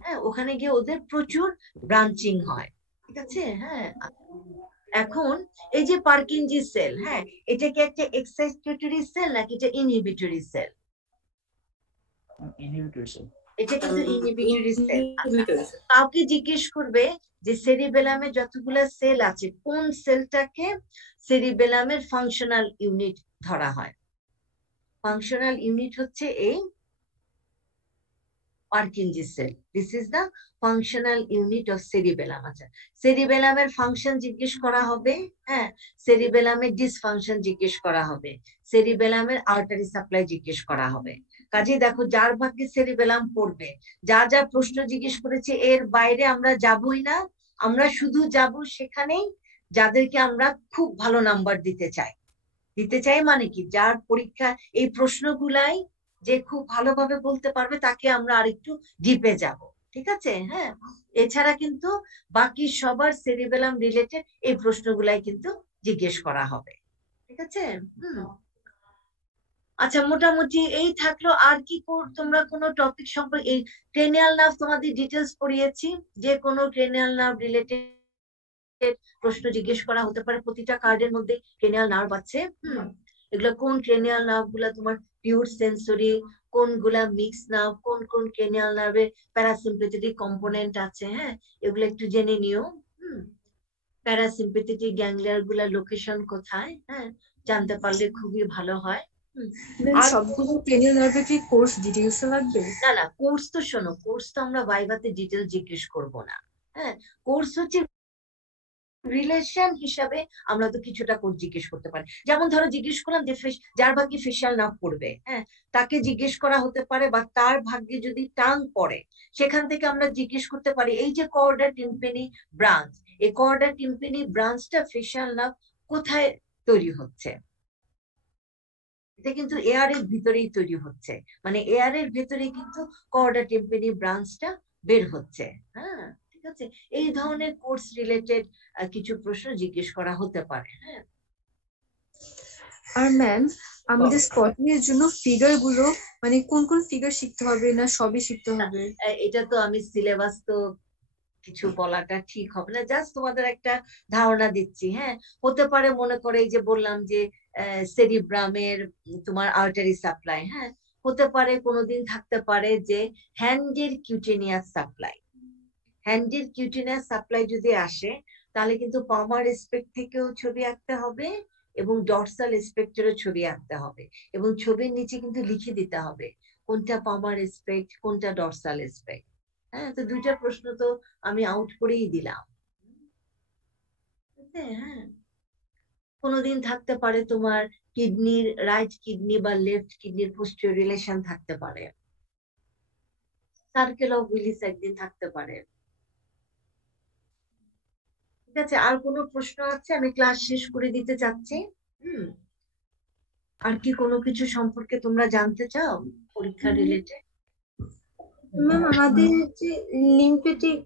হ্যাঁ, ওখানে গিয়ে ওদের প্রচুর ব্রাঞ্চিং হয়। ঠিক আছে? হ্যাঁ, এখন এই যে পার্কিনজি সেল, হ্যাঁ, এটা কি একটা এক্সাইটেটরি সেল নাকি এটা ইনহিবিটরি সেল? Inhibitory sell. এটা কিন্তু ইনহিবিটরি সেল। কাউকে জিজ্ঞেস করবে যে সেরিবেলামে যতগুলা সেল আছে কোন সেলটাকে সেরিবেলামের ফাংশনাল ইউনিট ধরা হয়? ফাংশনাল ইউনিট হচ্ছে এই Purkinje cell. This is the functional unit of cerebellum. আচ্ছা, সেরিবেলামের ফাংশন জিজ্ঞেস করা হবে, হ্যাঁ, সেরিবেলামের ডিসফাংশন জিজ্ঞেস করা হবে, সেরিবেলামের আর্টারি সাপ্লাই জিজ্ঞেস করা হবে। কাজে দেখো, যার ভাগ্যে সেরিবেলাম পড়বে, যা যা প্রশ্ন জিজ্ঞেস করেছে এর বাইরে আমরা যাবই না। আমরা শুধু যাব সেখানেই যাদেরকে আমরা খুব ভালো নাম্বার দিতে চাই। দিতে চাই মানে কি, যার পরীক্ষা এই প্রশ্নগুলাই যে খুব ভালোভাবে বলতে পারবে তাকে আমরা আরেকটু ডিপে যাব। ঠিক আছে? হ্যাঁ, এছাড়া কিন্তু বাকি সবার সেরিবেলাম রিলেটেড এই প্রশ্নগুলাই কিন্তু জিজ্ঞেস করা হবে। ঠিক আছে? আচ্ছা, মোটামুটি এই থাকলো। আর কি তোমরা কোনো টপিক সম্পর্কে, এই ক্রেনিয়াল নার্ভ তোমাদের ডিটেলস পড়িয়েছি, যে কোনো ক্রেনিয়াল নার্ভ রিলেটেড প্রশ্ন জিজ্ঞেস করা হতে পারে। প্রতিটা কার্ডের মধ্যে ক্রেনিয়াল নার্ভ আছে। এগুলো কোন ক্রেনিয়াল নার্ভ গুলা তোমার পিওর সেন্সরি, কোনগুলা মিক্স নার্ভ, কোন কোন ক্রেনিয়াল নার্ভের প্যারাসিম্পেথেটিক কম্পোনেন্ট আছে, হ্যাঁ, এগুলো একটু জেনে নিও। প্যারাসিম্পেথেটিক গ্যাংলিয়ার গুলা লোকেশন কোথায়, হ্যাঁ, জানতে পারলে খুবই ভালো হয়। সবগুলো ক্রেনিয়াল নার্ভের কি কোর্স ডিটেইলস লাগবে? না না, কোর্স তো শোনো, কোর্স তো আমরা ভাইভাতে ডিটেইল জিজ্ঞেস করব না। হ্যাঁ, কোর্স হচ্ছে রিলেশন হিসাবে আমরা তো কিছুটা কোর্স জিজ্ঞেস করতে পারি। যেমন ধরো জিজ্ঞেস করলাম যে যার ভাগ্যে ফেশিয়াল নার্ভ পড়বে, হ্যাঁ, তাকে জিজ্ঞেস করা হতে পারে, বা তার ভাগ্যে যদি টাং পড়ে সেখান থেকে আমরা জিজ্ঞেস করতে পারি এই যে কর্ডা টিম্পানি ব্রাঞ্চ, এই কর্ডা টিম্পানি ব্রাঞ্চটা ফেশিয়াল নার্ভ কোথায় তৈরি হচ্ছে? এটা কিন্তু এয়ার এর ভিতরেই তৈরি হচ্ছে, মানে এয়ার এর ভিতরে কিন্তু কর্ডা টিম্পানি ব্রাঞ্চটা বের হচ্ছে। হ্যাঁ, ঠিক আছে? এই ধরনের কোর্স রিলেটেড কিছু প্রশ্ন জিজ্ঞেস করা হতে পারে। হ্যাঁ, আর ম্যাম, আমাদের স্পটিং এর জন্য ফিগার গুলো মানে কোন কোন ফিগার শিখতে হবে, না সবই শিখতে হবে? এটা তো আমি সিলেবাস তো কিছু বলাটা ঠিক হবে না, জাস্ট তোমাদের একটা ধারণা দিচ্ছি। হ্যাঁ, হতে পারে মনে করে এই যে বললাম যে সেরিব্রামের তোমার আর্টারি সাপ্লাই, হ্যাঁ, হতে পারে কোনোদিন থাকতে পারে যে হ্যান্ডের কিউটেনিয়াস সাপ্লাই। হ্যান্ডের কিউটেনিয়াস সাপ্লাই যদি আসে তাহলে কিন্তু পামার এসপেক্ট থেকেও ছবি আঁকতে হবে এবং ডরসাল এসপেক্টেরও ছবি আঁকতে হবে, এবং ছবির নিচে কিন্তু লিখে দিতে হবে কোনটা পামার এসপেক্ট কোনটা ডরসাল এসপেক্ট। হ্যাঁ, তো দুইটা প্রশ্ন তো আমি আউট করেই দিলাম। হ্যাঁ, কোনোদিন থাকতে পারে তোমার কিডনির রাইট কিডনি বা লেফট কিডনির পোস্টিরিয়র রিলেশন থাকতে পারে, সার্কেল অফ উইলিস একদিন থাকতে পারে। ঠিক আছে? আর কোনো প্রশ্ন আছে? আমি ক্লাস শেষ করে দিতে চাচ্ছি। আর কি কোনো কিছু সম্পর্কে তোমরা জানতে চাও পরীক্ষা রিলেটেড? ম্যাম আমাদের যে লিম্ফেটিক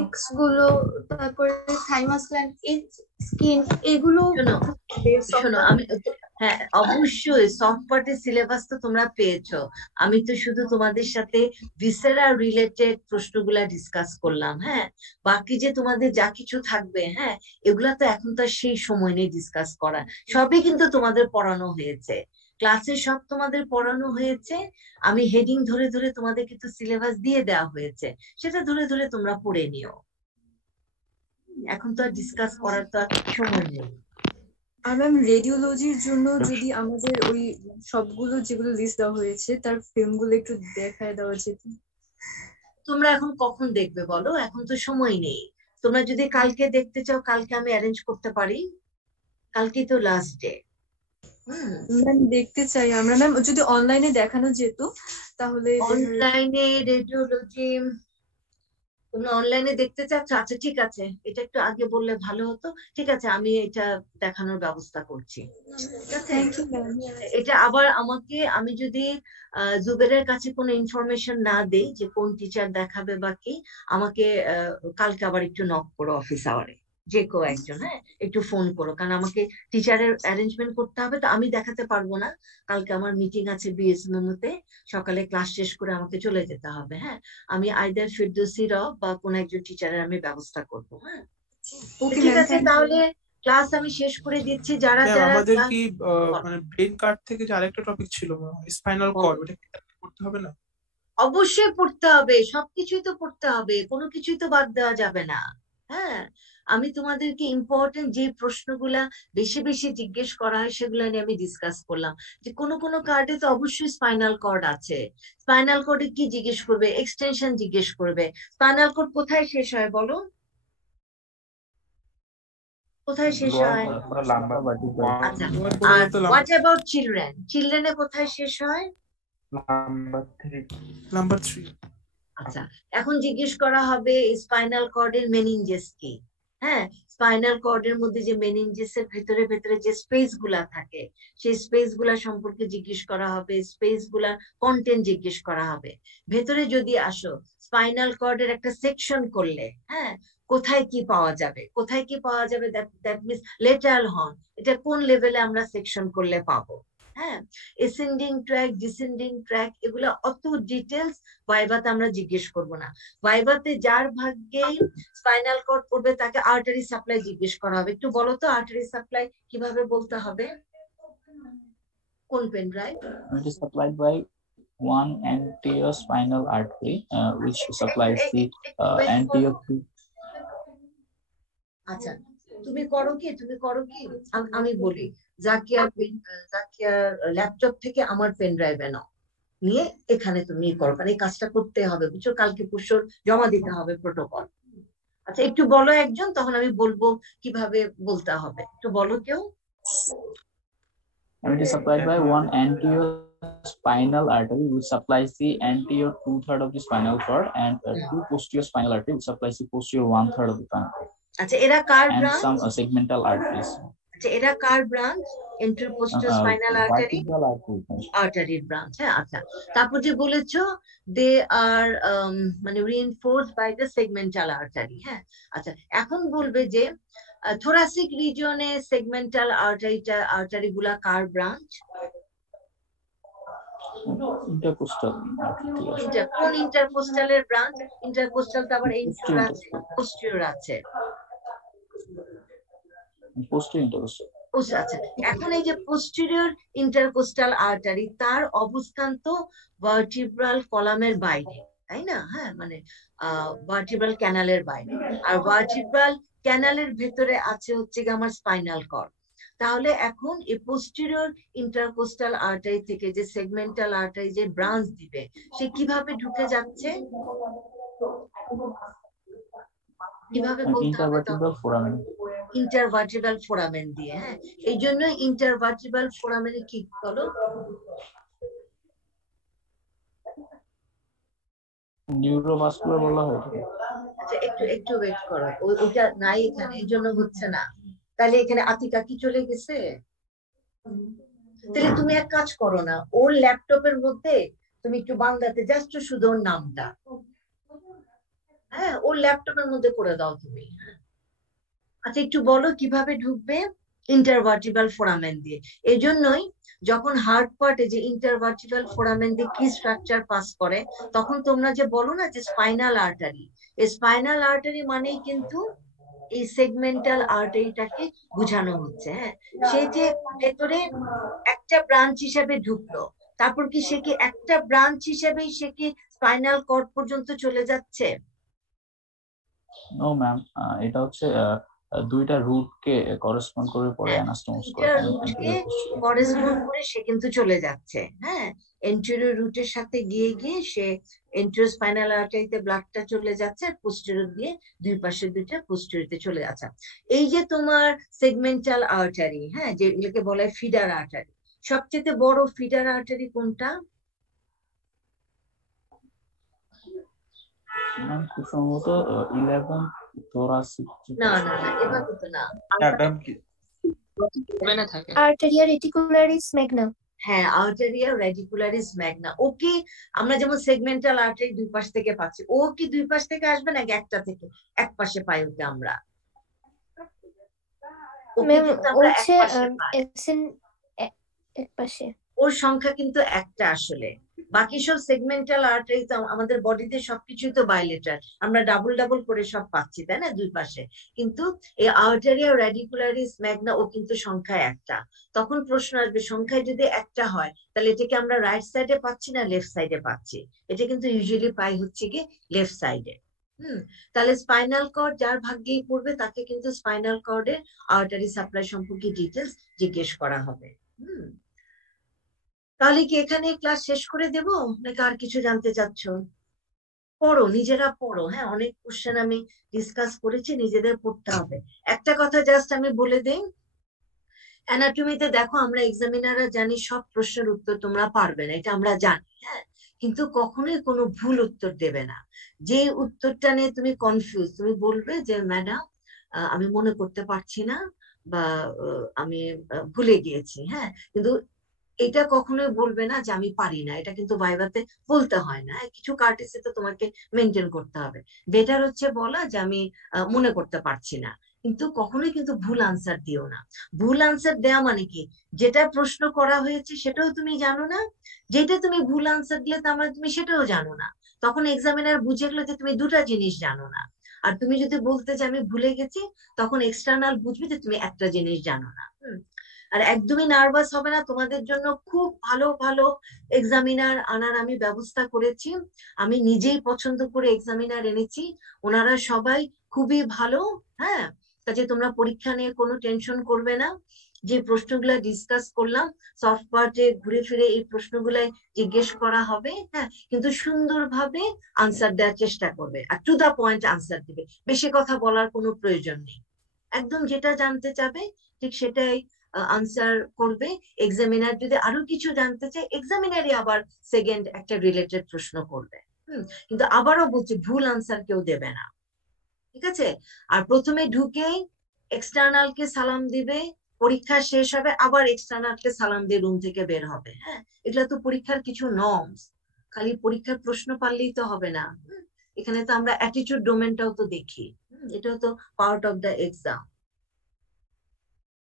এক্স গুলো, তারপরে থাইমাস গ্ল্যান্ড, স্কিন, এগুলো শোনো শোনো আমি হ্যাঁ অবশ্যই সফট পার্টের সিলেবাস তো তোমরা পেয়েছো। আমি তো শুধু তোমাদের সাথে ভিসেরা রিলেটেড প্রশ্নগুলা ডিসকাস করলাম। হ্যাঁ, বাকি যে তোমাদের যা কিছু থাকবে, হ্যাঁ এগুলা তো এখন তো আর সেই সময় নেই ডিসকাস করা। সবই কিন্তু তোমাদের পড়ানো হয়েছে, ক্লাসে সব তোমাদের পড়ানো হয়েছে। আমি হেডিং ধরে ধরে তোমাদের কিন্তু সিলেবাস দিয়ে দেওয়া হয়েছে, সেটা ধরে ধরে তোমরা পড়ে নিও। এখন তো আর ডিসকাস করার তো আর সময় নেই। আর ম্যাম রেডিওলজির জন্য যদি আমাদের ওই সবগুলো যেগুলো লিস্ট দেওয়া হয়েছে তার ফিল্মগুলো একটু দেখায় দেওয়া যেত। তোমরা এখন কখন দেখবে বলো? এখন তো সময় নেই। তোমরা যদি কালকে দেখতে চাও, কালকে আমি অ্যারেঞ্জ করতে পারি। কালকে তো লাস্ট ডে। ম্যাম দেখতে চাই আমরা। ম্যাম যদি অনলাইনে দেখানো যেত তাহলে অনলাইনে রেডিওলজি তোমরা অনলাইনে দেখতে চাচ্ছ? আচ্ছা ঠিক আছে, এটা একটু আগে বললে ভালো হতো। ঠিক আছে, আমি এটা দেখানোর ব্যবস্থা করছি। ঠিক আছে, থ্যাংক ইউ ম্যাম। এটা আবার আমি যদি জুবেরের কাছে কোনো ইনফরমেশন না দেই যে কোন টিচার দেখাবে বা কি, আমাকে কালকে আবার একটু নক করো অফিস আওয়ারে, যে কেউ একজন। হ্যাঁ, একটু ফোন করো, কারণ আমাকে টিচারের অ্যারেঞ্জমেন্ট করতে হবে। তো আমি দেখাতে পারবো না, কালকে আমার মিটিং আছে বিএসএমএম-তে, সকালে ক্লাস শেষ করে আমাকে চলে যেতে হবে। হ্যাঁ, আমি আইদার ফিরদৌসি র বা কোন একজন টিচারের আমি ব্যবস্থা করবো। হ্যাঁ, ওকে ঠিক ম্যাম, আছে, থ্যাংক ইউ। তাহলে ক্লাস আমি শেষ করে দিচ্ছি। যারা ম্যাম যারা আমাদের ক্লাস কি মানে ব্রেন কার্ড থেকে যে আরেকটা টপিক ছিল স্পাইনাল কর্ড, ওটা কি করতে হবে না? অবশ্যই পড়তে হবে, সবকিছুই তো পড়তে হবে, কোনো কিছুই তো বাদ দেওয়া যাবে না। হ্যাঁ, আমি তোমাদেরকে ইম্পর্টেন্ট যে প্রশ্নগুলা বেশি বেশি জিজ্ঞেস করা হয় সেগুলো নিয়ে আমি ডিসকাস করলাম। যে কোনো কোনো কার্ডে তো অবশ্যই স্পাইনাল কর্ড আছে। স্পাইনাল কর্ডে কি জিজ্ঞেস করবে? এক্সটেনশন জিজ্ঞেস করবে। স্পাইনাল কর্ড কোথায় শেষ হয় বলো? কোথায় শেষ হয়? লাম্বার আচ্ছা, লোয়ার আর পর্যন্ত হোয়াট অ্যাবাউট চিলড্রেন? চিলড্রেনে কোথায় শেষ হয়? নাম্বার 3। নাম্বার 3। আচ্ছা, এখন জিজ্ঞেস করা হবে স্পাইনাল কর্ডের মেনিনজেস কি। হ্যাঁ, স্পাইনাল কর্ডের মধ্যে যে মেনিনজেসের ভেতরে ভেতরে যে স্পেস গুলা থাকে, সেই স্পেস গুলা সম্পর্কে জিজ্ঞেস করা হবে, স্পেস গুলার কন্টেন্ট জিজ্ঞেস করা হবে। ভেতরে যদি আসো, স্পাইনাল কর্ডের একটা সেকশন করলে, হ্যাঁ কোথায় কি পাওয়া যাবে, কোথায় কি পাওয়া যাবে, দ্যাট মিনস লেটারাল হর্ন, এটা কোন লেভেলে আমরা সেকশন করলে পাবো। হ্যাঁ, এসেন্ডিং ট্র্যাক, ডিসেন্ডিং ট্র্যাক, এগুলো অত ডিটেলস ভাইভাতে আমরা জিজ্ঞেস করব না। ভাইভাতে যার ভাগ্যেই স্পাইনাল কর্ড পড়বে তাকে আর্টারি সাপ্লাই জিজ্ঞেস করা হবে। একটু বলো তো আর্টারি সাপ্লাই কিভাবে বলতে হবে? কোন pen drive? It is supplied by one anterior spinal artery, which supplies the anterior to. আচ্ছা, তুমি করো কি আমি বলি, জাকিয়ার ল্যাপটপ থেকে আমার পেন ড্রাইভে নাও, নিয়ে এখানে তুমি করো, কারণ এই কাজটা করতে হবে, বুঝছো? কালকে পরশুর জমা দিতে হবে প্রোটোকল। আচ্ছা একটু বলো একজন, তখন আমি বলবো কিভাবে বলতে হবে। একটু বলো কেউ। And it is supplied by one anterior spinal artery, which supplies the anterior 2/3 of the spinal cord, and two posterior spinal artery, which supplies the posterior 1/3 of the spinal cord. আচ্ছা, এরা কার And branch? some segmental arteries. আচ্ছা, এরা কার branch? Intercostal spinal artery, Vertebral artery. আর্টারির branch. হ্যাঁ, আচ্ছা, তারপর যে বলেছো দে আর মানে reinforced by the segmental artery. হ্যাঁ, আচ্ছা, এখন বলবে যে থোরাসিক রিজিয়নে সেগমেন্টাল আর্টারি গুলা কার ব্রাঞ্চ? Intercostal artery. কোন ইন্টারপোস্টালের ব্রাঞ্চ? ইন্টারপোস্টাল তো আবার এন্টিরিয়র আছে, পোস্টেরিয়র আছে। Posterior intercostal. আচ্ছা, এখন এই যে পোস্টেরিয়র ইন্টারকোস্টাল আর্টারি, তার অবস্থান তো ভার্টিব্রাল কলামের বাইরে, তাই না? হ্যাঁ, মানে ভার্টিব্রাল ক্যানালের বাইরে, আর ভার্টিব্রাল ক্যানালের ভেতরে আছে হচ্ছে গিয়ে আমার স্পাইনাল কর্ড। তাহলে এখন এই পোস্টেরিয়র ইন্টারকোস্টাল আর্টারি থেকে যে সেগমেন্টাল আর্টারি যে ব্রাঞ্চ দিবে, সে কিভাবে ঢুকে যাচ্ছে, কিভাবে বলতে হবে? Intervertebral foramen. ইন্টারভার্টিব্রাল ফোরামেন দিয়ে। হ্যাঁ, এই জন্য ইন্টারভার্টিব্রাল ফোরামেনে কি বলো? Neurovascular বলা হয়। আচ্ছা, একটু ওয়েট করো, ওইটা নাই এখানে, এই জন্য হচ্ছে না। তাহলে এখানে আতিকা কি চলে গেছে? তাহলে তুমি এক কাজ করো না, ওর ল্যাপটপের মধ্যে তুমি একটু বাংলাতে জাস্ট শুধু ওর নামটা, হ্যাঁ ওর ল্যাপটপের মধ্যে করে দাও তুমি। আচ্ছা একটু বলো কিভাবে ঢুকবে? ইন্টারভার্টিব্রাল ফোরামেন দিয়ে। এই জন্যই যখন হার্ড পার্টে যে ইন্টারভার্টিব্রাল ফোরামেন দিয়ে কি স্ট্রাকচার পাস করে, তখন তোমরা যে বলো না যে স্পাইনাল আর্টারি, এই স্পাইনাল আর্টারি মানেই কিন্তু এই সেগমেন্টাল আর্টারিটাকে বোঝানো হচ্ছে। হ্যাঁ, সে যে ভেতরে একটা ব্রাঞ্চ হিসেবে ঢুকলো, তারপর কি সে কি একটা ব্রাঞ্চ হিসেবেই সে কি স্পাইনাল কর্ড পর্যন্ত চলে যাচ্ছে? নো ম্যাম, এটা হচ্ছে দুইটা রুট কে করেসপন্ড করে পরে অ্যানাস্টোমোস করে রুটকে করেসপন্ড করে সে কিন্তু চলে যাচ্ছে। হ্যাঁ, এন্টেরিয়র রুটের সাথে গিয়ে গিয়ে সে এন্টেরিয়র স্পাইনাল আর্টারিতে ব্লাডটা চলে যাচ্ছে, আর পোস্টেরিয়র দিয়ে দুই পাশে দুইটা পোস্টেরিয়রতে চলে যাচ্ছে। এই যে তোমার সেগমেন্টাল আর্টারি, হ্যাঁ যেগুলোকে বলা হয় ফিডার আর্টারি, সবচেয়ে বড় ফিডার আর্টারি কোনটা? ম্যাম খুব সম্ভবত 11 thoracic। না না না, এভাবে তো না। আর্টেরিয়া রেটিকুলারিস ম্যাগনা। হ্যাঁ, আর্টেরিয়া রেডিকুলারিস ম্যাগনা। ও কি আমরা যেমন সেগমেন্টাল আর্টারি দুই পাশ থেকে পাচ্ছি, ও কি দুই পাশ থেকে আসবে নাকি একটা থেকে? এক পাশে পাই ওকে আমরা। ম্যাম হচ্ছে এক পাশে। ওর সংখ্যা কিন্তু একটা আসলে। বাকি সব সেগমেন্টাল আর্টারি তো আমাদের বডিতে সবকিছুই তো বাইলেটার, আমরা ডাবল ডাবল করে সব পাচ্ছি তাই না দুই পাশে। কিন্তু এই আর্টেরিয়া রেডিকুলারিস ম্যাগনা ও কিন্তু সংখ্যায় একটা। তখন প্রশ্ন আসবে সংখ্যায় যদি একটা হয় তাহলে এটাকে আমরা রাইট সাইডে পাচ্ছি না লেফট সাইডে পাচ্ছি? এটা কিন্তু ইউজুয়ালি পাই হচ্ছে কি লেফট সাইডে। তাহলে স্পাইনাল কর্ড যার ভাগ্যেই পড়বে তাকে কিন্তু স্পাইনাল কর্ডের আর্টারি সাপ্লাই সম্পর্কে ডিটেলস জিজ্ঞেস করা হবে। তাহলে কি এখানে ক্লাস শেষ করে দেব নাকি আর কিছু জানতে চাচ্ছ? পড়ো, নিজেরা পড়ো। হ্যাঁ, অনেক কোশ্চেন আমি ডিসকাস করেছি, নিজেদের পড়তে হবে। একটা কথা জাস্ট আমি বলে দেই, অ্যানাটমিতে দেখো আমরা এক্সামিনাররা জানি সব প্রশ্নের উত্তর তোমরা পারবে না, এটা আমরা জানি। হ্যাঁ, কিন্তু কখনোই কোনো ভুল উত্তর দেবে না। যে উত্তরটা নিয়ে তুমি কনফিউজ, তুমি বলবে যে ম্যাডাম আমি মনে করতে পারছি না বা আমি ভুলে গিয়েছি। হ্যাঁ, কিন্তু এটা কখনোই বলবে না যে আমি পারি না, এটা কিন্তু ভাইভাতে বলতে হয় না। কিছু কার্টেসি তো তোমাকে মেনটেন করতে হবে। বেটার হচ্ছে বলা যে আমি মনে করতে পারছি না, কিন্তু কখনোই কিন্তু ভুল আনসার দিও না। ভুল আনসার দেওয়া মানে কি, যেটা প্রশ্ন করা হয়েছে সেটাও তুমি জানো না, যেটা তুমি ভুল আনসার দিলে তার মানে তুমি সেটাও জানো না। তখন এক্সামিনার বুঝে গেলো যে তুমি দুটা জিনিস জানো না। আর তুমি যদি বলতে যে আমি ভুলে গেছি, তখন এক্সটার্নাল বুঝবে যে তুমি একটা জিনিস জানো না। আর একদমই নার্ভাস হবে না, তোমাদের জন্য খুব ভালো ভালো এক্সামিনার আনার আমি ব্যবস্থা করেছি। আমি নিজেই পছন্দ করে এক্সামিনার এনেছি, ওনারা সবাই খুবই ভালো। হ্যাঁ, কাজে তোমরা পরীক্ষা নিয়ে কোনো টেনশন করবে না। যে প্রশ্নগুলো ডিসকাস করলাম সফট পার্টে ঘুরে ফিরে এই প্রশ্নগুলো জিজ্ঞেস করা হবে। হ্যাঁ, কিন্তু সুন্দরভাবে আনসার দেওয়ার চেষ্টা করবে, আর টু দা পয়েন্ট আনসার দিবে, বেশি কথা বলার কোনো প্রয়োজন নেই। একদম যেটা জানতে চাবে ঠিক সেটাই আনসার করবে। এক্সামিনার যদি আরো কিছু জানতে চায়, এক্সামিনারই আবার সেকেন্ড একটা রিলেটেড প্রশ্ন করবে। কিন্তু আবারও বলছি ভুল আনসার কেউ দেবে না, ঠিক আছে? আর প্রথমে ঢুকেই এক্সটার্নাল কে সালাম দিবে, পরীক্ষা শেষ হবে আবার এক্সটার্নাল কে সালাম দিয়ে রুম থেকে বের হবে। হ্যাঁ, এগুলো তো পরীক্ষার কিছু নর্মস, খালি পরীক্ষার প্রশ্ন পারলেই তো হবে না। এখানে তো আমরা অ্যাটিটিউড ডোমেনটাও তো দেখি, এটাও তো পার্ট অফ দ্য এক্সাম।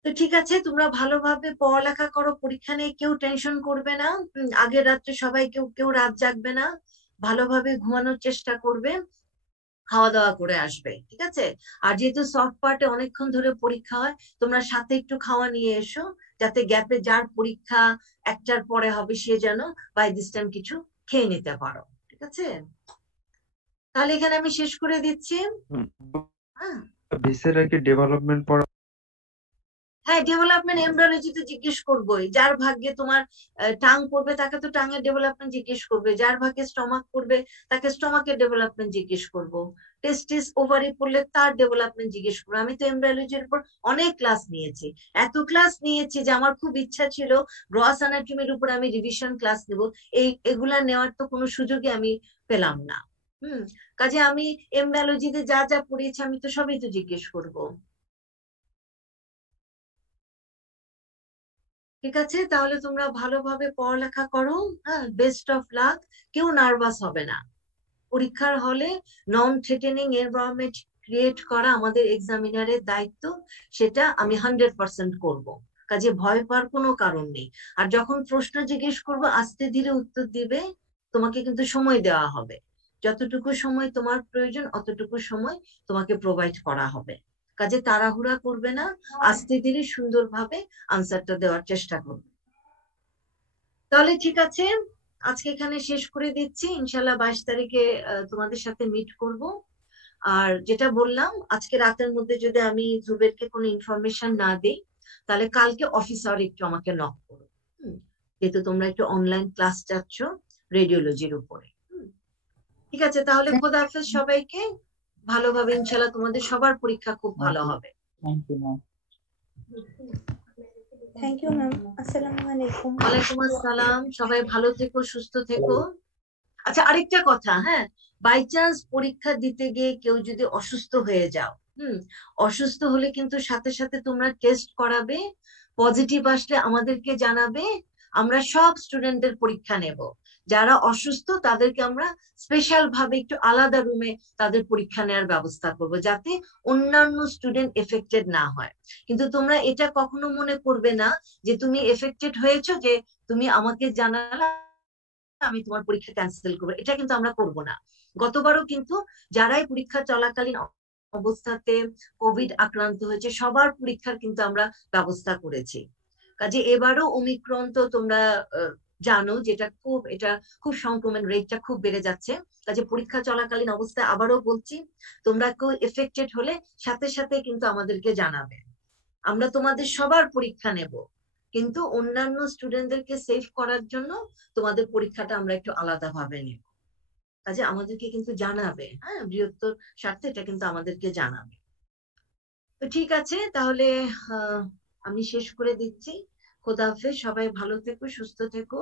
তো ঠিক আছে, তোমরা ভালোভাবে পড়ালেখা করো, পরীক্ষা নিয়ে কেউ টেনশন করবে না। আগের রাত্রে সবাই কেউ রাত জাগবে না, ভালোভাবে ঘুমানোর চেষ্টা করবে, খাওয়া দাওয়া করে আসবে, ঠিক আছে? আর যেহেতু সফট পার্টে অনেকক্ষণ ধরে পরীক্ষা হয়, তোমরা সাথে একটু খাওয়া নিয়ে এসো, যাতে গ্যাপে যার পরীক্ষা একটার পরে হবে সে যেন বাই দিস টাইম কিছু খেয়ে নিতে পারো, ঠিক আছে? তাহলে এখানে আমি শেষ করে দিচ্ছি। ভিসেরা কি ডেভেলপমেন্ট পড়া? হ্যাঁ, ডেভেলপমেন্ট এমব্রিওলজিতে জিজ্ঞেস করবোই। যার ভাগ্যে তোমার টাং পড়বে তাকে তো টাঙের ডেভেলপমেন্ট জিজ্ঞেস করবে, যার ভাগ্যে স্টমাক পড়বে তাকে স্টমাকের ডেভেলপমেন্ট জিজ্ঞেস করবো, টেস্টিস ওভারি পড়লে তার ডেভেলপমেন্ট জিজ্ঞেস করবো। আমি তো এমব্রিওলজির উপর অনেক ক্লাস নিয়েছি, এত ক্লাস নিয়েছি যে আমার খুব ইচ্ছা ছিল গ্রস অ্যানাটমির উপর আমি রিভিশন ক্লাস নেব। এগুলা নেওয়ার তো কোনো সুযোগই আমি পেলাম না। কাজে আমি এমব্রিওলজিতে যা যা পড়িয়েছি আমি তো সবই তো জিজ্ঞেস করবো। ঠিক আছে, তাহলে তোমরা ভালোভাবে পড়ালেখা করো। হ্যাঁ, বেস্ট অফ লাক। কেউ নার্ভাস হবে না। পরীক্ষার হলে নন থ্রেটেনিং এনভায়রনমেন্ট ক্রিয়েট করা আমাদের এক্সামিনারের দায়িত্ব, সেটা আমি 100% করব। কাজে ভয় পাওয়ার কোনো কারণ নেই। আর যখন প্রশ্ন জিজ্ঞেস করবো আস্তে ধীরে উত্তর দিবে। তোমাকে কিন্তু সময় দেওয়া হবে, যতটুকু সময় তোমার প্রয়োজন অতটুকু সময় তোমাকে প্রোভাইড করা হবে। কাজে তাড়াহুড়া করবে না, আস্তে ধীরে সুন্দরভাবে আনসারটা দেওয়ার চেষ্টা করবে। তাহলে ঠিক আছে, আজকে এখানে শেষ করে দিচ্ছি। ইনশাল্লাহ 22 তারিখে তোমাদের সাথে মিট করব। আর যেটা বললাম, আজকে রাতের মধ্যে যদি আমি জুবেরকে কোনো ইনফরমেশন না দিই, তাহলে কালকে অফিস আওয়ার একটু আমাকে নক করো। যেহেতু তোমরা একটু অনলাইন ক্লাস চাচ্ছ রেডিওলজির উপরে। ঠিক আছে, তাহলে খোদা হাফেজ সবাইকে। ভালোভাবে ইনশাল্লাহ তোমাদের সবার পরীক্ষা খুব ভালো হবে। Thank you ma'am. Thank you ma'am. আসসালামু আলাইকুম। ওয়ালাইকুম আসসালাম। সবাই ভালো থেকো, সুস্থ থেকো। আচ্ছা, আরেকটা কথা, হ্যাঁ, বাই চান্স পরীক্ষা দিতে গিয়ে কেউ যদি অসুস্থ হয়ে যাও, অসুস্থ হলে কিন্তু সাথে সাথে তোমরা টেস্ট করাবে। পজিটিভ আসলে আমাদেরকে জানাবে। আমরা সব স্টুডেন্টদের পরীক্ষা নেব। যারা অসুস্থ তাদেরকে আমরা স্পেশাল ভাবে একটু আলাদা রুমে তাদের পরীক্ষা নেওয়ার ব্যবস্থা করব, যাতে অন্যান্য স্টুডেন্ট এফেক্টেড না হয়। কিন্তু তোমরা এটা কখনো মনে করবে না যে তুমি এফেক্টেড হয়েছো, যে তুমি আমাকে জানালে আমি তোমার পরীক্ষা ক্যান্সেল করবো। এটা কিন্তু আমরা করব না। গতবারও কিন্তু যারাই পরীক্ষা চলাকালীন অবস্থাতে কোভিড আক্রান্ত হয়েছে সবার পরীক্ষার কিন্তু আমরা ব্যবস্থা করেছি। কাজে এবারও ওমিক্রন তো তোমরা জানো, যেটা খুব সংক্রমণ রেটটা খুব বেড়ে যাচ্ছে। কাজে পরীক্ষা চলাকালীন অবস্থায় আবারও বলছি, তোমরা কেউ এফেক্টেড হলে সাথে সাথে কিন্তু আমাদেরকে জানাবে। আমরা তোমাদের সবার পরীক্ষা নেব, কিন্তু অন্যান্য স্টুডেন্টদেরকে সেভ করার জন্য তোমাদের পরীক্ষাটা আমরা একটু আলাদাভাবে নেব। কাজে আমাদেরকে কিন্তু জানাবে, হ্যাঁ, বৃহত্তর স্বার্থে এটা কিন্তু আমাদেরকে জানাবে। তো ঠিক আছে, তাহলে আমি শেষ করে দিচ্ছি। খোদা হাফেজ, সবাই ভালো থেকো, সুস্থ থেকো।